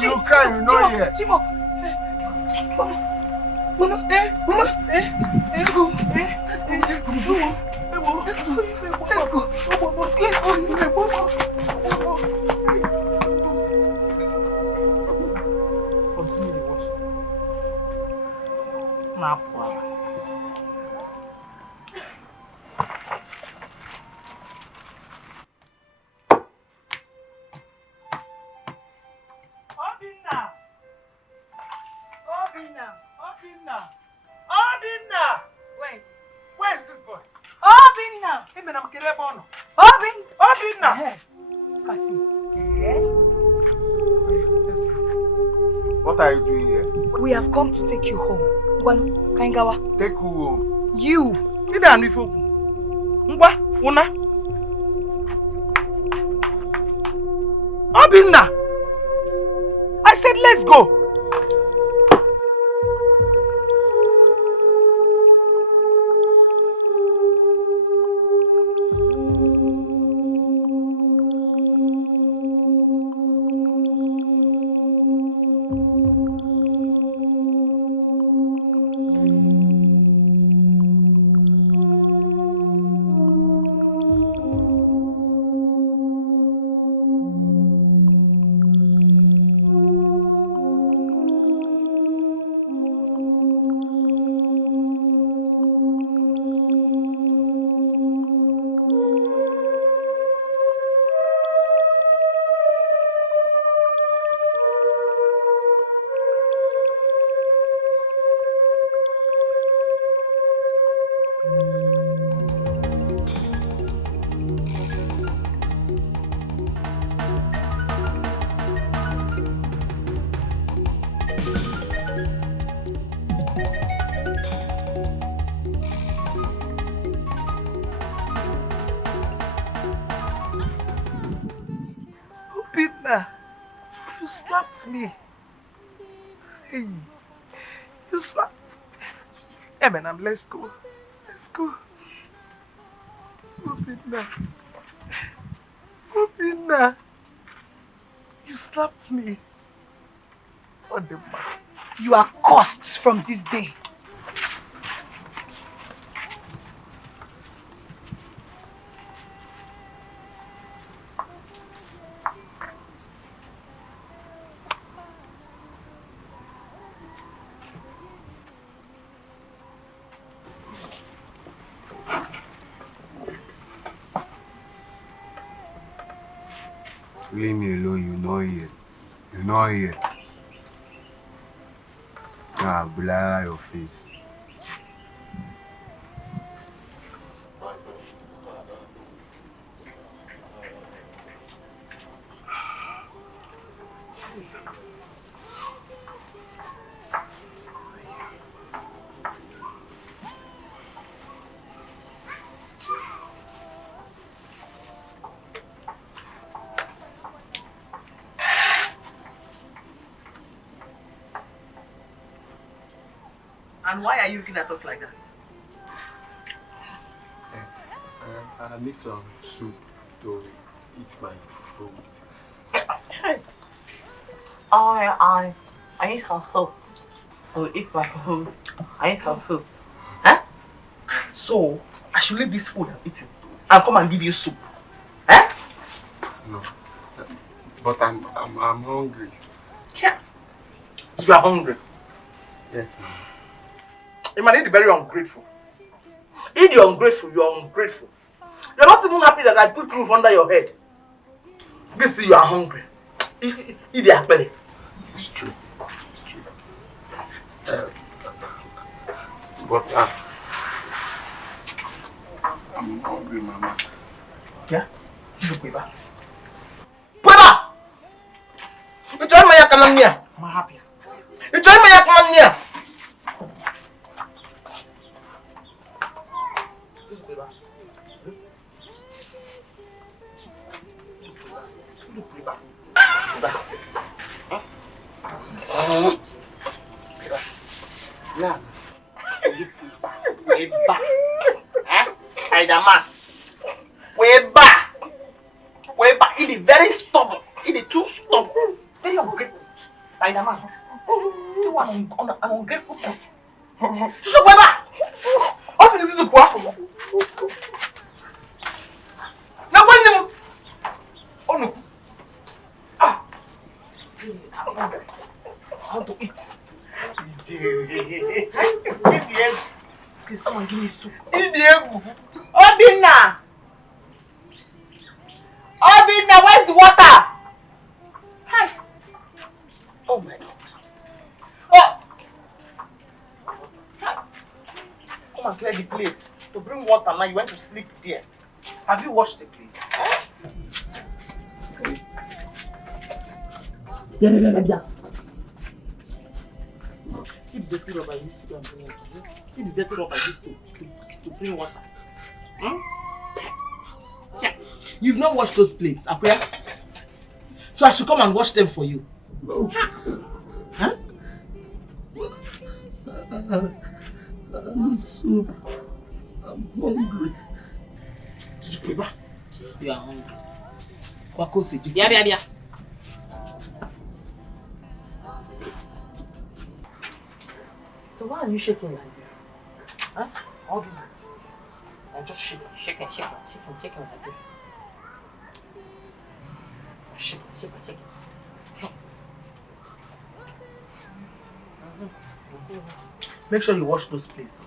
You cry, you know here. Chimo. Mama. Let's go. Continue the wash. Nah, Obina! Where is this boy? Obina! Obina! What are you doing here? We have come to take you home. Kaingawa. Take who home? You. Sit down with you. Ngwa, una. Obina! I said let's go. Obinna, you slapped me. Hey, you slapped. Eminem, let's go. Let's go. Obinna. Obinna. You slapped me. What the fuck? You are cursed from this day. Leave me alone, you know it. You know it. Nah, blur your face. And why are you looking at us like that? I need some soup to eat my food. I eat some soup. To eat my food. I eat some soup. Huh? So, I should leave this food I'm eating and come and give you soup. Huh? No. But I'm hungry. Yeah. You are hungry. Yes, ma'am. You might be very ungrateful. If you're ungrateful, you're ungrateful. You're not even happy that I put roof under your head. This is you are hungry. Eat the akpele. It's true. It's true. But I'm hungry, Mama. Yeah? Pweba. Pweba! You join my yakanamia. I'm happy. You join my yakanamia. Weba, it is very stubborn. It is too stubborn. Very ungrateful. Spider-Man. You are an ungrateful person. So Weba! What's this to go? Now when you oh no. Ah. See, I'm hungry. I want to eat. Please come and give me soup. Obinna! Obinna, where's the water? Hi. Oh my God. Oh! Come and clear the plate. To bring water now, you went to sleep there. Have you washed the plate? Yeah. See the dirty rubber you used to go and bring water. See the dirty rubber you used to bring water. Hmm? Yeah. You've not washed those plates, Akuya? So I should come and wash them for you. No. Huh? Soup. I'm hungry. Soup, you are hungry. Kwako seji. Bia. So why are you shaking like this? Huh? All this. I'm just shaking like this. Shaking. Make sure you wash those plates.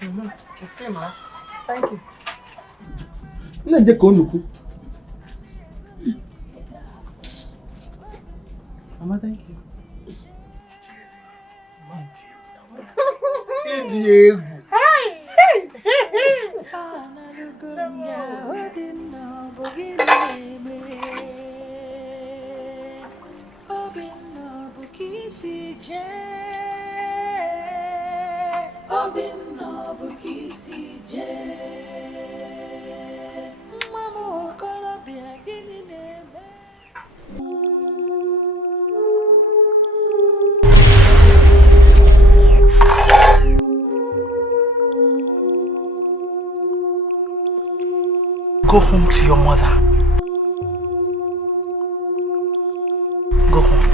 It's clean, man. Thank you. Mama, thank you. Go home to your mother. Go home.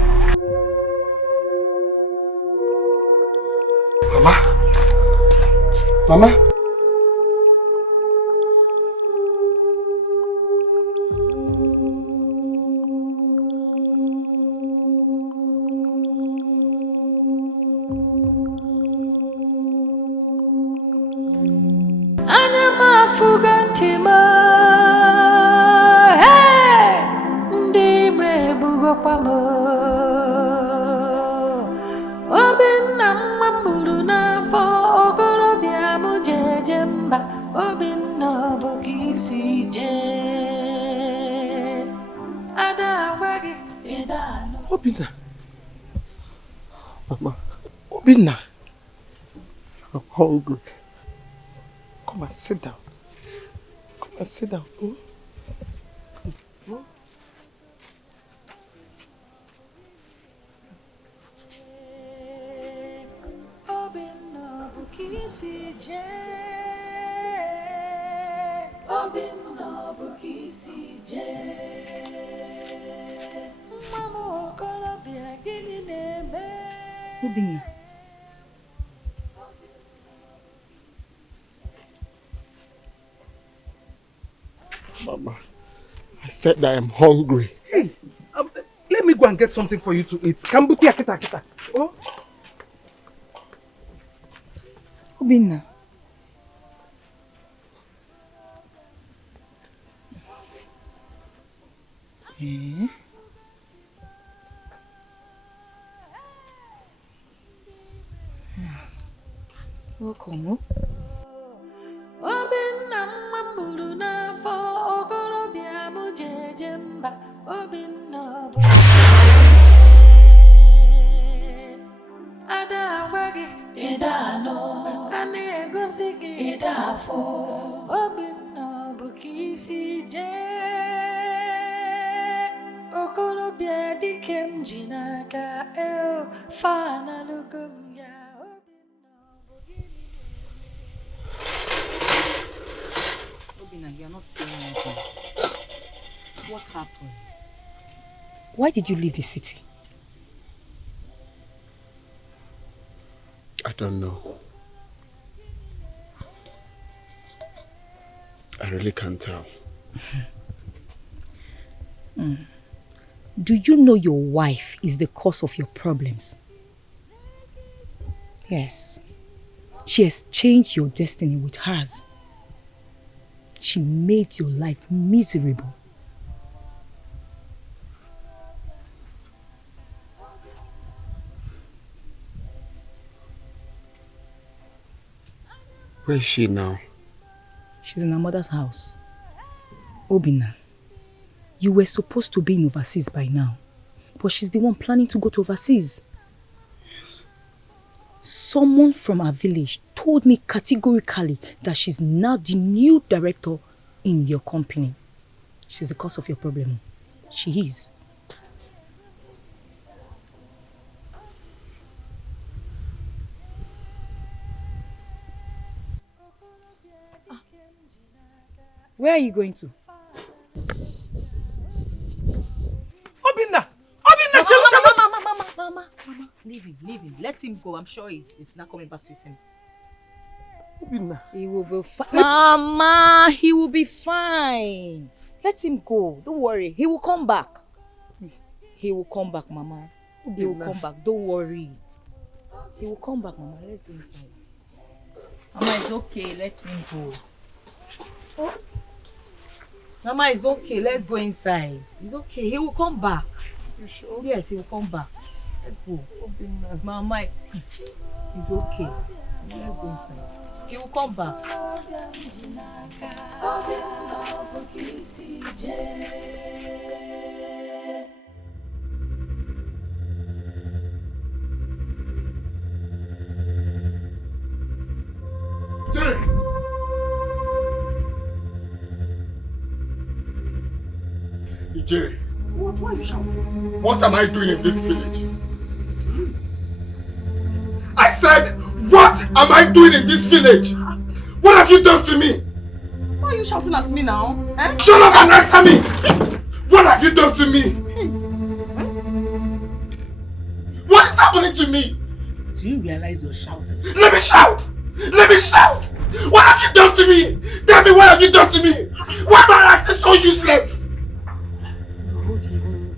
Mama? Mama? Obinna. Mama. Obinna. I'm hungry. Come and sit down. Come and sit down. Oh. Oh. Obinna. Mama, I said that I'm hungry. Hey, let me go and get something for you to eat. Kambuti akita akita. Oh. Obinna. Eh? Welcome. Obinna mambulu na fo okorobịa m jeje mba Obinna bụ ada agwa gị ịda anọ a na-egosi gị ịda afọ Obinna bụ ka isi jee okorobịa dike m ji n'aka fa na lugo m ya You're not saying anything. What happened? Why did you leave the city? I don't know. I really can't tell. Do you know your wife is the cause of your problems? Yes. She has changed your destiny with hers. She made your life miserable. Where is she now? She's in her mother's house. Obinna, you were supposed to be in overseas by now, but she's the one planning to go to overseas. Yes. Someone from our village told me categorically that she's now the new director in your company. She's the cause of your problem. She is. Where are you going to? Obinna! Mama, leave him. Let him go. I'm sure he's not coming back to his senses. Obinna. He will be fine. Mama, he will be fine. Let him go. Don't worry. He will come back. He will come back, Mama. He will come back. Don't worry. He will come back, Mama. Let's go inside. Mama, it's okay. Let him go. Oh. Mama, it's okay. Let's go inside. It's okay. He will come back. You sure? Yes, he will come back. Let's go. Mama, it's okay. Let's go inside. He will come back. Jerry! Jerry, Why are you shouting? what am I doing in this village? I said, what am I doing in this village? What have you done to me? Why are you shouting at me now? Eh? Shut up and answer me! What have you done to me? What is happening to me? Do you realize you're shouting? Let me shout! Let me shout! What have you done to me? Tell me, what have you done to me? Why am I acting so useless?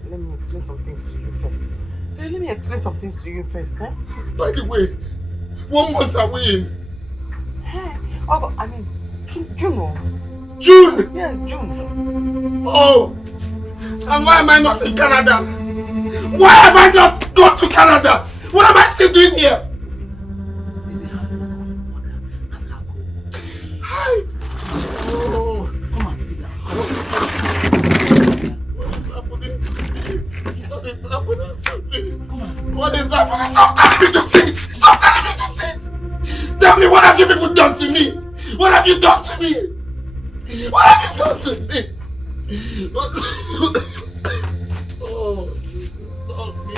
Let me explain some things to you first. Let me explain some things to you first, eh? By the way, what month are we in? Hey, oh, I mean, June. June? Yes, June. Oh! And why am I not in Canada? Why have I not gone to Canada? What am I still doing here? There's a handbook of your mother and her co. Hi! Oh! Come and sit down. What is happening to me? What is happening to me? What is happening? Stop telling me to sit! Stop telling me to sit! Tell me, what have you people done to me? What have you done to me? What have you done to me? Oh, this is not me.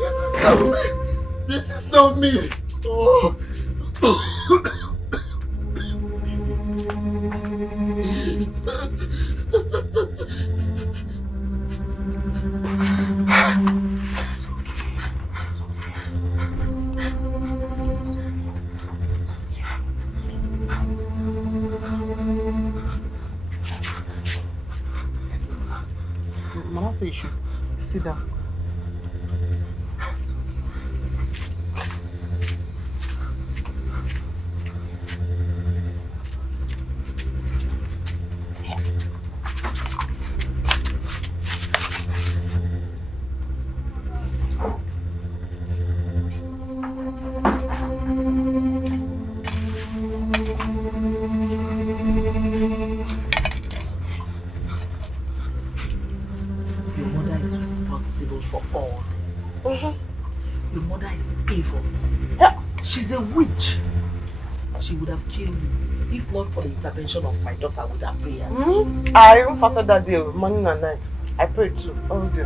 This is not me. This is not me. Oh. Mama said you should sit down. For all this. Your mother is evil. Yeah. She's a witch. She would have killed you if not for the intervention of my daughter with her prayers. I even fasted that day, morning and night. I prayed too. All day.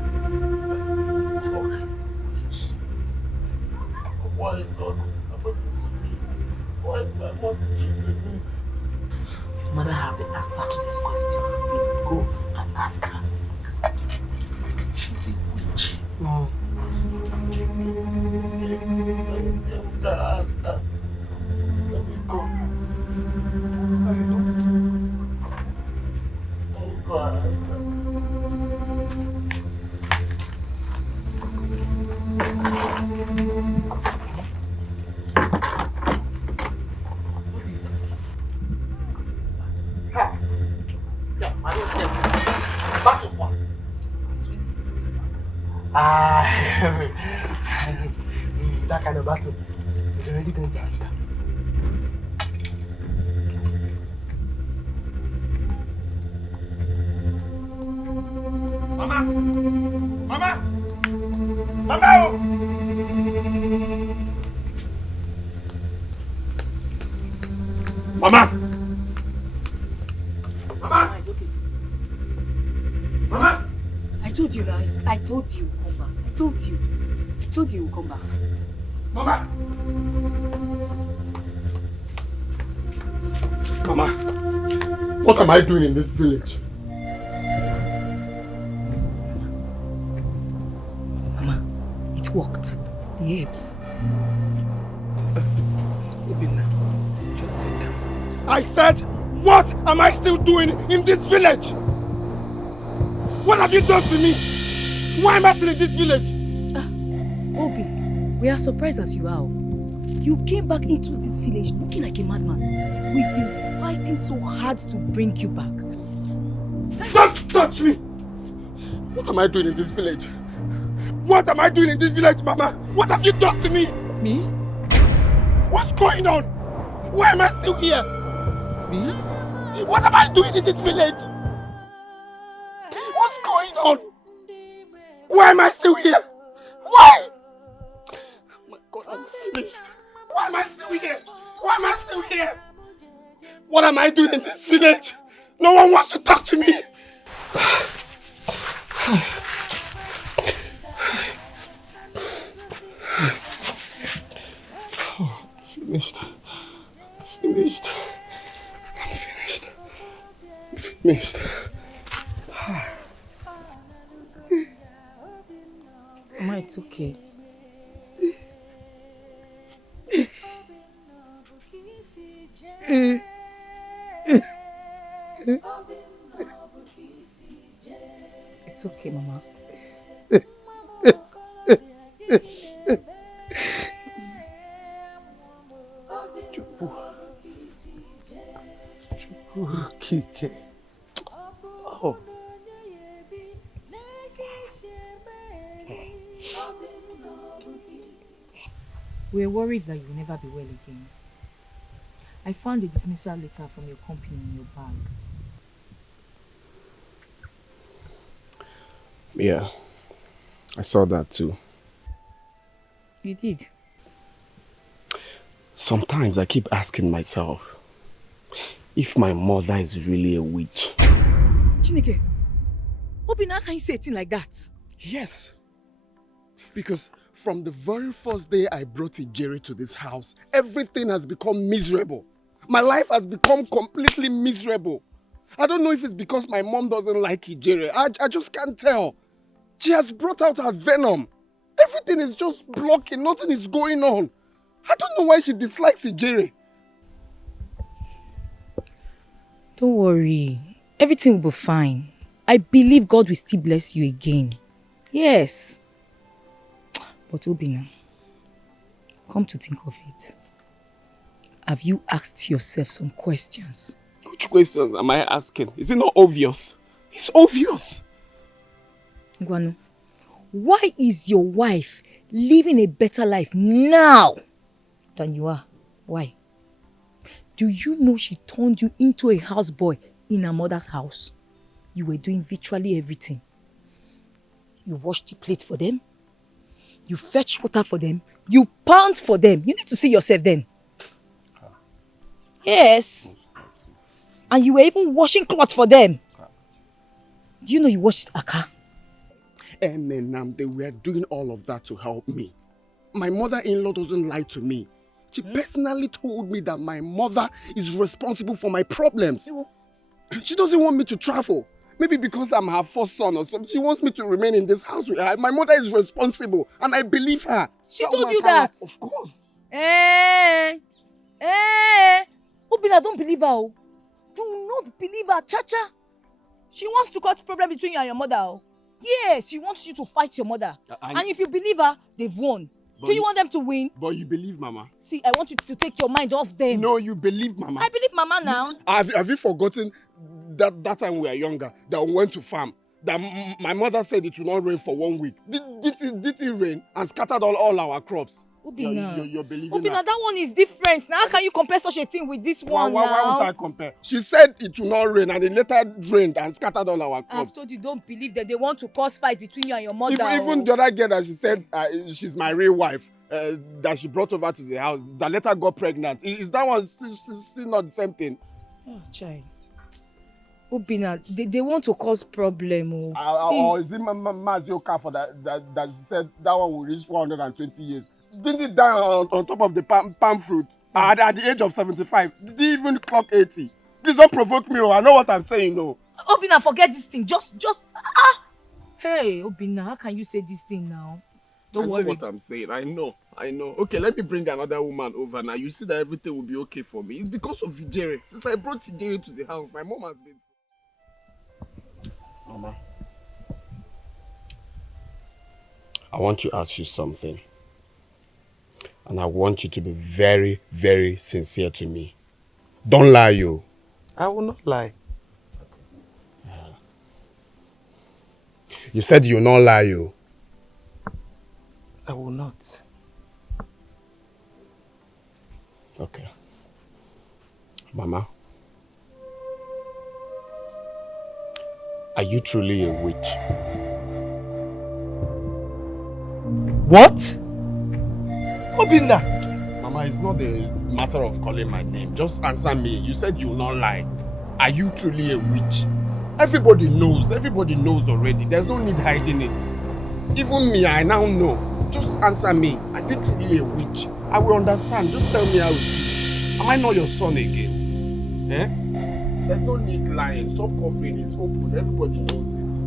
Why is God happening to me? Why is my mother treating me? Your mother have the answer to this question. You go and ask her. She's a witch. No. Let me go. Oh God. That kind of battle is already going to ask her. Mama! Mama! Mama! Mama! Mama! It's okay. Mama! I told you guys. I told you come back. I told you. I told you come back. Mama! Mama, what am I doing in this village? Mama, it worked. The apes. Obinna, just sit down. I said, what am I still doing in this village? What have you done to me? Why am I still in this village? Obi, we are surprised as you are. You came back into this village looking like a madman. We've been fighting so hard to bring you back. Don't touch me! What am I doing in this village? What am I doing in this village, Mama? What have you done to me? Me? What's going on? Why am I still here? Me? What am I doing in this village? What's going on? Why am I still here? Why? Oh my God, I'm finished. Why am I still here? Why am I still here? What am I doing in this village? No one wants to talk to me. Oh, finished. Finished. I'm finished. Finished. Mama, it's okay. It's okay, Mama. Kike. Oh. We're worried that you'll never be well again. I found a dismissal letter from your company in your bag. Yeah, I saw that too. You did? Sometimes I keep asking myself if my mother is really a witch. Chineke, Obinna, how can you say a thing like that? Yes. Because from the very first day I brought Ijeri to this house, everything has become miserable. My life has become completely miserable. I don't know if it's because my mom doesn't like Ijeri. I just can't tell. She has brought out her venom. Everything is just blocking. Nothing is going on. I don't know why she dislikes Ijeri. Don't worry. Everything will be fine. I believe God will still bless you again. Yes. But Obinna, come to think of it, have you asked yourself some questions? Which questions am I asking? Is it not obvious? It's obvious. Guano, why is your wife living a better life now than you are? Why? Do you know she turned you into a houseboy in her mother's house? You were doing virtually everything. You washed the plate for them. You fetch water for them. You pound for them. You need to see yourself then. Yes. And you were even washing clothes for them. Do you know you washed a car? Amen. They were doing all of that to help me. My mother-in-law doesn't lie to me. She personally told me that my mother is responsible for my problems. She doesn't want me to travel. Maybe because I'm her first son or something. She wants me to remain in this house with her. My mother is responsible and I believe her. She told you that? Of course. Obinna, don't believe her. Do not believe her, Chacha. She wants to cause problem between you and your mother. Yes, she wants you to fight your mother. And if you believe her, they've won. Do you want them to win? But you believe Mama. See, I want you to take your mind off them. No, you believe Mama. I believe Mama now. Have you forgotten that time we were younger, that we went to farm, that my mother said it will not rain for 1 week? Did it rain and scattered all our crops? Obinna, you're believing Obinna, that one is different. Now, how can you compare such a thing with this one now? Why won't I compare? She said it will not rain and it later rained and scattered all our crops. I told you, don't believe that they want to cause fight between you and your mother. Even the other girl that she said she's my real wife, that she brought over to the house, that later got pregnant. Is that one still not the same thing? Oh, child. Obinna, they want to cause problem. Or is it Mazioka for that she said that one will reach 420 years? Didn't it die on top of the palm fruit at the age of 75? Did he even clock 80? Please don't provoke me. I know what I'm saying. No. Obinna, forget this thing. Just Hey, Obinna, how can you say this thing now? Don't worry. I know what I'm saying. I know. Okay, let me bring another woman over now. You see that everything will be okay for me. It's because of Ijeri. Since I brought Ijeri to the house, my mom has been... Mama, I want to ask you something. And I want you to be very, very sincere to me. Don't lie, you. I will not lie. You said you'll not lie, you. I will not. Okay. Mama, are you truly a witch? What? Obinna! Mama, it's not a matter of calling my name. Just answer me. You said you will not lie. Are you truly a witch? Everybody knows. Everybody knows already. There's no need hiding it. Even me, I now know. Just answer me. Are you truly a witch? I will understand. Just tell me how it is. Am I not your son again? Eh? There's no need lying. Stop covering. It's open. Everybody knows it.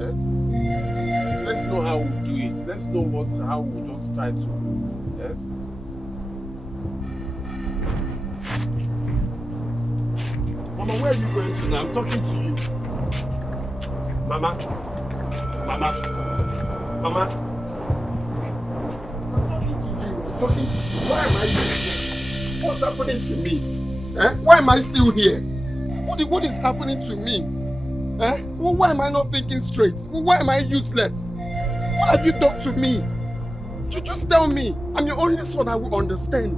Eh? Let's know how we do it. Let's know how we just try to. Eh? Mama, where are you going to now? I'm talking to you. Mama. Mama. Mama. I'm talking to you. Why am I here? What's happening to me? Eh? Why am I still here? What is happening to me? Eh? Well, why am I not thinking straight? Well, why am I useless? What have you done to me? You just tell me. I'm your only son, I will understand.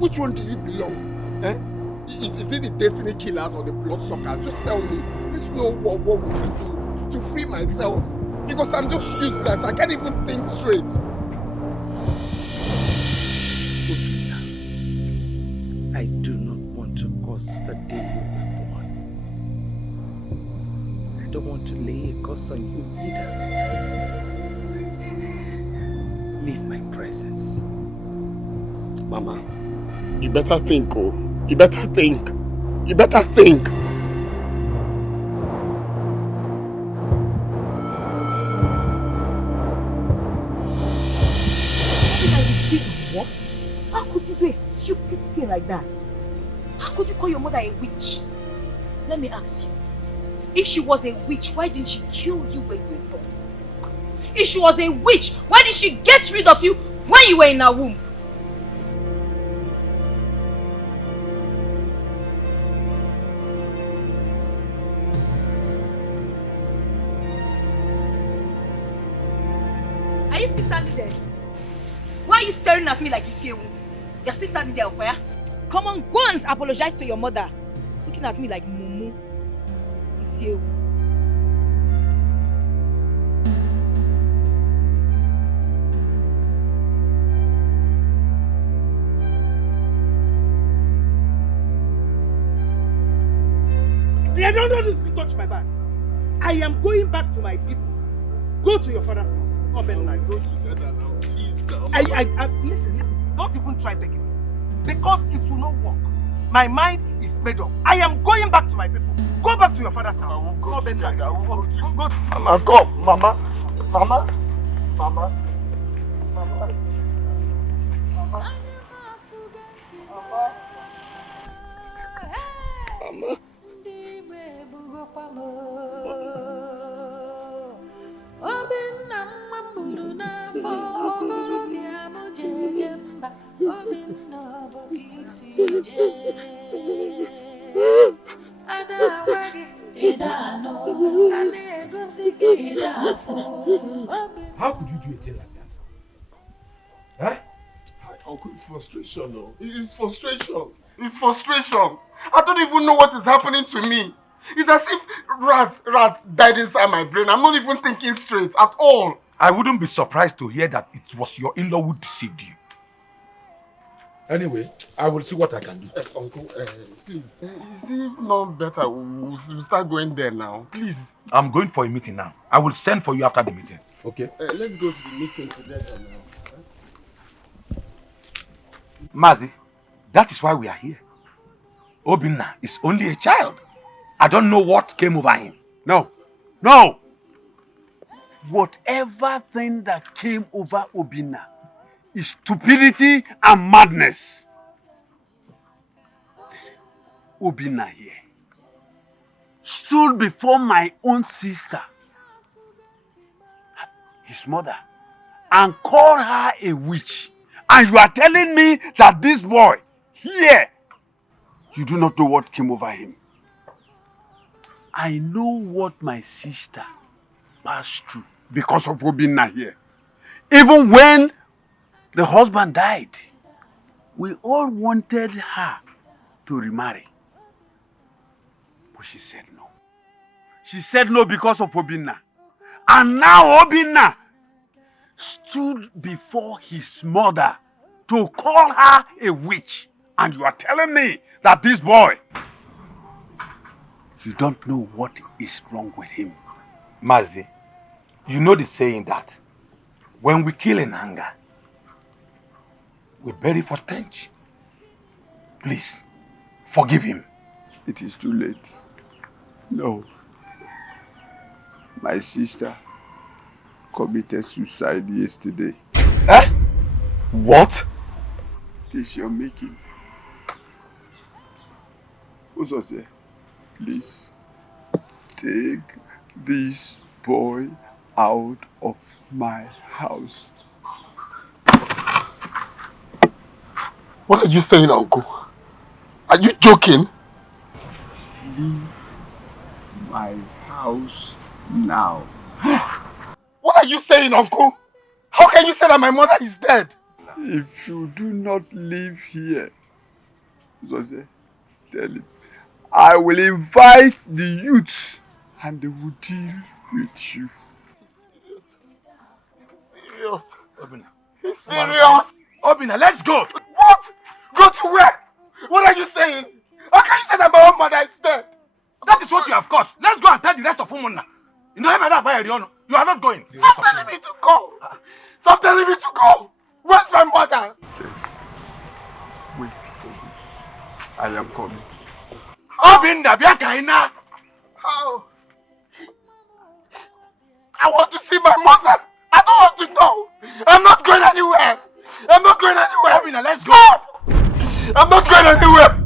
Which one do you belong? Eh? Is it the destiny killers or the blood suckers? Just tell me. Let's know what we can do to free myself. Because I'm just useless. I can't even think straight. I do not want to cause the day you were born. I don't want to lay a curse on you either. Leave my presence. Mama, you better think, oh. You better think. You better think. What? How could you do a stupid thing like that? How could you call your mother a witch? Let me ask you. If she was a witch, why didn't she kill you when you were born? If she was a witch, why did she get rid of you when you were in her womb? Are you still standing there? Why are you staring at me like you see a woman? You're still standing there, Okoya? Come on, go and apologize to your mother. Looking at me like Mumu. You see a woman. Yeah, no, touch my bag. I am going back to my people. Go to your father's house. Oh, Ben, I go together now. Please, now. Listen. Don't even try taking it. Because it will not work. My mind is made up. I am going back to my people. Go back to your father's house. I will go together. Go. Mama, go. Mama. Mama. Mama. Mama. Mama. How could you do a thing like that? Eh? Uncle, it's frustration, no. It's frustration. It's frustration. I don't even know what is happening to me. It's as if rats died inside my brain. I'm not even thinking straight at all. I wouldn't be surprised to hear that it was your in-law who deceived you. Anyway, I will see what I can do. Uncle, please, is it not better we'll start going there now? Please. I'm going for a meeting now. I will send for you after the meeting. Okay? Let's go to the meeting together now. Mazi, that is why we are here. Obinna is only a child. I don't know what came over him. No. Whatever thing that came over Obinna is stupidity and madness. Listen, Obinna here stood before my own sister, his mother, and called her a witch. And you are telling me that this boy here, you do not know what came over him. I know what my sister passed through because of Obinna here. Even when the husband died, We all wanted her to remarry. But she said no. She said no because of Obinna. And now Obinna stood before his mother to call her a witch. And you are telling me that this boy, you don't know what is wrong with him. Mazi, you know the saying that when we kill in anger, we bury for stench. Please, forgive him. It is too late. No. My sister committed suicide yesterday. Eh? What? It is your making. Uzose, please take this boy out of my house. What are you saying, Uncle? Are you joking? Leave my house now. What are you saying, Uncle? How can you say that my mother is dead? If you do not live here, Uzose, tell him, I will invite the youths and they will deal with you. Serious? Obinna. He's serious? Obinna, let's go! What? Go to where? What are you saying? How can you say that my own mother is dead? That is what you have caused. Let's go and tell the rest of Umunna. You know, you are not going. Stop telling me to go! Stop telling me to go! Where's my mother? Wait for me. I am coming. Obinna, Biakaina! How? I want to see my mother! I don't want to know! I'm not going anywhere! I'm not going anywhere! Obinna, let's go! I'm not going anywhere!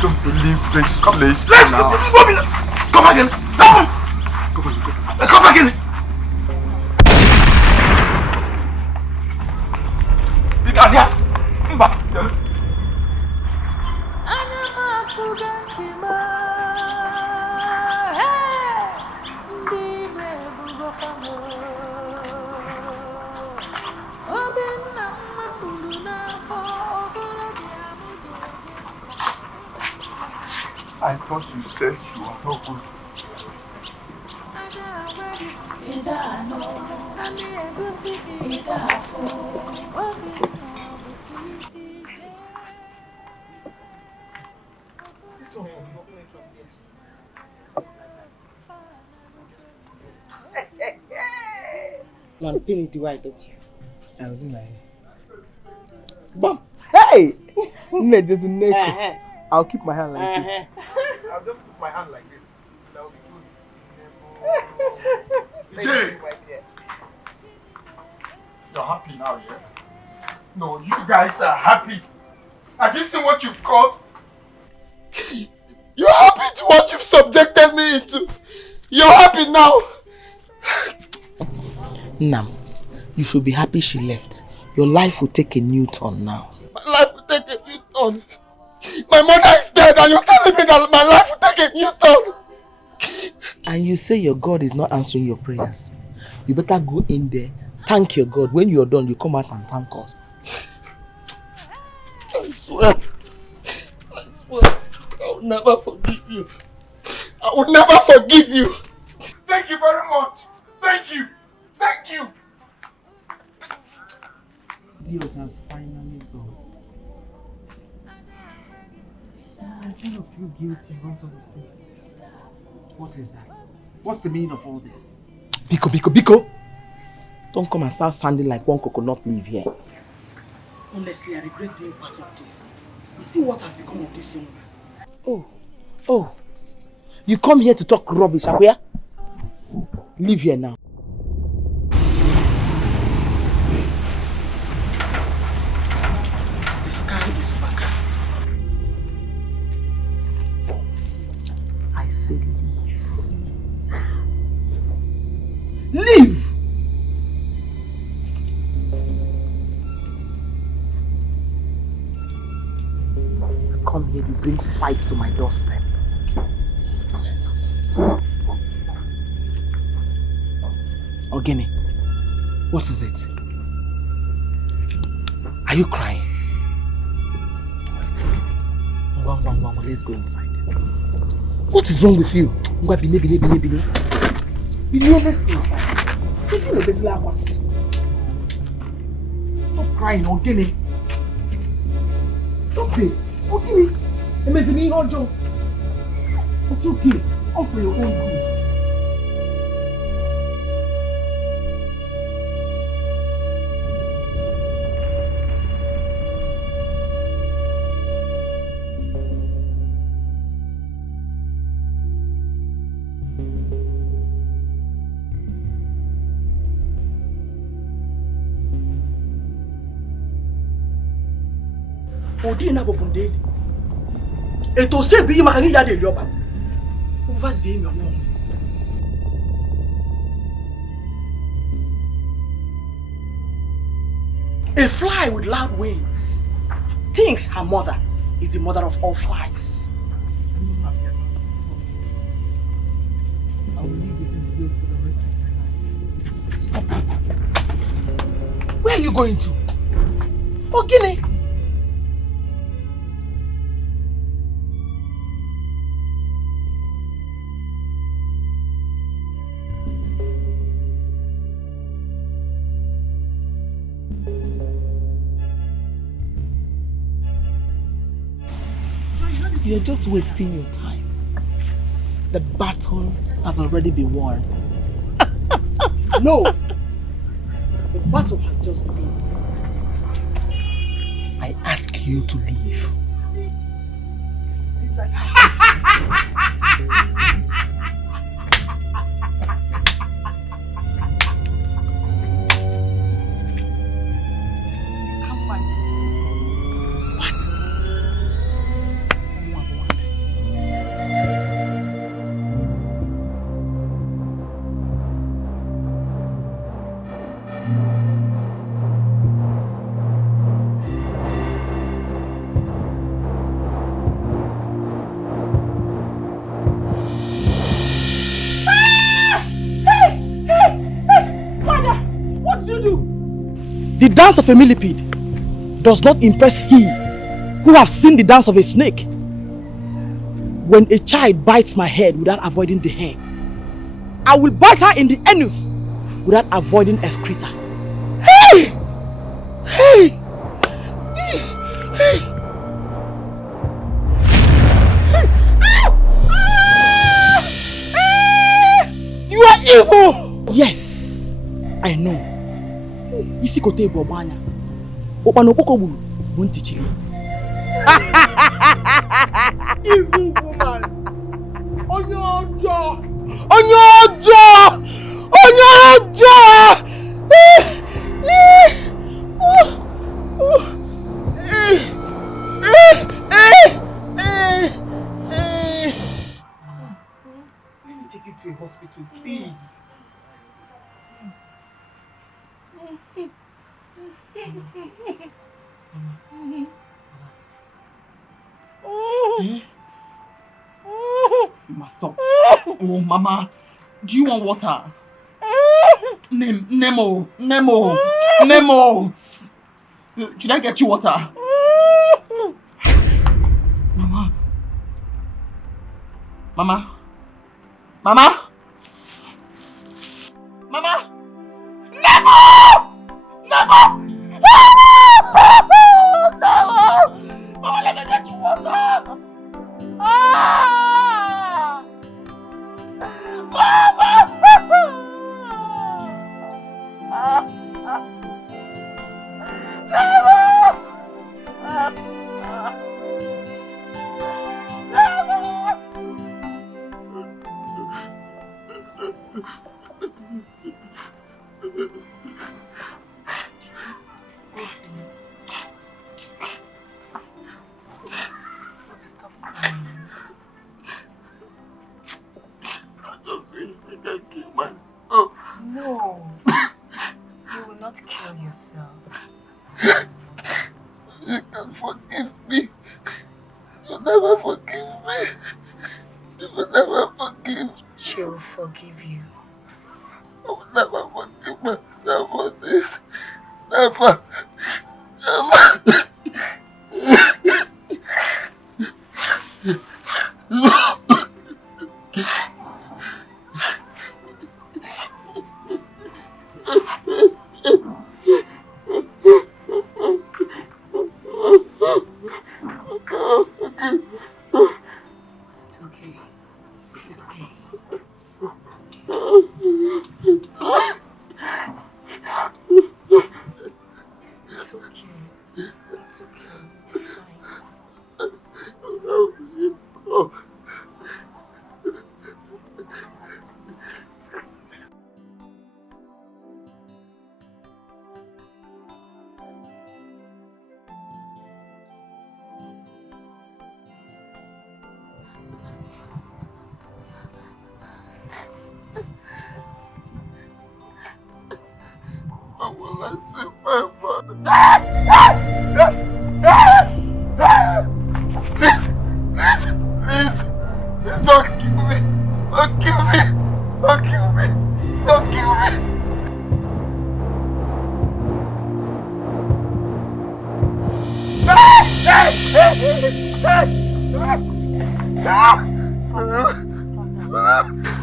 Just to leave this place Let's now. go! Obinna! Come again! Come again! I thought you said you are not good. Man, pay me the way I talk to you. I will do my hair. Bam! Hey! There's a neck. I'll keep my hand like this. I'll just put my hand like this. That will be good. Jay! You're happy now, yeah? No, you guys are happy. Have you seen what you've caused? You're happy to what you've subjected me into. You're happy now. Nam, you should be happy she left. Your life will take a new turn now. My life will take a new turn. My mother is dead and you're telling me that my life will take a new turn. And you say your God is not answering your prayers. You better go in there, thank your God. When you're done, you come out and thank us. I swear, I will never forgive you. I will never forgive you. Thank you very much. Thank you. Thank you. Idiot has finally gone. I kind of feel guilty about all of this. What is that? What's the meaning of all this? Biko! Don't come and start sounding like one coconut leaf here. Honestly, I regret being part of this. You see what has become of this young man? Oh. You come here to talk rubbish, Akwea? Leave here now. The sky is overcast. I said leave. Leave! You come here, you bring fight to my doorstep. Ogene, what is it? Are you crying? Let's go inside. What is wrong with you? Bini, let's go inside. Stop crying, Ogene. Stop this. Ogene. It's okay. All for your own good. Odi na bobunde. Eto se bi makani ya de yoba. Uva zemi ono. A fly with loud wings thinks her mother is the mother of all flies. I will live with this guilt for the rest of my life. Stop it. Where are you going to? Ogene. You're just wasting your time. The battle has already been won. No! The battle has just begun. I ask you to leave. The dance of a millipede does not impress he who has seen the dance of a snake. When a child bites my head without avoiding the hair, I will bite her in the anus without avoiding excreta. Hey! Hey! Hey! You are evil! Yes, I know. Isi kote bobanya. Opano poko bulu. Won't teach you. Evil woman. On your jaw. On your jaw. On your jaw. Let me take you to a hospital, please. Mama, stop. Oh, Mama, do you want water? Nemo. Should I get you water? Mama. Mama. Nemo! Mama, let me get you water! No, you will not kill yourself. You can forgive me. You never forgive me. You will never forgive. She will forgive you. will never forgive myself for this. Never. Never.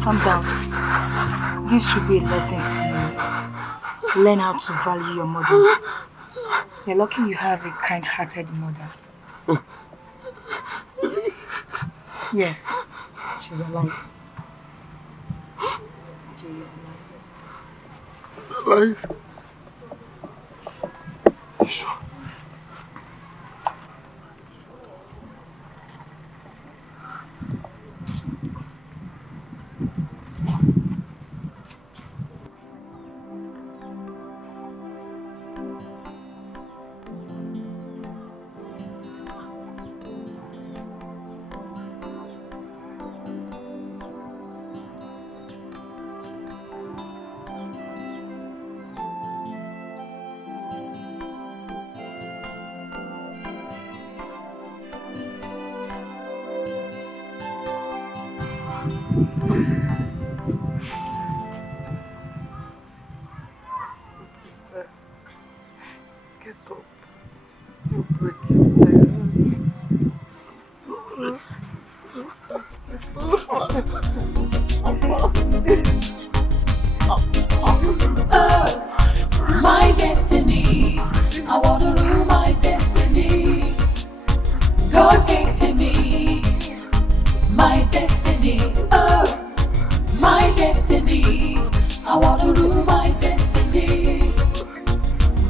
Calm down. This should be a lesson to you. Learn how to value your mother. You're lucky you have a kind-hearted mother. Yes, she's alive. She's alive. You sure? My destiny, I want to rule my destiny. God gave to me my destiny. Oh, my destiny, I want to rule my destiny.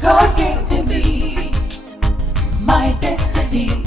God gave to me my destiny.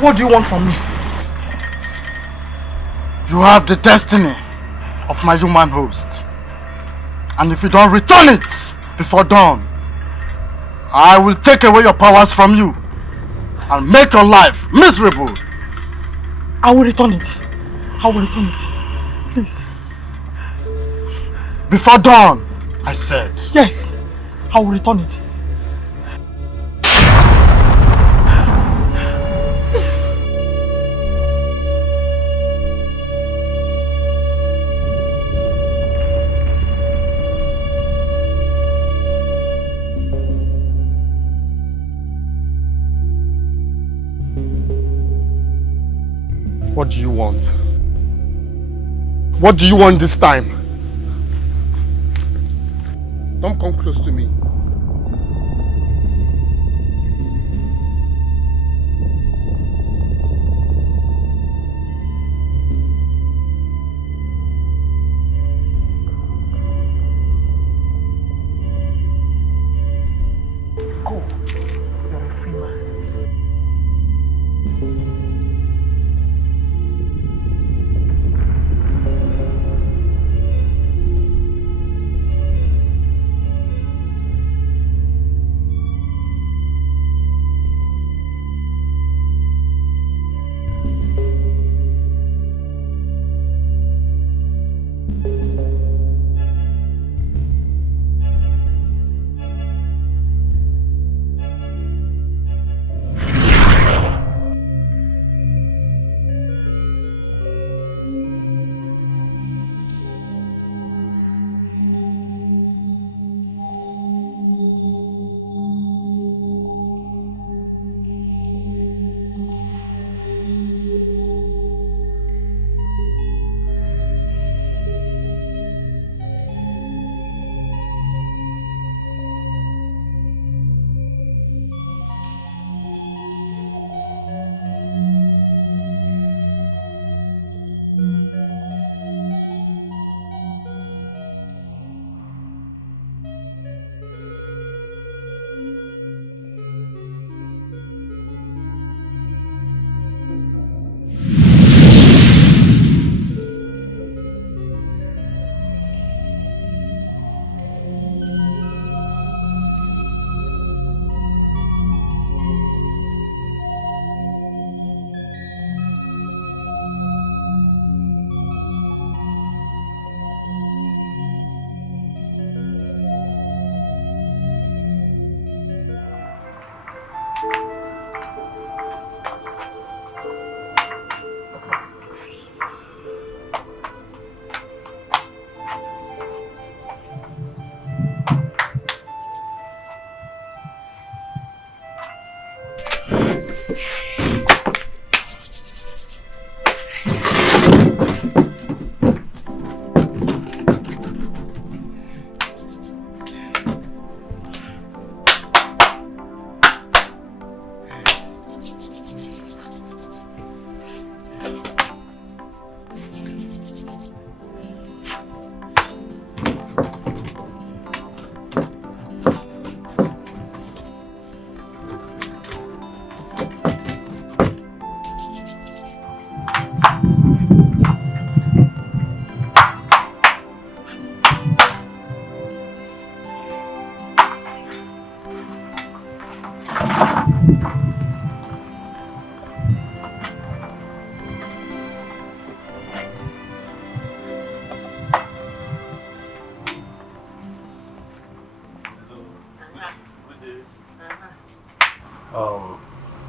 What do you want from me? You have the destiny of my human host. And if you don't return it before dawn, I will take away your powers from you and make your life miserable. I will return it. I will return it. Please. Before dawn, I said. Yes, I will return it. What do you want? What do you want this time? Don't come close to me. Go. You're a free man.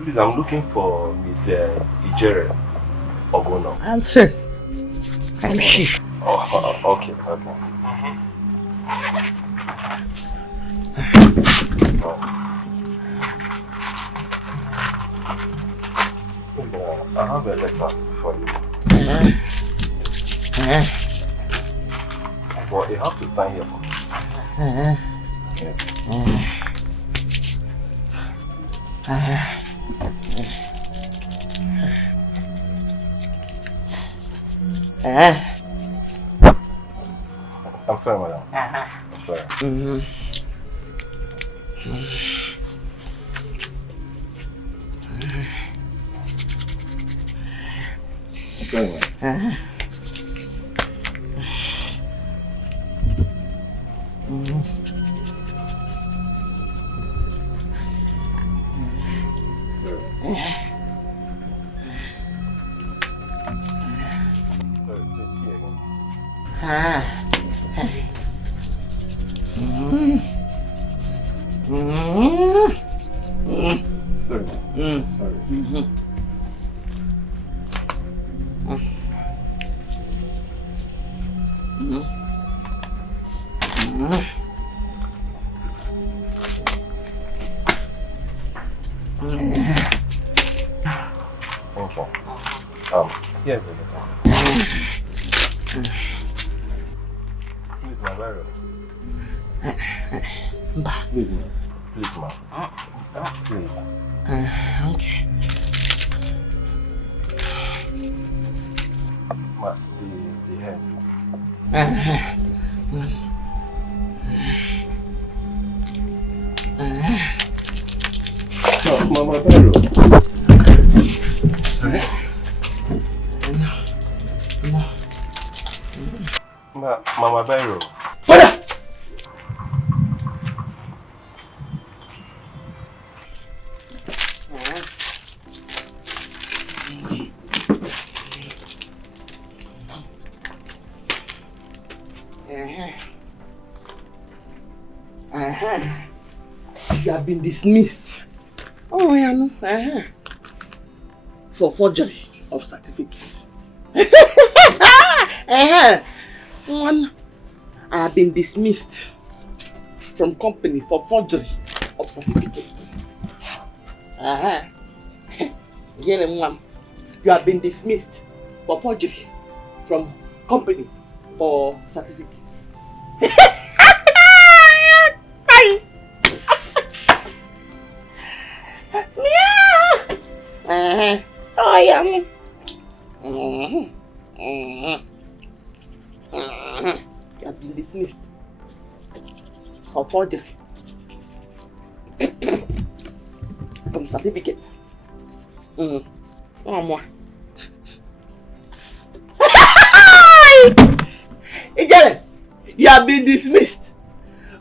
Please, I'm looking for Miss Ijere Ogono. I'm she. I'm she. Oh, okay, okay. I have a letter for you. But you have to sign here for me. Yes. I'm sorry, madam. I'm sorry. I'm sorry, madam. Here's the letter. Please, my barrel. Please, please, ma. Please. Okay. Ma, the head. No, my barrel. Sorry. Mama Bairo. You have been dismissed. Oh, yeah, no. For forgery of certificates. One, I have been dismissed from company for forgery of certificates. You have been dismissed for forgery from company for certificates. Oh, yeah. You have been dismissed for forgery from certificates. Oh, more. Ijele, you have been dismissed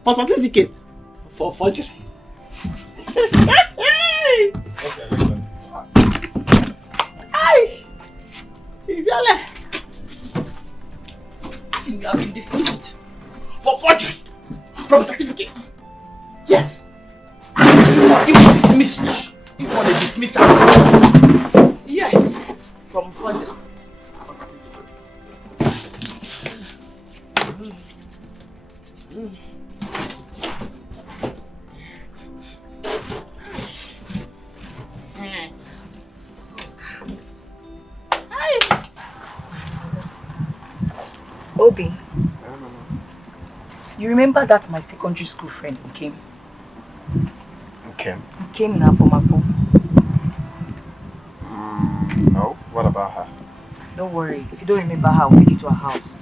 for certificate for forgery. Ijele, I think you have been dismissed for forgery from certificate. Yes. You were dismissed before the dismissal. Yes, from forgery for certificate. Obi, you remember that my secondary school friend came? Okay. He came in Apomapo. No, what about her? Don't worry, if you don't remember her, I'll take you to her house.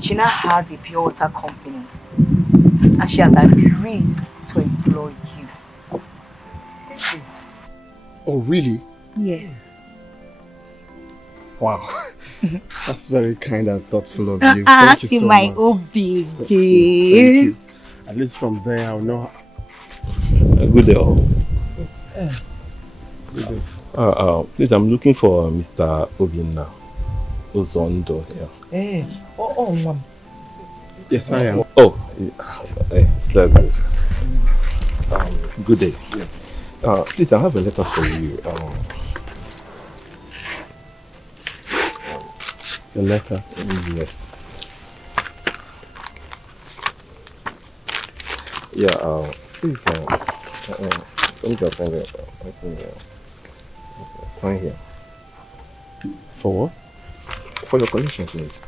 She now has a pure water company and she has agreed to employ you. Oh, really? Yes. Wow. That's very kind and thoughtful of you. Thank you so my much. baby. Thank you. At least from there I'll know. Good day all. Good day. Please, I'm looking for Mr. Obinna Ozondo here. Hey. Mom. Yes, I am. Oh, that's good. Good day. Please, I have a letter for you. A letter? Yes. Yeah, please, let me go find it. Sign here. For what? For your connection, please.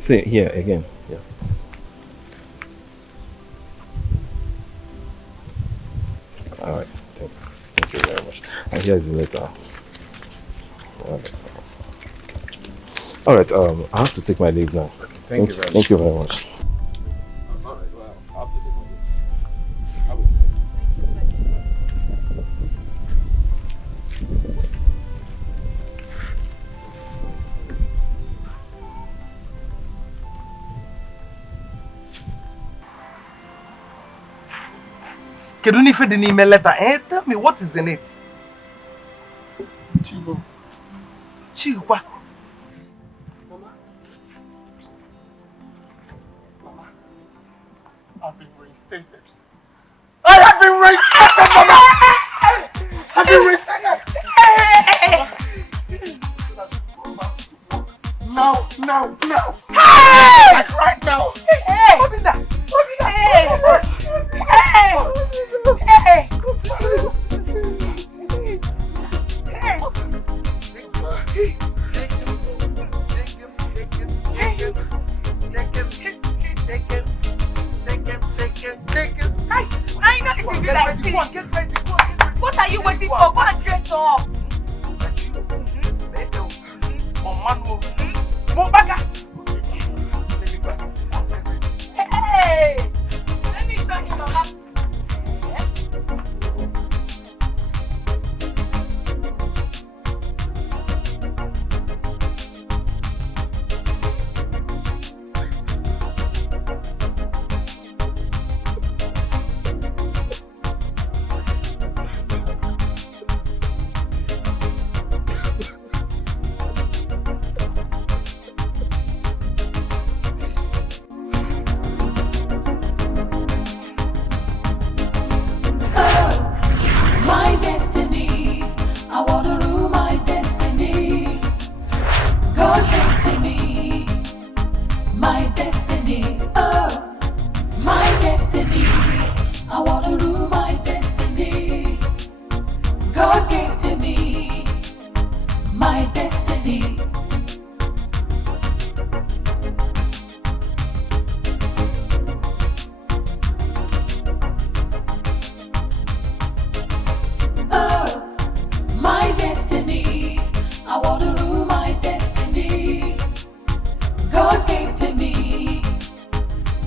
See here again. Yeah. All right. Thanks. Thank you very much. And here's the letter. All right. I have to take my leave now. Thank you very much. Thank you very much. All right. Well, I have to take my leave. Can you find the email letter? Tell me what is in it. Chigo. Chigo. Mama, I've been reinstated. I have been reinstated, Mama! I've been reinstated! No! Like right now! Open that! What are you waiting for? Go and dress up. Hey! Let me show you, Mama. My destiny, I wanna rule my destiny. God gave to me my destiny. Oh, my destiny, I wanna rule my destiny. God gave to me my destiny. Oh, my destiny, I wanna rule my destiny. God gave to me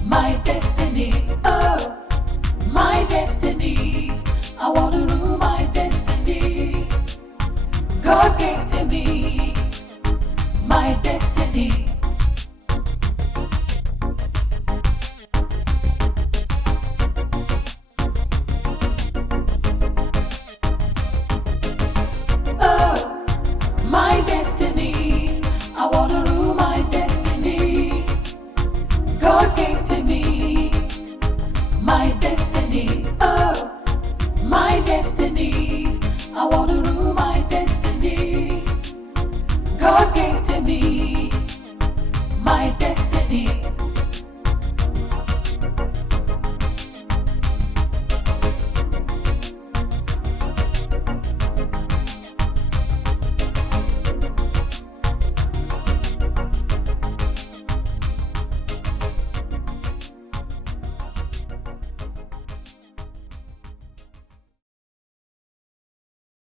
my destiny. Oh, my destiny, I wanna rule my destiny. God gave